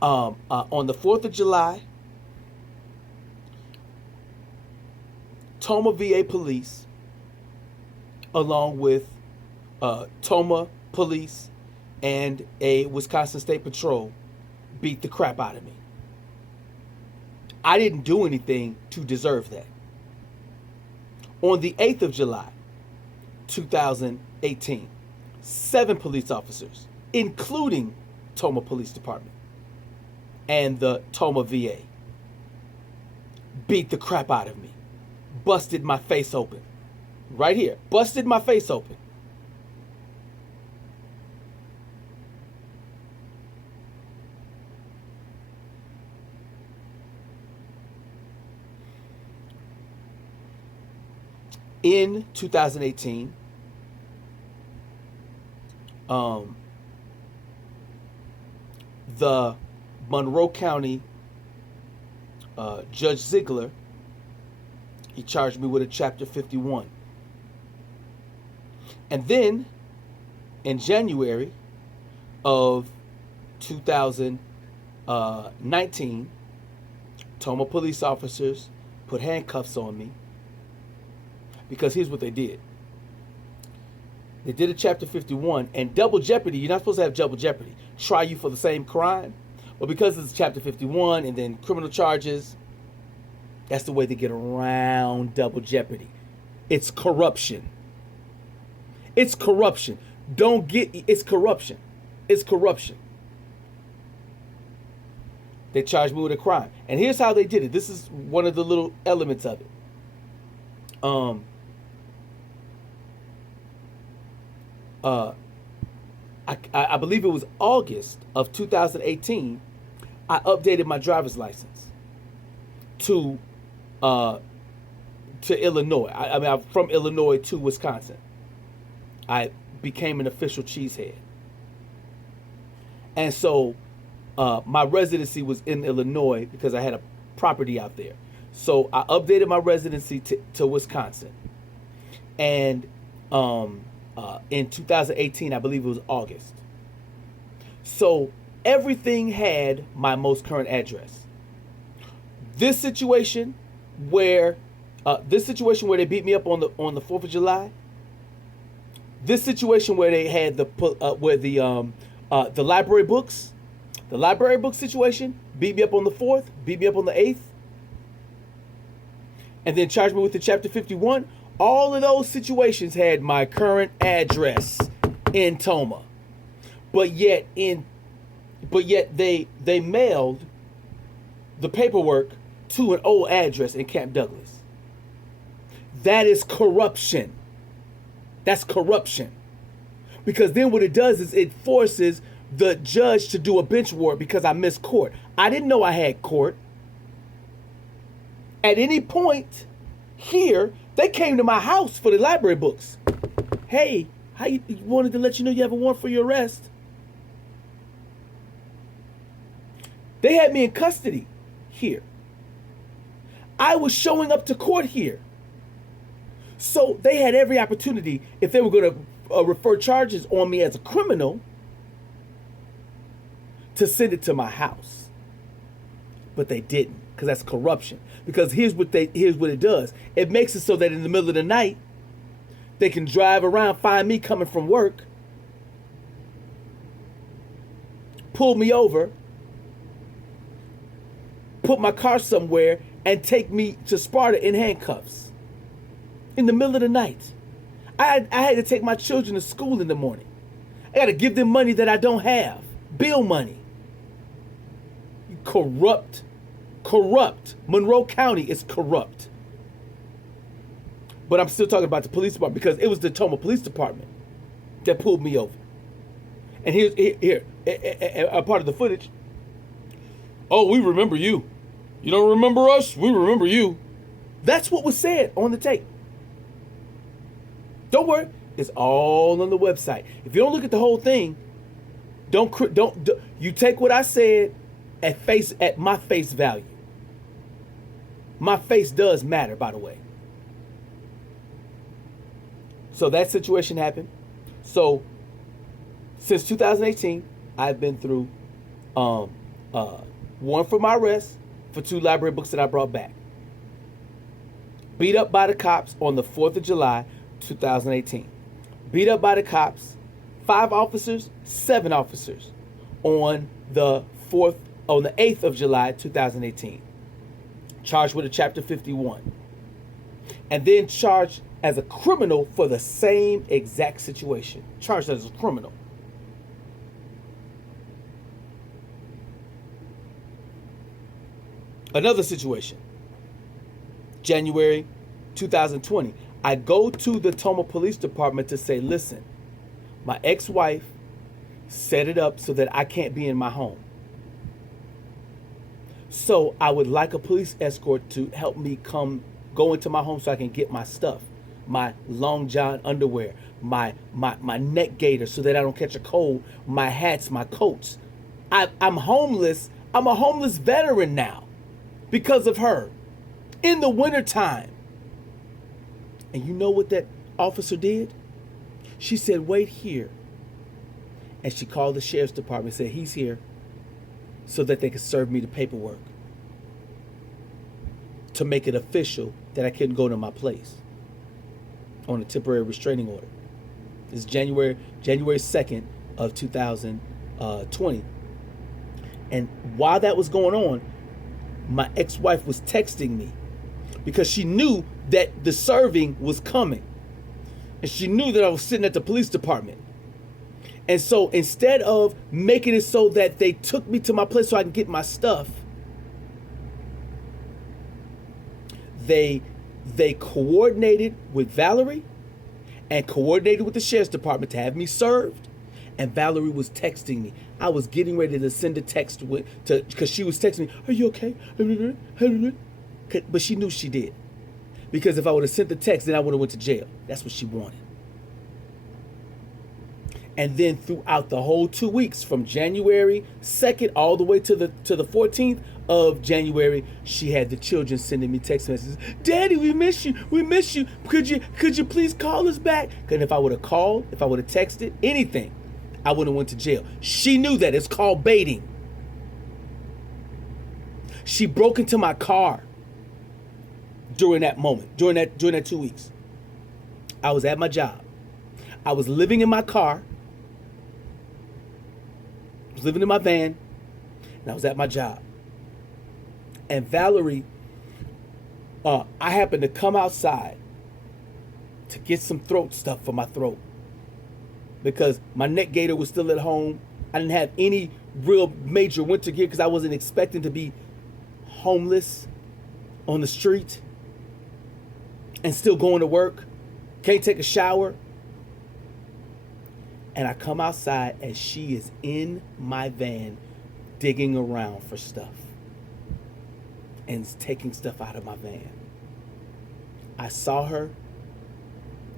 On the 4th of July, Tomah VA Police, along with Tomah Police and a Wisconsin State Patrol, beat the crap out of me. I didn't do anything to deserve that. On the 8th of July, 2018, 7 police officers, including Tomah Police Department and the Tomah VA, beat the crap out of me. Busted my face open. Right here. Busted my face open. In 2018, the Monroe County Judge Ziegler, he charged me with a Chapter 51. And then, in January of 2019, Tomah police officers put handcuffs on me. Because here's what they did. They did a Chapter 51, and double jeopardy, you're not supposed to have double jeopardy. Try you for the same crime. But because it's Chapter 51 and then criminal charges, that's the way they get around double jeopardy. It's corruption. It's corruption. It's corruption. It's corruption. They charged me with a crime. And here's how they did it. This is one of the little elements of it. I believe it was August of 2018, I updated my driver's license to to Illinois. I mean, I'm from Illinois to Wisconsin. I became an official cheesehead. And so my residency was in Illinois because I had a property out there. So I updated my residency to Wisconsin. And in 2018, I believe it was August. So everything had my most current address. This situation where they beat me up on the 4th of July. This situation where they had the library books, the library book situation, beat me up on the 4th, beat me up on the 8th, and then charged me with the Chapter 51. All of those situations had my current address in Tomah, but yet they mailed the paperwork to an old address in Camp Douglas. That is corruption. That's corruption. Because then what it does is it forces the judge to do a bench warrant because I missed court. I didn't know I had court. At any point here, they came to my house for the library books. Hey, how you wanted to let you know you have a warrant for your arrest. They had me in custody here. I was showing up to court here. So they had every opportunity, if they were going to refer charges on me as a criminal, to send it to my house. But they didn't, because that's corruption. Because here's what it does. It makes it so that in the middle of the night, they can drive around, find me coming from work, pull me over, put my car somewhere, and take me to Sparta in handcuffs. In the middle of the night. I had to take my children to school in the morning. I got to give them money that I don't have. Bill money. Corrupt. Monroe County is corrupt. But I'm still talking about the police department because it was the Tomah Police Department that pulled me over. And here, a part of the footage. Oh, we remember you. You don't remember us? We remember you. That's what was said on the tape. Don't worry, it's all on the website. If you don't look at the whole thing, don't you take what I said at my face value. My face does matter, by the way. So that situation happened. So since 2018, I've been through one for my arrest for 2 library books that I brought back. Beat up by the cops on the 4th of July, 2018. Beat up by the cops, 5 officers, 7 officers on the 8th of July, 2018. Charged with a Chapter 51. And then charged as a criminal for the same exact situation. Charged as a criminal. Another situation. January 2020. I go to the Tomah Police Department to say, listen, my ex-wife set it up so that I can't be in my home. So I would like a police escort to help me go into my home so I can get my stuff. My long john underwear, my neck gaiter so that I don't catch a cold, my hats, my coats. I'm homeless. I'm a homeless veteran now because of her in the wintertime. And you know what that officer did? She said, wait here. And she called the sheriff's department and said, he's here so that they could serve me the paperwork to make it official that I couldn't go to my place on a temporary restraining order. It's January 2nd of 2020. And while that was going on, my ex-wife was texting me because she knew that the serving was coming. And she knew that I was sitting at the police department. And so instead of making it so that they took me to my place so I can get my stuff, they coordinated with Valerie and coordinated with the sheriff's department to have me served. And Valerie was texting me. I was getting ready to send a text because she was texting me, are you okay? But she knew she did. Because if I would have sent the text, then I would have went to jail. That's what she wanted. And then throughout the whole 2 weeks, from January 2nd all the way to the 14th of January, she had the children sending me text messages. Daddy, we miss you. We miss you. Could you please call us back? Because if I would have called, if I would have texted, anything, I would have went to jail. She knew that. It's called baiting. She broke into my car during that moment, during that 2 weeks. I was at my job. I was living in my car. I was living in my van, and I was at my job. And Valerie, I happened to come outside to get some throat stuff for my throat because my neck gaiter was still at home. I didn't have any real major winter gear because I wasn't expecting to be homeless on the street and still going to work. Can't take a shower. And I come outside and she is in my van digging around for stuff and taking stuff out of my van. I saw her.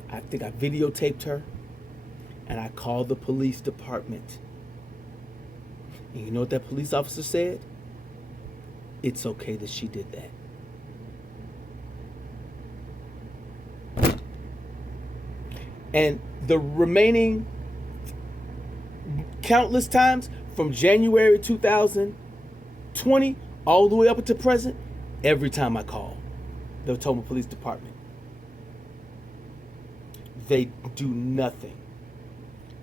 I think I videotaped her. And I called the police department. And you know what that police officer said? It's okay that she did that. And the remaining countless times from January 2020 all the way up to present, every time I call the Ottumwa Police Department, they do nothing.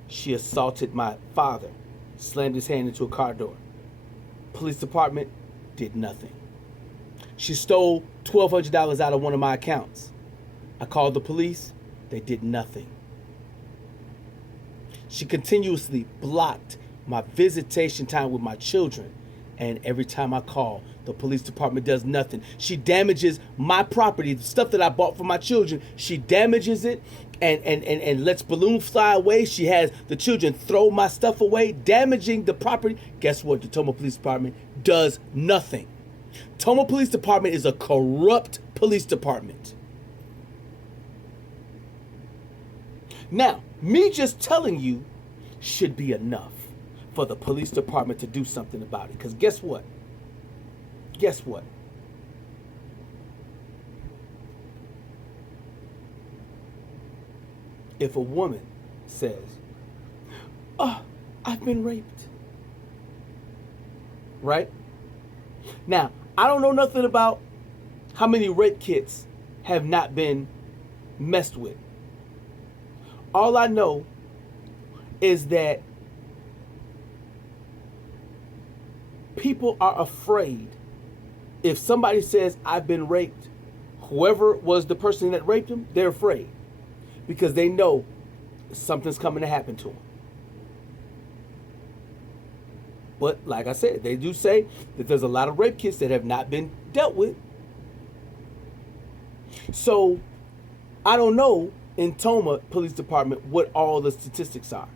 She assaulted my father, slammed his hand into a car door. Police department did nothing. She stole $1,200 out of one of my accounts. I called the police, they did nothing. She continuously blocked my visitation time with my children. And every time I call, the police department does nothing. She damages my property, the stuff that I bought for my children. She damages it and lets balloons fly away. She has the children throw my stuff away, damaging the property. Guess what? The Tomah Police Department does nothing. Tomah Police Department is a corrupt police department. Now, me just telling you should be enough for the police department to do something about it. Because guess what? Guess what? If a woman says, "Oh, I've been raped," right? Now, I don't know nothing about how many rape kits have not been messed with. All I know is that people are afraid. If somebody says, "I've been raped," whoever was the person that raped them, they're afraid because they know something's coming to happen to them. But like I said, they do say that there's a lot of rape kits that have not been dealt with. So I don't know in Tomah Police Department what all the statistics are.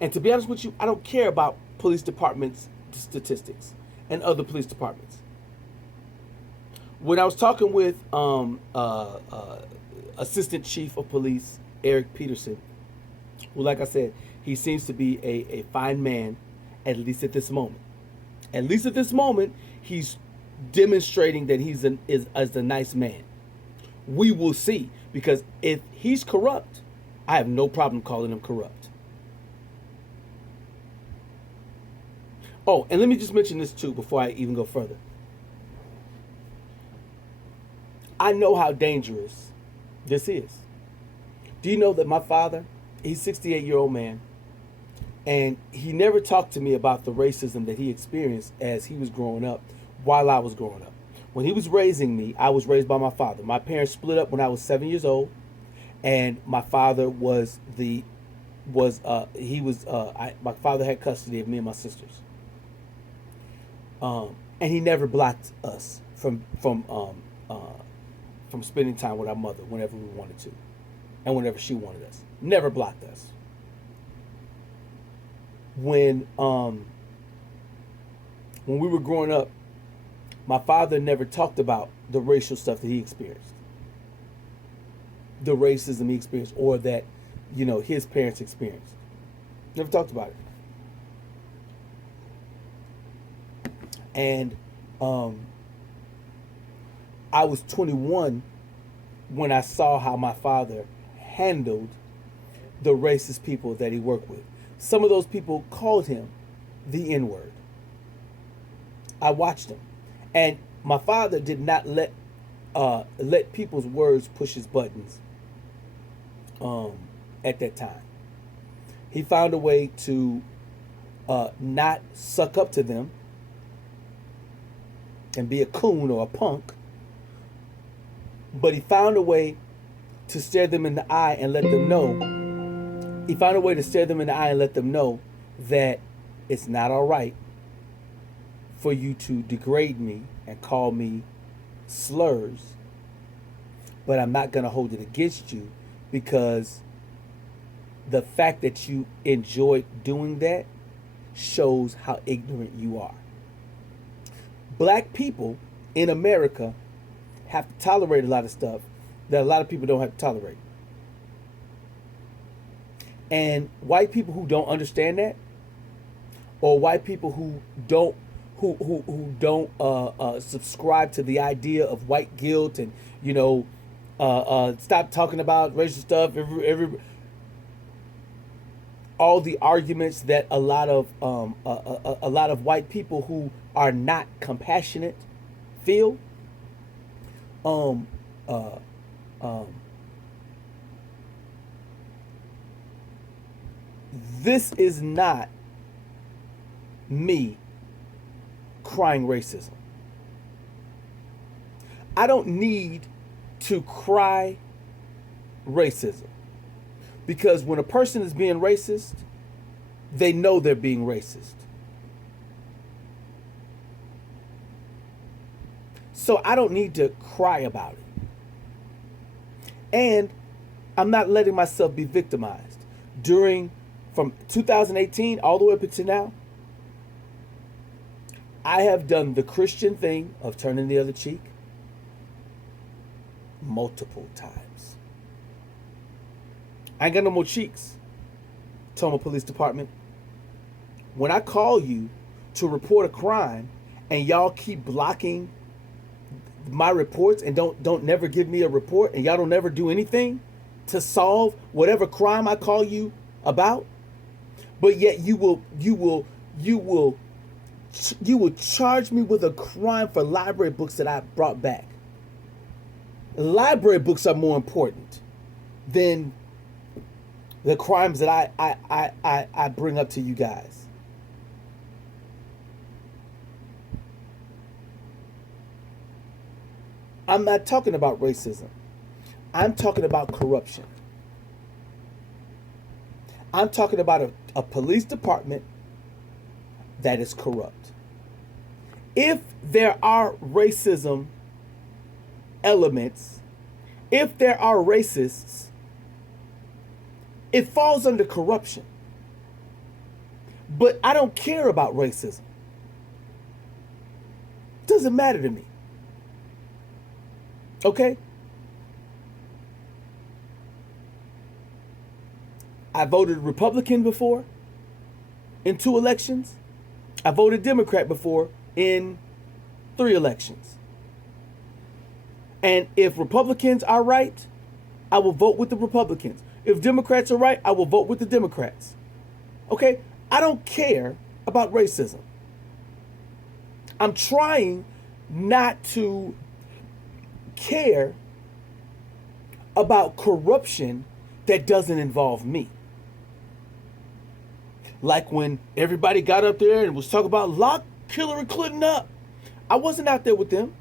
And to be honest with you, I don't care about police departments' statistics and other police departments. When I was talking with Assistant Chief of Police Eric Peterson, who, like I said, he seems to be a fine man, at least at this moment. At least at this moment, he's demonstrating that he's a nice man. We will see, because if he's corrupt, I have no problem calling him corrupt. Oh, and let me just mention this too before I even go further. I know how dangerous this is. Do you know that my father, he's a 68-year-old man, and he never talked to me about the racism that he experienced as he was growing up, while I was growing up. When he was raising me, I was raised by my father. My parents split up when I was 7 years old, and my father my father had custody of me and my sisters. And he never blocked us from spending time with our mother whenever we wanted to, and whenever she wanted us. Never blocked us. When we were growing up, my father never talked about the racial stuff that he experienced. the racism he experienced or that, his parents experienced. Never talked about it. And I was 21 when I saw how my father handled the racist people that he worked with. Some of those people called him the N-word. I watched him. And my father did not let people's words push his buttons at that time. He found a way to not suck up to them and be a coon or a punk, but he found a way to stare them in the eye and let them know. He found a way to stare them in the eye and let them know that it's not all right for you to degrade me and call me slurs, but I'm not going to hold it against you because the fact that you enjoy doing that shows how ignorant you are. Black people in America have to tolerate a lot of stuff that a lot of people don't have to tolerate. And white people who don't understand that, or white people who don't subscribe to the idea of white guilt and stop talking about racial stuff. All the arguments that a lot of white people who are not compassionate feel. This is not me crying racism. I don't need to cry racism because when a person is being racist, they know they're being racist. So I don't need to cry about it. And I'm not letting myself be victimized. From 2018 all the way up to now, I have done the Christian thing of turning the other cheek multiple times. I ain't got no more cheeks. Tacoma Police Department. When I call you to report a crime and y'all keep blocking my reports and don't never give me a report and y'all don't never do anything to solve whatever crime I call you about, but yet you will charge me with a crime for library books that I brought back. Library books are more important than the crimes that I bring up to you guys. I'm not talking about racism. I'm talking about corruption. I'm talking about a police department that is corrupt. If there are racism elements, if there are racists, it falls under corruption. But I don't care about racism. It doesn't matter to me. Okay? I voted Republican before in 2 elections. I voted Democrat before in 3 elections. And if Republicans are right, I will vote with the Republicans. If Democrats are right, I will vote with the Democrats. Okay? I don't care about racism. I'm trying not to care about corruption that doesn't involve me. Like when everybody got up there and was talking about lock Hillary Clinton up. I wasn't out there with them.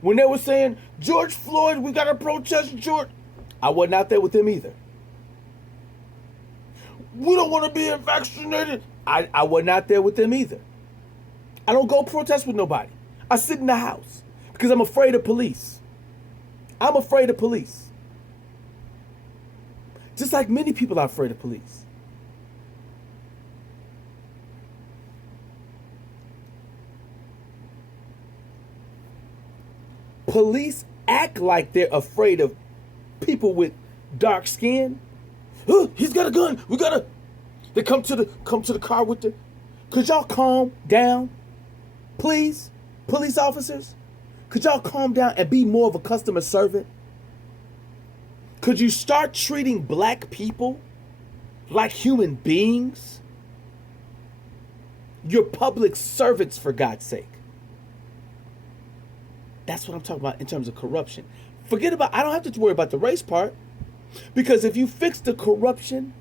When they were saying, George Floyd, we got to protest George, I wasn't out there with them either. We don't want to be vaccinated. I wasn't out there with them either. I don't go protest with nobody. I sit in the house because I'm afraid of police. I'm afraid of police. Just like many people are afraid of police. Police act like they're afraid of people with dark skin. Oh, he's got a gun. We gotta. They come to the car with the. Could y'all calm down, please, police officers? Could y'all calm down and be more of a customer servant? Could you start treating black people like human beings? You're public servants, for God's sake. That's what I'm talking about in terms of corruption. Forget about, I don't have to worry about the race part, because if you fix the corruption,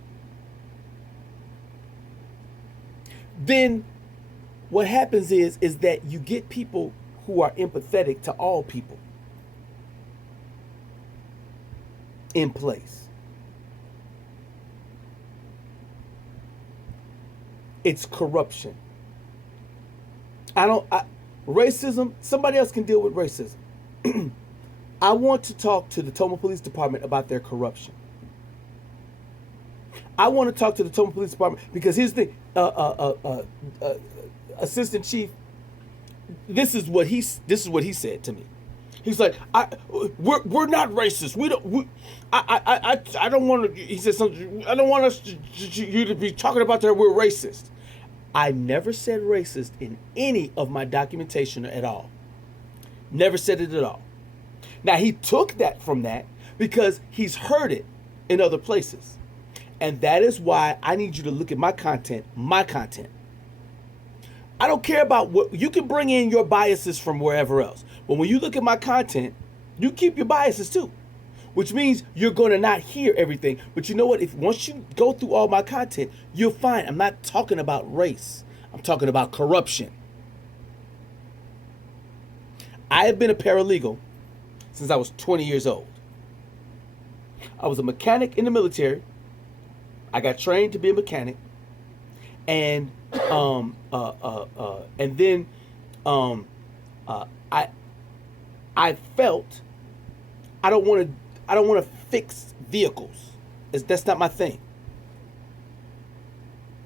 then what happens is that you get people who are empathetic to all people in place. It's corruption. Racism, somebody else can deal with racism. I want to talk to the Tomah Police Department about their corruption. I want to talk to the Tomah Police Department because here's the Assistant Chief. This is what he said to me. He's like, we're not racist. I don't want to. He said something. I don't want us you to be talking about that we're racist. I never said racist in any of my documentation at all. Never said it at all. Now he took that from that because he's heard it in other places. And that is why I need you to look at my content. I don't care about what, you can bring in your biases from wherever else. But when you look at my content, you keep your biases too. Which means you're going to not hear everything. But you know what? If once you go through all my content, you'll find I'm not talking about race. I'm talking about corruption. I have been a paralegal since I was 20 years old. I was a mechanic in the military. I got trained to be a mechanic. And then I felt I don't want to fix vehicles. That's not my thing.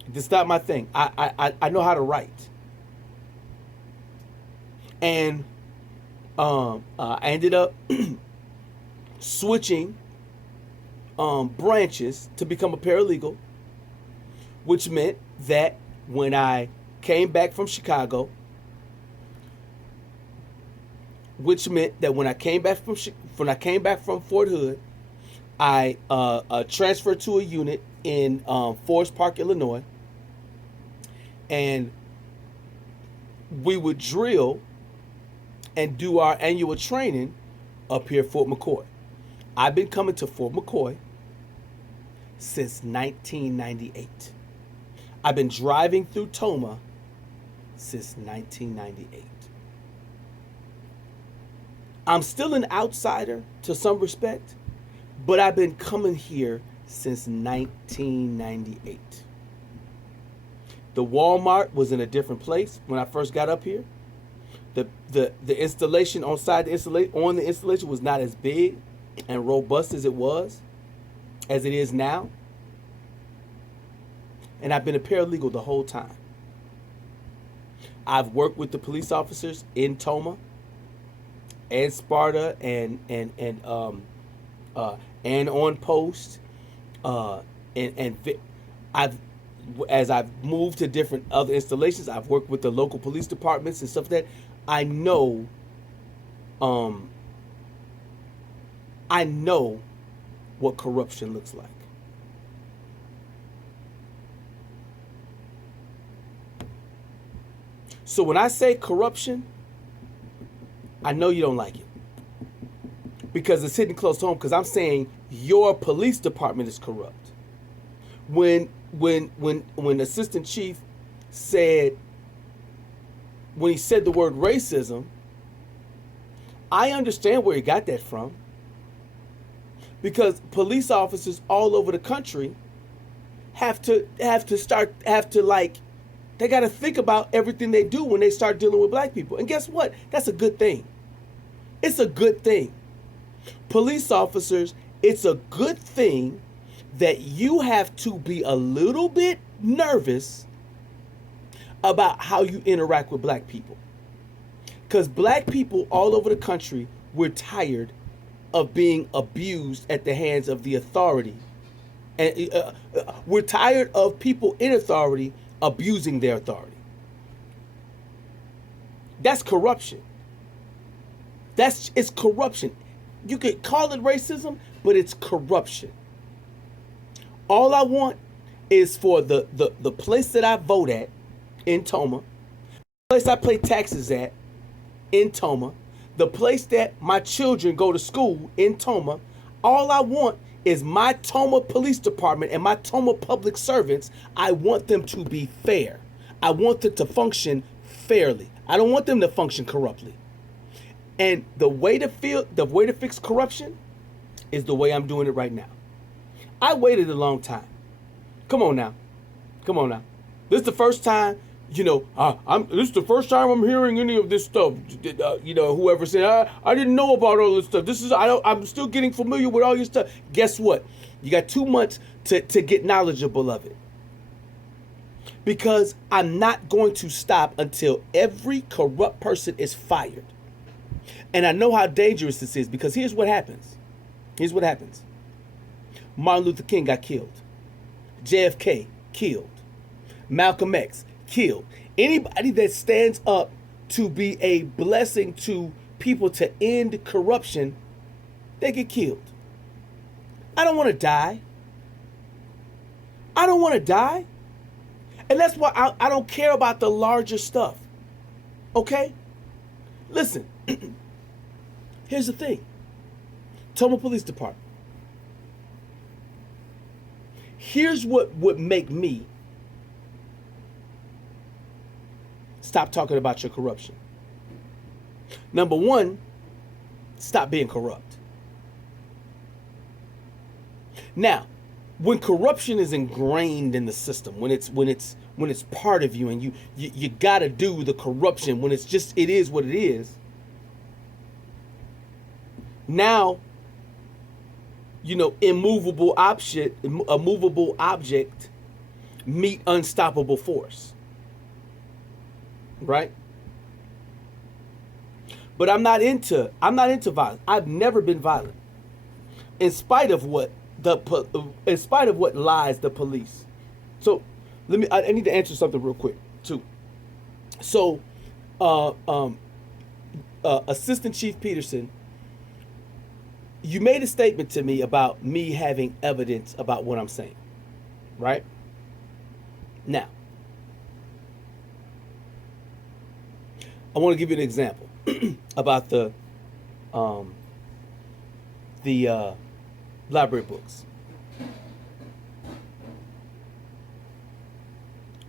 That's not my thing. I know how to write. And I ended up switching branches to become a paralegal, which meant that when I came back from Chicago, from Fort Hood, I transferred to a unit in Forest Park, Illinois, and we would drill and do our annual training up here at Fort McCoy. I've been coming to Fort McCoy since 1998. I've been driving through Tomah since 1998. I'm still an outsider to some respect, but I've been coming here since 1998. The Walmart was in a different place when I first got up here. The installation on the installation was not as big and robust as it is now. And I've been a paralegal the whole time. I've worked with the police officers in Tomah and Sparta and on post. As I've moved to different other installations, I've worked with the local police departments and stuff like that. I know what corruption looks like. So when I say corruption, I know you don't like it. Because it's hitting close to home, because I'm saying your police department is corrupt. When Assistant Chief said, when he said the word racism, I understand where he got that from. Because police officers all over the country have to they got to think about everything they do when they start dealing with black people. And guess what? That's a good thing. It's a good thing. Police officers, it's a good thing that you have to be a little bit nervous about how you interact with black people. Because black people all over the country, we're tired of being abused at the hands of the authority. And we're tired of people in authority abusing their authority. That's corruption. It's corruption. You could call it racism, but it's corruption. All I want is for the place that I vote at in Tomah, the place I pay taxes at in Tomah, the place that my children go to school in Tomah. All I want is my Tomah Police Department and my Tomah public servants. I want them to be fair. I want them to function fairly. I don't want them to function corruptly. And the way to fix corruption is the way I'm doing it right now. I waited a long time. Come on now. This is the first time, this is the first time I'm hearing any of this stuff. Whoever said, I didn't know about all this stuff. I'm still getting familiar with all your stuff. Guess what? You got 2 months to get knowledgeable of it. Because I'm not going to stop until every corrupt person is fired. And I know how dangerous this is, because here's what happens. Martin Luther King got killed. JFK killed. Malcolm X killed. Anybody that stands up to be a blessing to people to end corruption, they get killed. I don't want to die. And that's why I don't care about the larger stuff. Okay? Listen. Here's the thing. Tomah Police Department. Here's what would make me stop talking about your corruption. Number one, stop being corrupt. Now, when corruption is ingrained in the system, when it's part of you, and you gotta do the corruption, when it is what it is. Now, a movable object meet unstoppable force. Right? But I'm not into violence. I've never been violent. In spite of what lies the police. So I need to answer something real quick too. So Assistant Chief Peterson, you made a statement to me about me having evidence about what I'm saying, right? Now, I want to give you an example about the library books.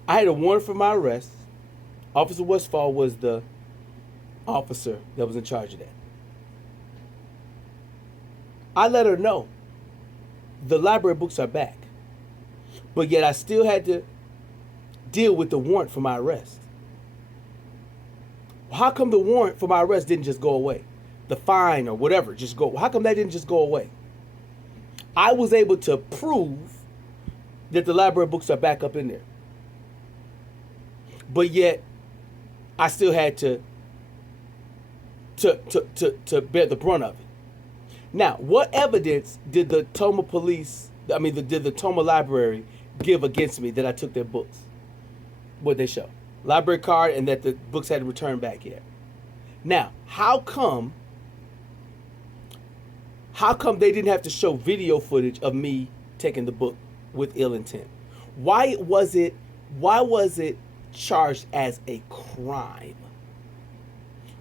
I had a warrant for my arrest. Officer Westfall was the officer that was in charge of that. I let her know the library books are back, but yet I still had to deal with the warrant for my arrest. How come the warrant for my arrest didn't just go away? The fine or whatever, just go. How come that didn't just go away? I was able to prove that the library books are back up in there, but yet I still had to bear the brunt of it. Now, what evidence did the Tomah did the Tomah Library give against me that I took their books? What they show? Library card, and that the books had returned back yet. Now, how come they didn't have to show video footage of me taking the book with ill intent? Why was it charged as a crime?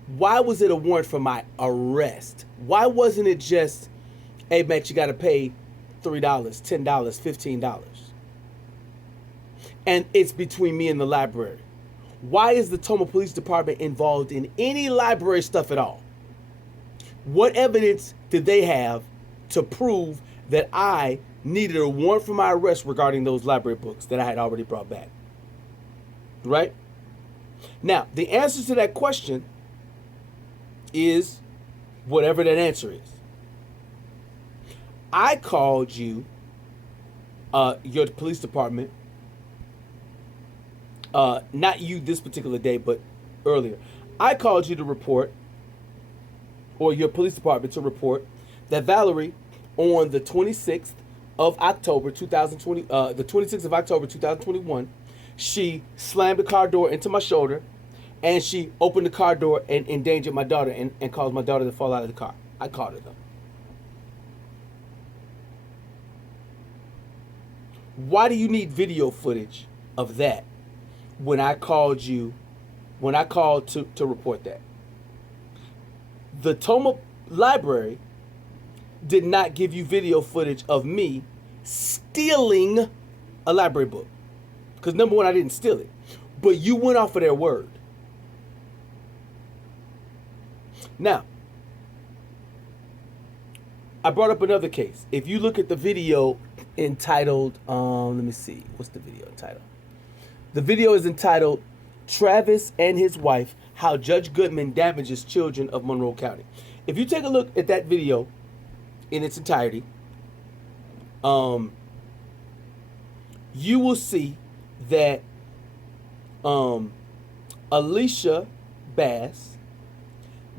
Why was it a warrant for my arrest? Why wasn't it just, hey, Max, you got to pay $3, $10, $15? And it's between me and the library. Why is the Tomah Police Department involved in any library stuff at all? What evidence did they have to prove that I needed a warrant for my arrest regarding those library books that I had already brought back? Right? Now, the answer to that question is whatever that answer is. I called you, your police department, not you this particular day, but earlier. I called you to report, or your police department to report, that Valerie, on the 26th of October 2020, the 26th of October 2021, she slammed the car door into my shoulder, and she opened the car door and endangered my daughter and caused my daughter to fall out of the car. I caught her though. Why do you need video footage of that when I called to report that? The Toma Library did not give you video footage of me stealing a library book. Because number one, I didn't steal it. But you went off of their word. Now, I brought up another case. If you look at the video entitled, let me see, what's the video entitled? The video is entitled Travis and His Wife, How Judge Goodman Damages Children of Monroe County. If you take a look at that video in its entirety, you will see that Alicia Bass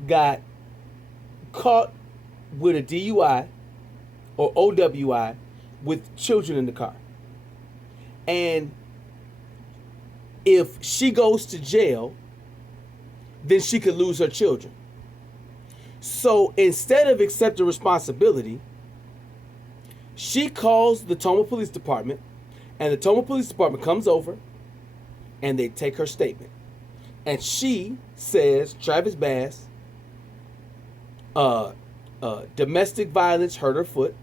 got caught with a DUI or OWI with children in the car. And if she goes to jail, then she could lose her children. So instead of accepting responsibility, she calls the Toma Police Department, and the Toma Police Department comes over and they take her statement. And she says Travis Bass, domestic violence hurt her foot.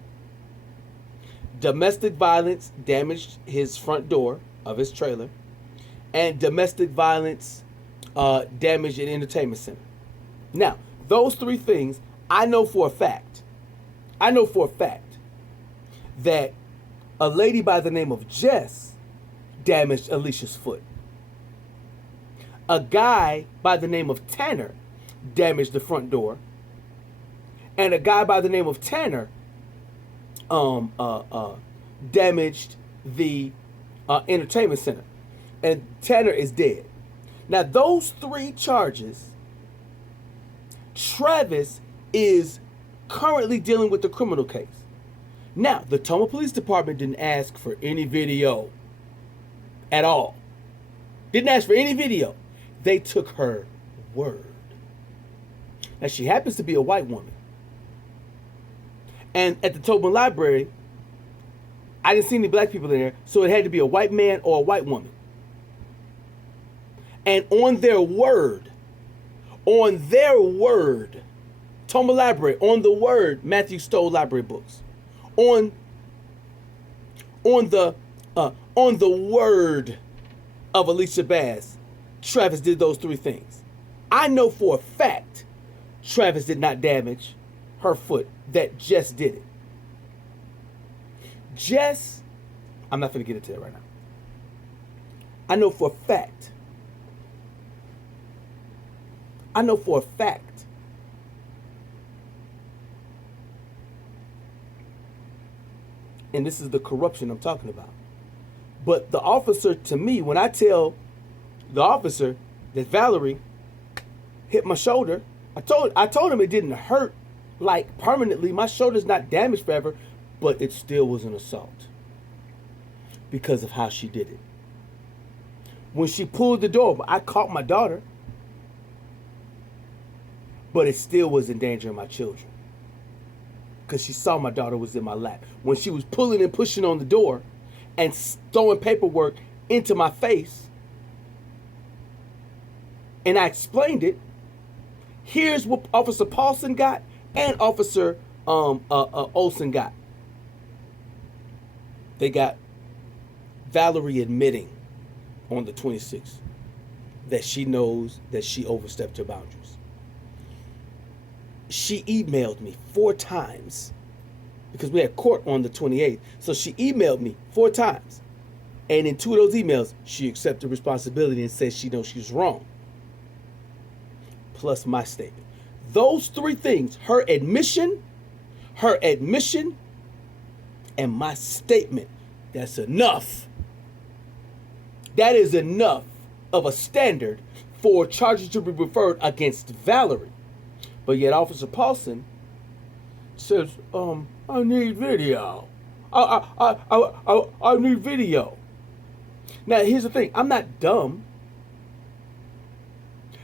Domestic violence damaged his front door of his trailer. And domestic violence damaged an entertainment center. Now, those three things, I know for a fact that a lady by the name of Jess damaged Alicia's foot. A guy by the name of Tanner damaged the front door. And a guy by the name of Tanner damaged the entertainment center. And Tanner is dead. Now, those three charges, Travis is currently dealing with the criminal case. Now, the Toma Police Department didn't ask for any video at all. Didn't ask for any video. They took her word. Now, she happens to be a white woman. And at the Tobin Library, I didn't see any black people there, so it had to be a white man or a white woman. And on their word, Toma Library, on the word, Matthew stole library books. On the word of Alicia Bass, Travis did those three things. I know for a fact Travis did not damage her foot, that Jess did it. Jess, I'm not going to get into that right now. I know for a fact, and this is the corruption I'm talking about. But the officer, to me, when I tell the officer that Valerie hit my shoulder, I told him it didn't hurt like permanently. My shoulder's not damaged forever, but it still was an assault because of how she did it. When she pulled the door, I caught my daughter, but it still was endangering my children because she saw my daughter was in my lap. When she was pulling and pushing on the door and throwing paperwork into my face, and I explained it, here's what Officer Paulson got and Officer Olson got. They got Valerie admitting on the 26th that she knows that she overstepped her boundaries. She emailed me 4 times because we had court on the 28th. So she emailed me 4 times. And in 2 of those emails, she accepted responsibility and said she knows she's wrong. Plus my statement. Those 3 things, her admission, and my statement, that's enough. That is enough of a standard for charges to be referred against Valerie. But yet Officer Paulson says, I need video. I need video. Now, here's the thing. I'm not dumb.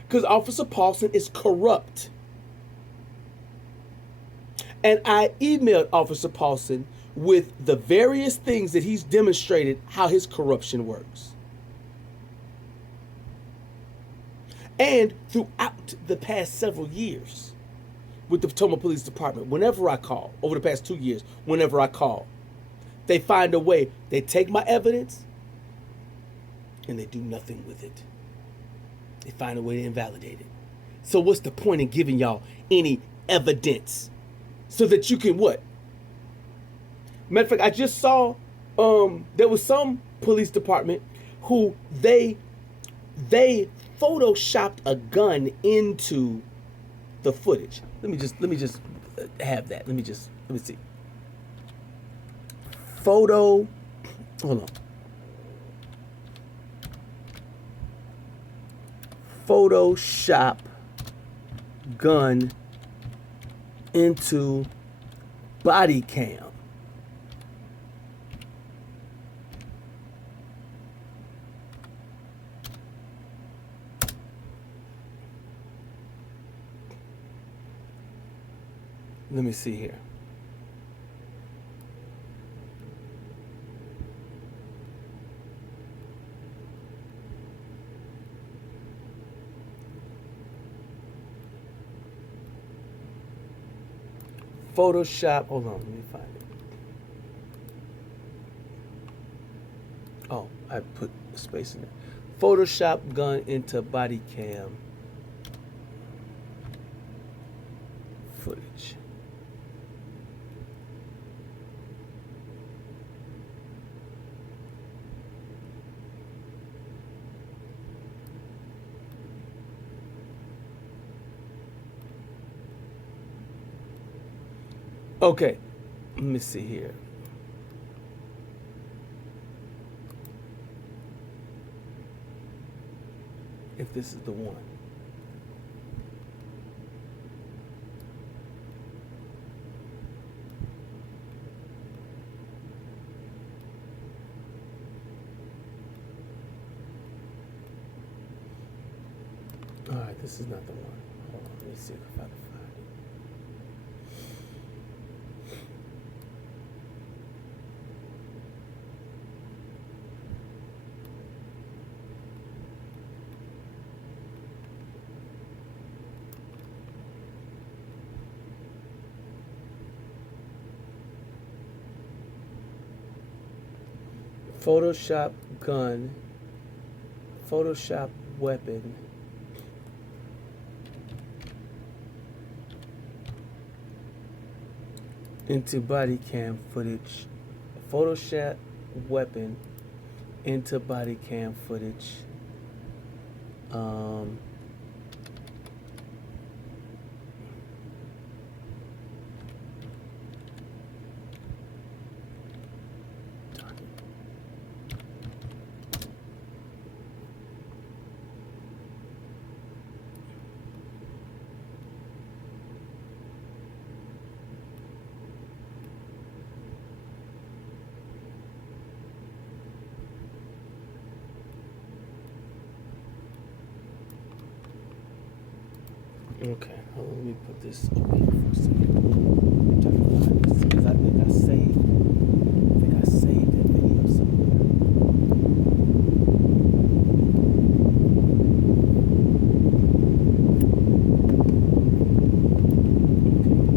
Because Officer Paulson is corrupt. And I emailed Officer Paulson with the various things that he's demonstrated how his corruption works. And throughout the past several years with the Potomac Police Department, whenever I call, over the past 2 years, whenever I call, they find a way. They take my evidence and they do nothing with it. They find a way to invalidate it. So what's the point in giving y'all any evidence? So that you can what? Matter of fact, I just saw there was some police department who they photoshopped a gun into the footage. Let me just have that. Let me see. Hold on. Photoshop gun into body cam. Let me see here. Photoshop, hold on, let me find it. Oh, I put a space in there. Photoshop gun into body cam footage. Okay, let me see here. If this is the one. All right, this is not the one. Hold on, let me see if I can find it. Photoshop gun, Photoshop weapon, into body cam footage, Photoshop weapon into body cam footage. Okay, hold on, let me put this away for a second. I'm trying to find this because I think I saved that video somewhere.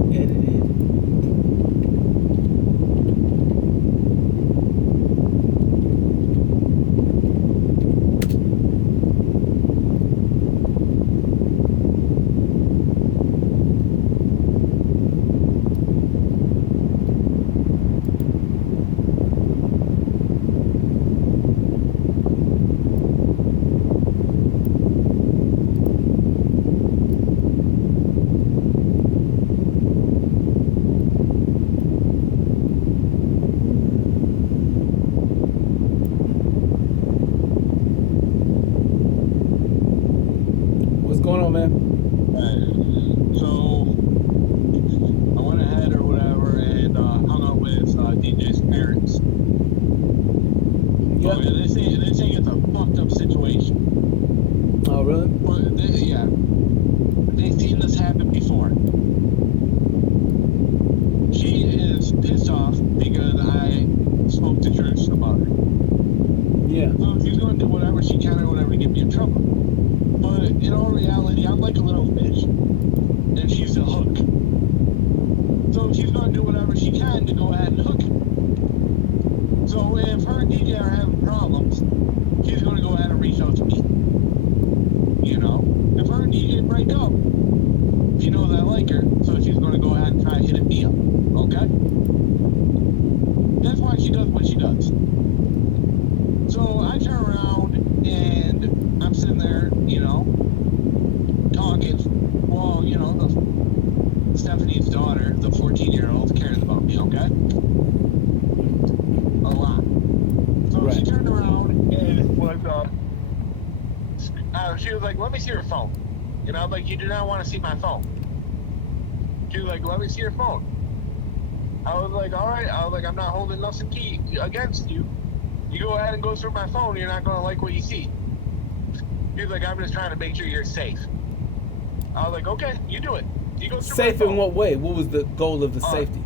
Okay, edited. Yeah. Oh, yeah, they say it's a fucked up situation. Oh, really? But yeah, they've seen this happen before. She is pissed off because I spoke the truth about her. Yeah. So she's going to do whatever she can or whatever to get me in trouble. But in all reality, I'm like a little fish, and she's a hook. So she's going to do whatever she can to go ahead and hook it. So if her and DJ are having problems, she's going to go ahead and reach out to me. You know? If her and DJ break up, she knows I like her, so she's going to go ahead and try hitting me up. Okay? That's why she does what she does. So I turn around and I'm sitting there, you know, talking. Well, you know, Stephanie's daughter, the 14-year-old, cares about me, okay? A lot. So Right. she turned around and was, she was like, let me see your phone. You know, I'm like, you do not want to see my phone. She was like, let me see your phone. I was like, all right. I was like, I'm not holding nothing against you. You go ahead and go through my phone, you're not going to like what you see. She was like, I'm just trying to make sure you're safe. I was like, okay, you do it. You go through Safe my phone. in what way? What was the goal of the safety?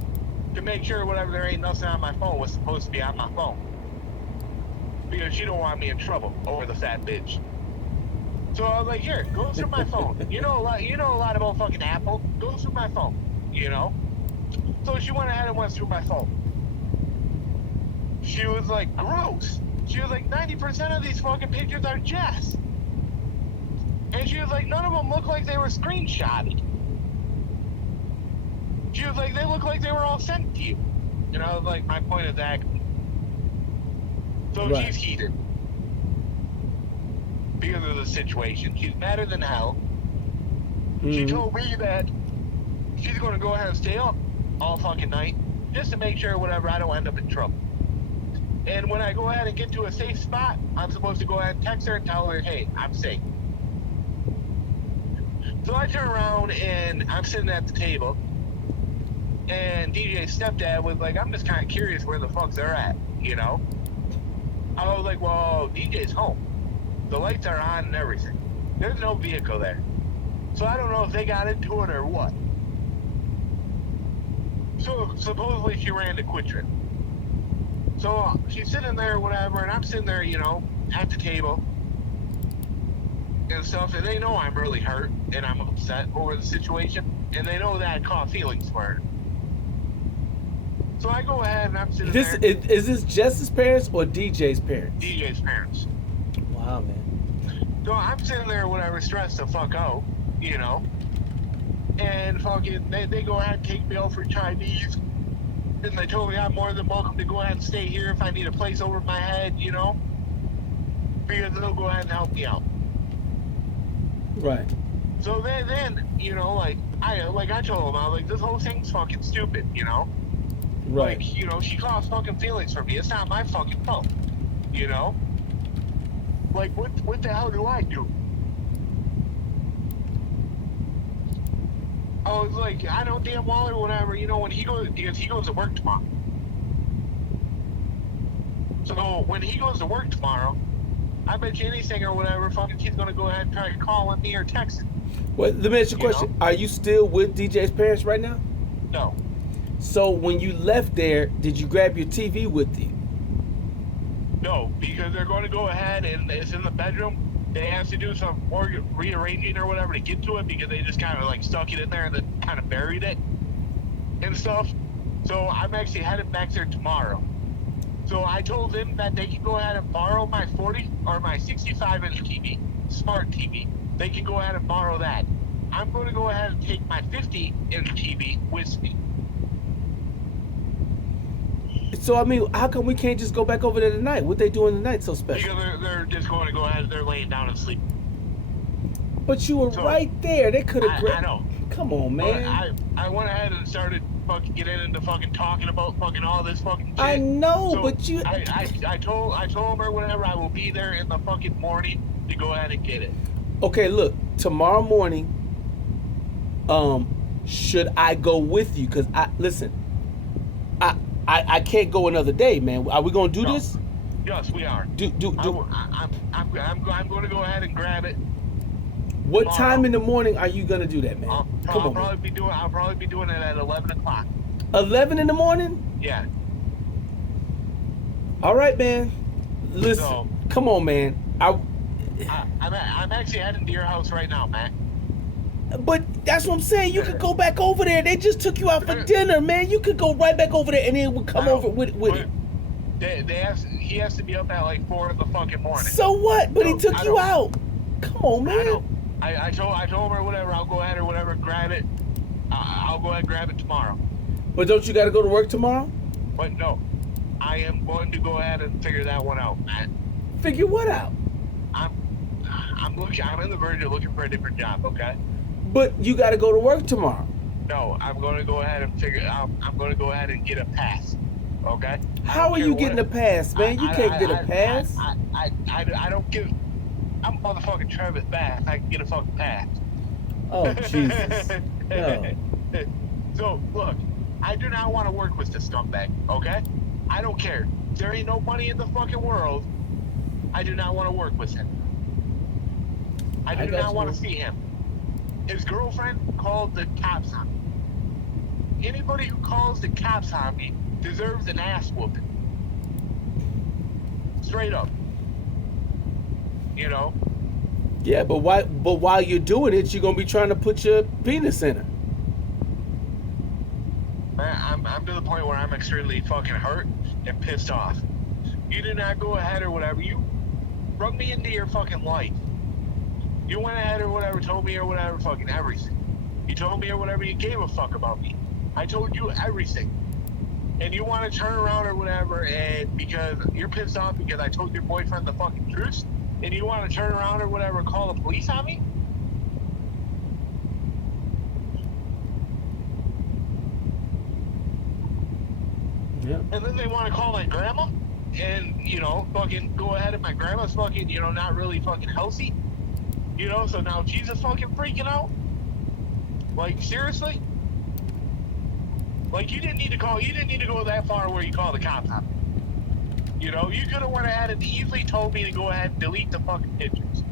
To make sure whatever there ain't nothing on my phone was supposed to be on my phone. Because she don't want me in trouble over the fat bitch. So I was like, here, go through my phone. You know a lot about fucking Apple. Go through my phone. You know? So she went ahead and went through my phone. She was like, gross. She was like, 90% of these fucking pictures are Jess. And she was like, none of them look like they were screenshotted. She was like, they look like they were all sent to you. And I was like, my point exactly. So Right. she's heated. Because of the situation. She's madder than hell. She told me that she's going to go ahead and stay up all fucking night just to make sure whatever I don't end up in trouble. And when I go ahead and get to a safe spot, I'm supposed to go ahead and text her and tell her, hey, I'm safe. So I turn around and I'm sitting at the table, and DJ's stepdad was like, I'm just kind of curious where the fuck they're at, you know? I was like, well, DJ's home. The lights are on and everything. There's no vehicle there. So I don't know if they got into it or what. So supposedly she ran to Quick Trip. So she's sitting there or whatever, and I'm sitting there, you know, at the table and stuff, and they know I'm really hurt and I'm upset over the situation, and they know that I caught feelings for her. So I go ahead and I'm sitting there. Is this Jess's parents or DJ's parents? DJ's parents. Wow, man. So I'm sitting there, whatever, stressed the fuck out, you know. And fucking, they go ahead and take me out for Chinese. And they told me I'm more than welcome to go ahead and stay here if I need a place over my head, you know. Because they'll go ahead and help me out. Right. So then, you know, I told them, I was like, this whole thing's fucking stupid, you know. Right. Like, you know, she caused fucking feelings for me. It's not my fucking fault, you know. Like, what the hell do I do? I was like, I know damn well or whatever, you know, when he goes to work tomorrow. So when he goes to work tomorrow, I bet you anything or whatever, fucking he's gonna go ahead and try calling me or texting. Well, let me ask you a question. know? Are you still with DJ's parents right now? No. So when you left there, did you grab your TV with you? No, because they're going to go ahead and it's in the bedroom. They have to do some more rearranging or whatever to get to it because they just kind of like stuck it in there and then kind of buried it and stuff. So I'm actually headed back there tomorrow. So I told them that they can go ahead and borrow my 40 or my 65-inch TV, smart TV. They can go ahead and borrow that. I'm going to go ahead and take my 50-inch TV with me. So, I mean, how come we can't just go back over there tonight? What they doing tonight so special? Because they're just going to go ahead and they're laying down and sleep. But you were right there. They could have I know. Come on, man. I went ahead and started fucking getting into fucking talking about fucking all this fucking shit. I know, So but you... I told him or whatever, I will be there in the fucking morning to go ahead and get it. Okay, look, tomorrow morning, should I go with you? Because I can't go another day, man. Are we gonna do this? Yes, we are. I'm going to go ahead and grab it. What tomorrow. time in the morning are you gonna do that, man? I'll probably be doing it at 11 o'clock. 11 in the morning? Yeah. All right, man. Listen, So- come on, man. I'm actually heading to your house right now, Matt. But that's what I'm saying. You could go back over there. They just took you out for dinner, man. You could go right back over there, and then we'll come over with it. He has to be up at like 4 in the fucking morning. So what? But he took I you don't- out. Come on, man. I know. I told her whatever. I'll go ahead or whatever. Grab it. I'll go ahead and grab it tomorrow. But don't you got to go to work tomorrow? But no, I am going to go ahead and figure that one out, Matt. Figure what out? I'm in the verge of looking for a different job. Okay. But you got to go to work tomorrow. No, I'm going to go ahead and I'm going to go ahead and get a pass. Okay. How are you getting a pass, man? You can't get a pass. I don't give. I'm motherfucking Travis Bass. I can get a fucking pass. Oh, Jesus. No. So, look, I do not want to work with this scumbag, okay? I don't care. There ain't no money in the fucking world. I do not want to work with him. I do not want to see him. His girlfriend called the cops on me. Anybody who calls the cops on me deserves an ass whooping. Straight up. You know? Yeah, but while you're doing it, you're gonna be trying to put your penis in her. Man, I'm to the point where I'm extremely fucking hurt and pissed off. You did not go ahead or whatever. You brought me into your fucking life. You went ahead or whatever, told me or whatever, fucking everything. You told me or whatever, you gave a fuck about me. I told you everything. And you want to turn around or whatever, and because you're pissed off because I told your boyfriend the fucking truth, and you want to turn around or whatever and call the police on me? Yeah. And then they want to call my grandma and, you know, fucking go ahead and my grandma's fucking, you know, not really fucking healthy. You know, so now Jesus fucking freaking out? Like, seriously? Like, you didn't need to go that far where you call the cops on me. You know, you could have went ahead and easily told me to go ahead and delete the fucking pictures.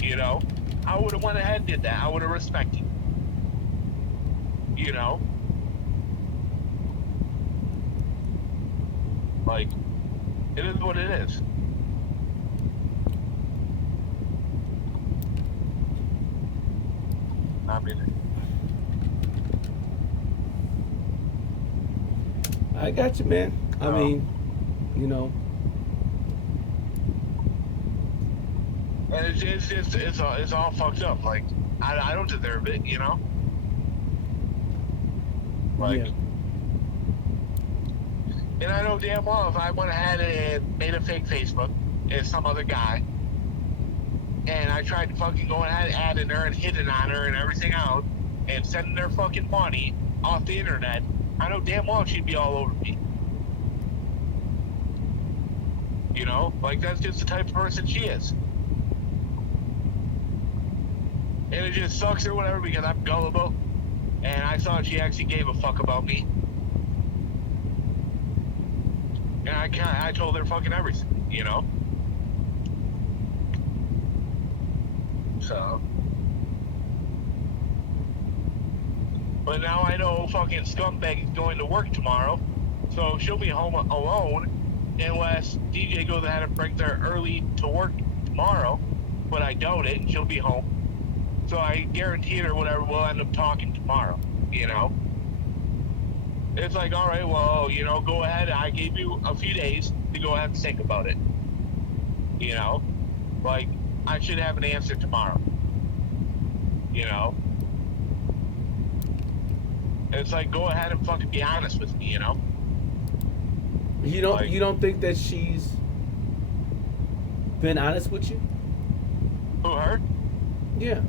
You know? I would have went ahead and did that. I would have respected you. You know? Like, it is what it is. I mean, I got you, man. I mean, you know. And it's all fucked up. Like, I don't deserve it, you know? Like, Yeah. and I know damn well if I went ahead and made a fake Facebook as some other guy, and I tried to fucking go ahead and add in her and hitting on her and everything else, and sending her fucking money off the internet, I know damn well she'd be all over me. You know? Like, that's just the type of person she is. And it just sucks or whatever because I'm gullible, and I thought she actually gave a fuck about me. And I told her fucking everything, you know? So. But now I know fucking scumbag is going to work tomorrow, so she'll be home alone unless DJ goes ahead and brings her early to work tomorrow, but I doubt it, and she'll be home. So I guarantee it or whatever, we'll end up talking tomorrow, you know? It's like, all right, well, you know, go ahead. I gave you a few days to go ahead and think about it. You know? Like, I should have an answer tomorrow. You know? It's like, go ahead and fucking be honest with me, you know? You don't think that she's been honest with you? Who, her? Yeah.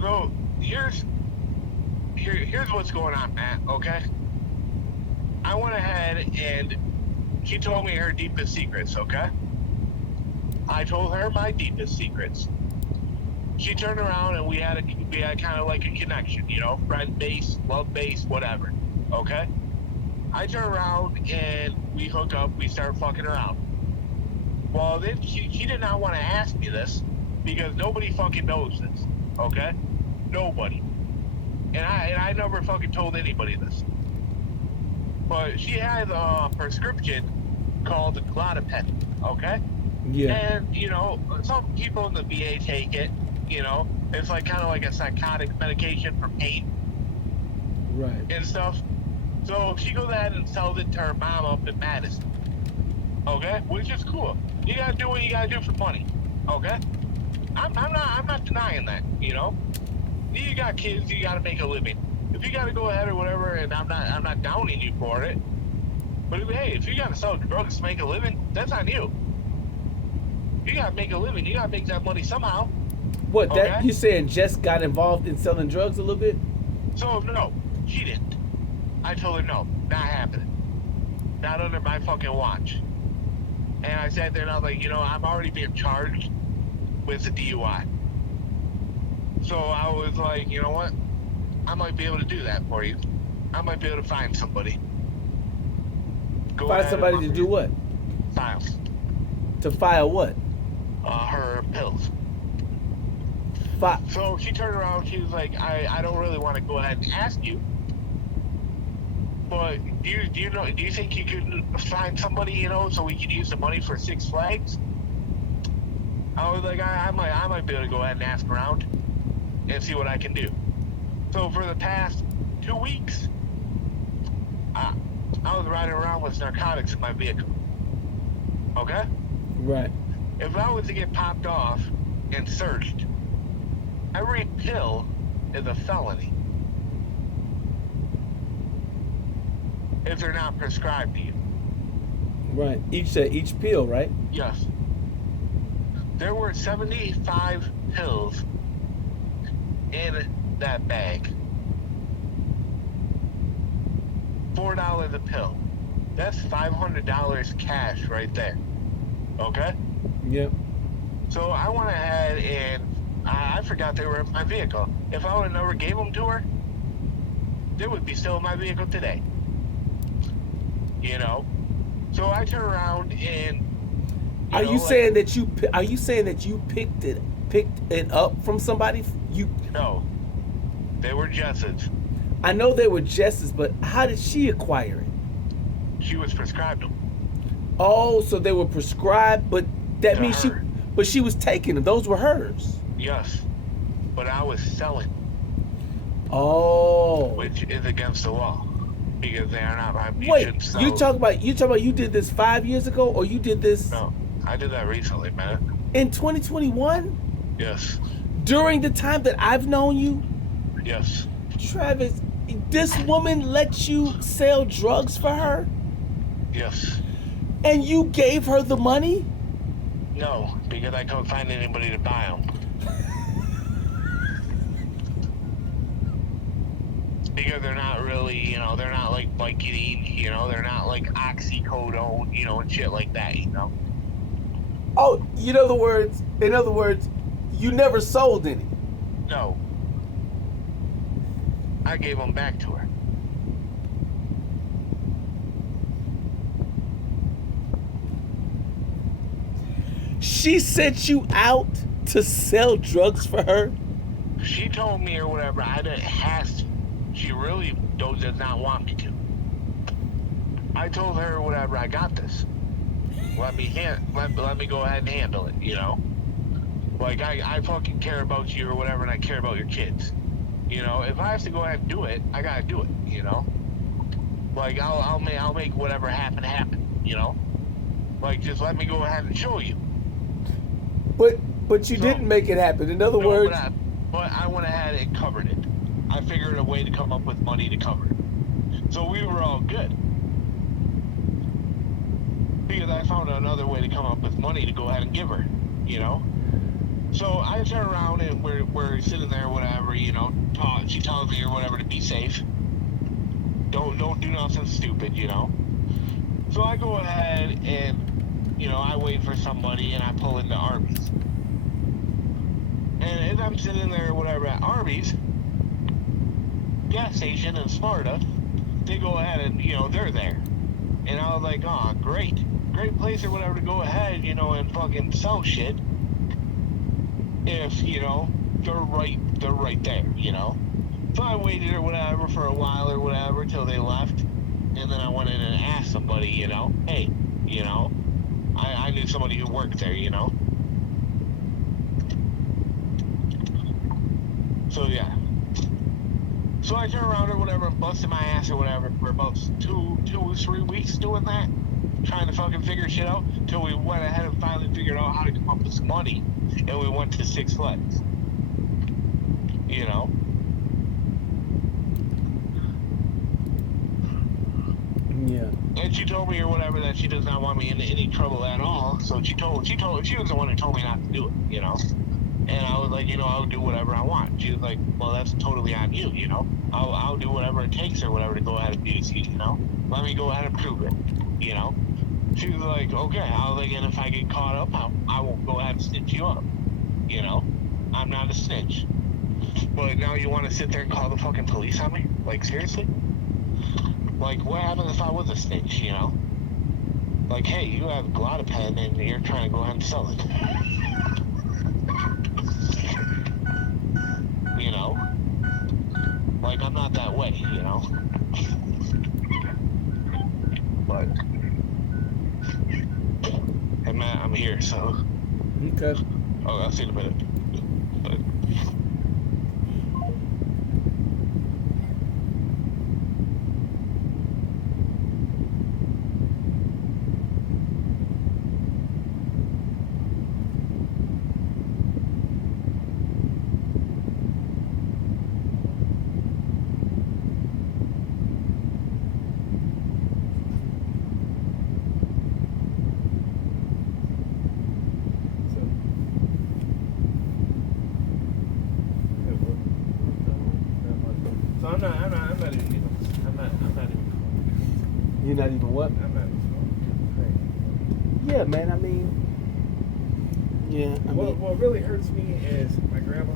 So, here's what's going on, Matt, okay? I went ahead and she told me her deepest secrets, okay? I told her my deepest secrets. She turned around and we had kind of like a connection, you know, friend base, love base, whatever, okay? I turn around and we hook up. We start fucking around. Well, then she did not want to ask me this because nobody fucking knows this. Okay, nobody. And I never fucking told anybody this. But she has a prescription called Glotopet. Okay. Yeah. And you know, some people in the VA take it. You know, it's like kind of like a psychotic medication for pain. Right. And stuff. So she goes ahead and sells it to her mom up in Madison. Okay, which is cool. You gotta do what you gotta do for money. Okay, I'm not denying that. You know, you got kids, you gotta make a living. If you gotta go ahead or whatever, and I'm not downing you for it. But hey, if you gotta sell drugs to make a living, that's on you. You gotta make a living. You gotta make that money somehow. What, okay? that you saying Jess got involved in selling drugs a little bit? So no, she didn't. I told her no, not happening. Not under my fucking watch. And I sat there and I was like, you know, I'm already being charged with a DUI. So I was like, you know what? I might be able to do that for you. I might be able to find somebody. Go Find ahead somebody and to do what? file. To file what? Her pills. So she turned around, she was like, I don't really want to go ahead and ask you, but do you think you could find somebody, you know, so we could use the money for Six Flags? I was like, I might be able to go ahead and ask around and see what I can do. So for the past 2 weeks, I was riding around with narcotics in my vehicle. Okay? Right. If I was to get popped off and searched, every pill is a felony if they're not prescribed to you. Right. Each pill, right? Yes. There were 75 pills in that bag. $4 a pill. That's $500 cash right there. Okay? Yep. So I went ahead and I forgot they were in my vehicle. If I would have never gave them to her, they would be still in my vehicle today. You know? So I turn around and Are you saying that you picked it up from somebody? No. They were Jess's. I know they were Jess's, but how did she acquire it? She was prescribed them. Oh, so they were prescribed, but that means she was taking them. Those were hers. Yes. But I was selling. Oh. Which is against the law. Because they are not my Wait, you talking about you did this 5 years ago, or you did this? No, I did that recently, man. In 2021? Yes. During the time that I've known you? Yes. Travis, this woman let you sell drugs for her? Yes. And you gave her the money? No, because I couldn't find anybody to buy them. Because they're not really, you know, they're not like Vicodin, you know, they're not like oxycodone, you know, and shit like that, you know. Oh, in other words, you never sold any? No. I gave them back to her. She sent you out to sell drugs for her? She told me or whatever, I didn't have to. She really does not want me to. I told her whatever, I got this. Let me go ahead and handle it, you know? Like, I fucking care about you or whatever, and I care about your kids. You know, if I have to go ahead and do it, I gotta do it, you know? Like, I'll make whatever happen, you know? Like, just let me go ahead and show you. But you didn't make it happen. In other words... But I went ahead and covered it. I figured a way to come up with money to cover it. So we were all good. Because I found another way to come up with money to go ahead and give her, you know? So I turn around and we're sitting there, whatever, you know, she tells me or whatever to be safe. Don't do nothing stupid, you know? So I go ahead and, you know, I wait for somebody and I pull into Arby's. And as I'm sitting there, whatever, at Arby's gas station in Sparta, they go ahead and, you know, they're there. And I was like, oh, great place or whatever to go ahead, you know, and fucking sell shit. If, you know, they're right there, you know. So I waited or whatever for a while or whatever till they left. And then I went in and asked somebody, you know, hey, you know, I knew somebody who worked there, you know. So yeah. So I turned around or whatever, busted my ass or whatever for about 2 or 3 weeks doing that, trying to fucking figure shit out, till we went ahead and finally figured out how to come up with some money, and we went to Six Flags. You know. Yeah. And she told me or whatever that she does not want me in any trouble at all. So she was the one who told me not to do it, you know. And I was like, you know, I'll do whatever I want. She was like, well, that's totally on you, you know. I'll do whatever it takes or whatever to go ahead and abuse you, you know. Let me go ahead and prove it, you know. She was like, okay. I was like, and if I get caught up, I won't go ahead and snitch you up, you know. I'm not a snitch. But now you want to sit there and call the fucking police on me? Like, seriously? Like, what happens if I was a snitch, you know? Like, hey, you have Glotopin and you're trying to go ahead and sell it. You know? Like, I'm not that way, you know? But, hey, Matt, I'm here, so. Okay. Oh, I'll see you in a minute. But, So I'm not even. You're not even what? I'm not even. Yeah, man. I mean, yeah. I mean, What really hurts me is my grandma.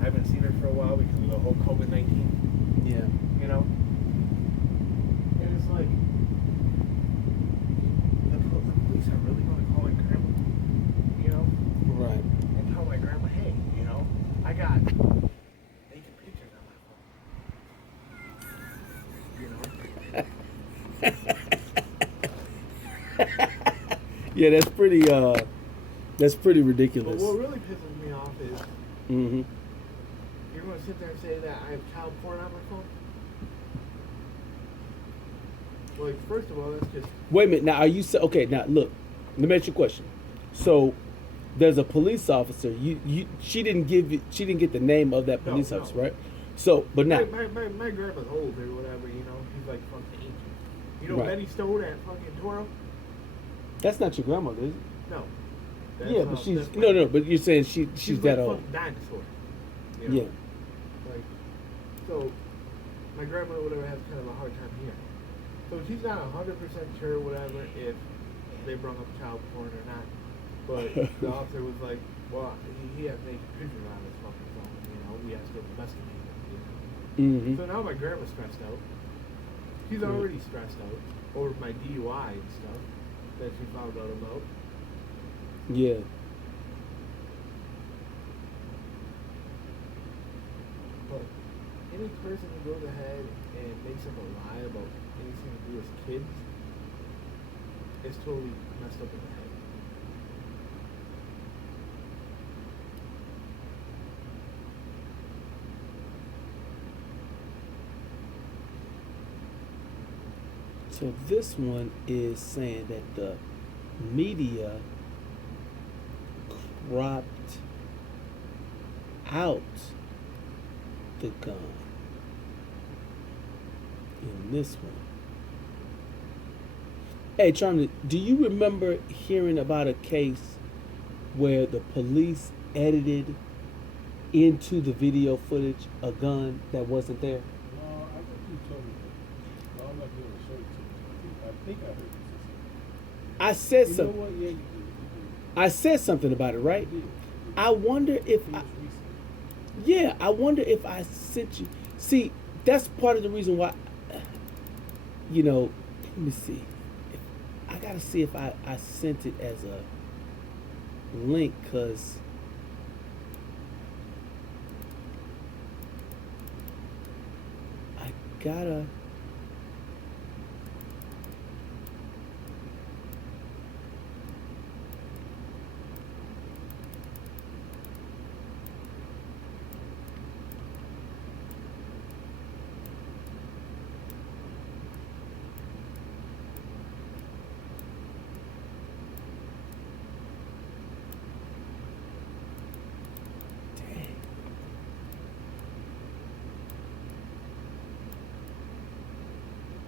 I haven't seen her for a while because of the whole COVID-19. yeah. You know. And it's like the police are really going to call my grandma. You know. Right. And tell my grandma, hey, you know, I got naked pictures on my phone. You know. Yeah, that's pretty But ridiculous. what really pisses me off is Mm-hmm. you're going to sit there and say that I have child porn on my phone. Like, first of all, that's just Wait a minute. Now, are you okay? Now, look. Let me ask you a question. So, there's a police officer. She didn't get the name of that police No. officer, right? So, but now, my grandma's old or whatever, you know. He's like fucking ancient. You know Right. Betty Stone at fucking Toro? that's not your grandmother, is it? No. Yeah, but she's no. But you're saying she's She's that like old. fucking dinosaur. You know? Yeah. Like, so my grandma or whatever has kind of a hard time hearing. So she's not 100% sure whatever if they brought up child porn or not. But the officer was like, well, he has naked pictures on his fucking phone. You know, we have to investigate it. You know? Mm-hmm. So now my grandma's stressed out. She's already stressed out over my DUI and stuff that she found out about. Yeah. But any person who goes ahead and makes up a lie about anything to do with kids is totally messed up in the head. So this one is saying that the media cropped out the gun in this one. Hey, Charlie, do you remember hearing about a case where the police edited into the video footage a gun that wasn't there? No, I think you told me that. No, I'm not going to show it to you. I think I heard you say something. I said You know something. what? Yeah, you did. I said something about it, right? You did. I wonder if It I, was recent. yeah, I wonder if I sent you. See, that's part of the reason why you know, let me see. I gotta see if I sent it as a link, cause I gotta.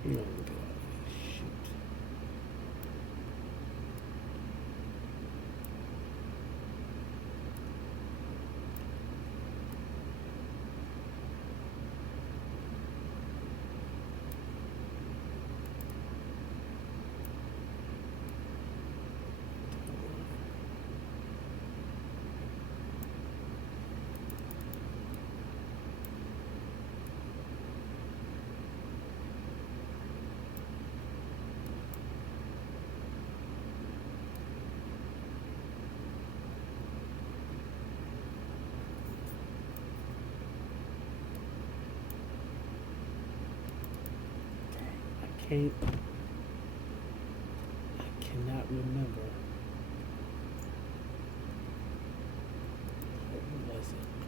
You know, look at all this shit. I cannot remember. What was it?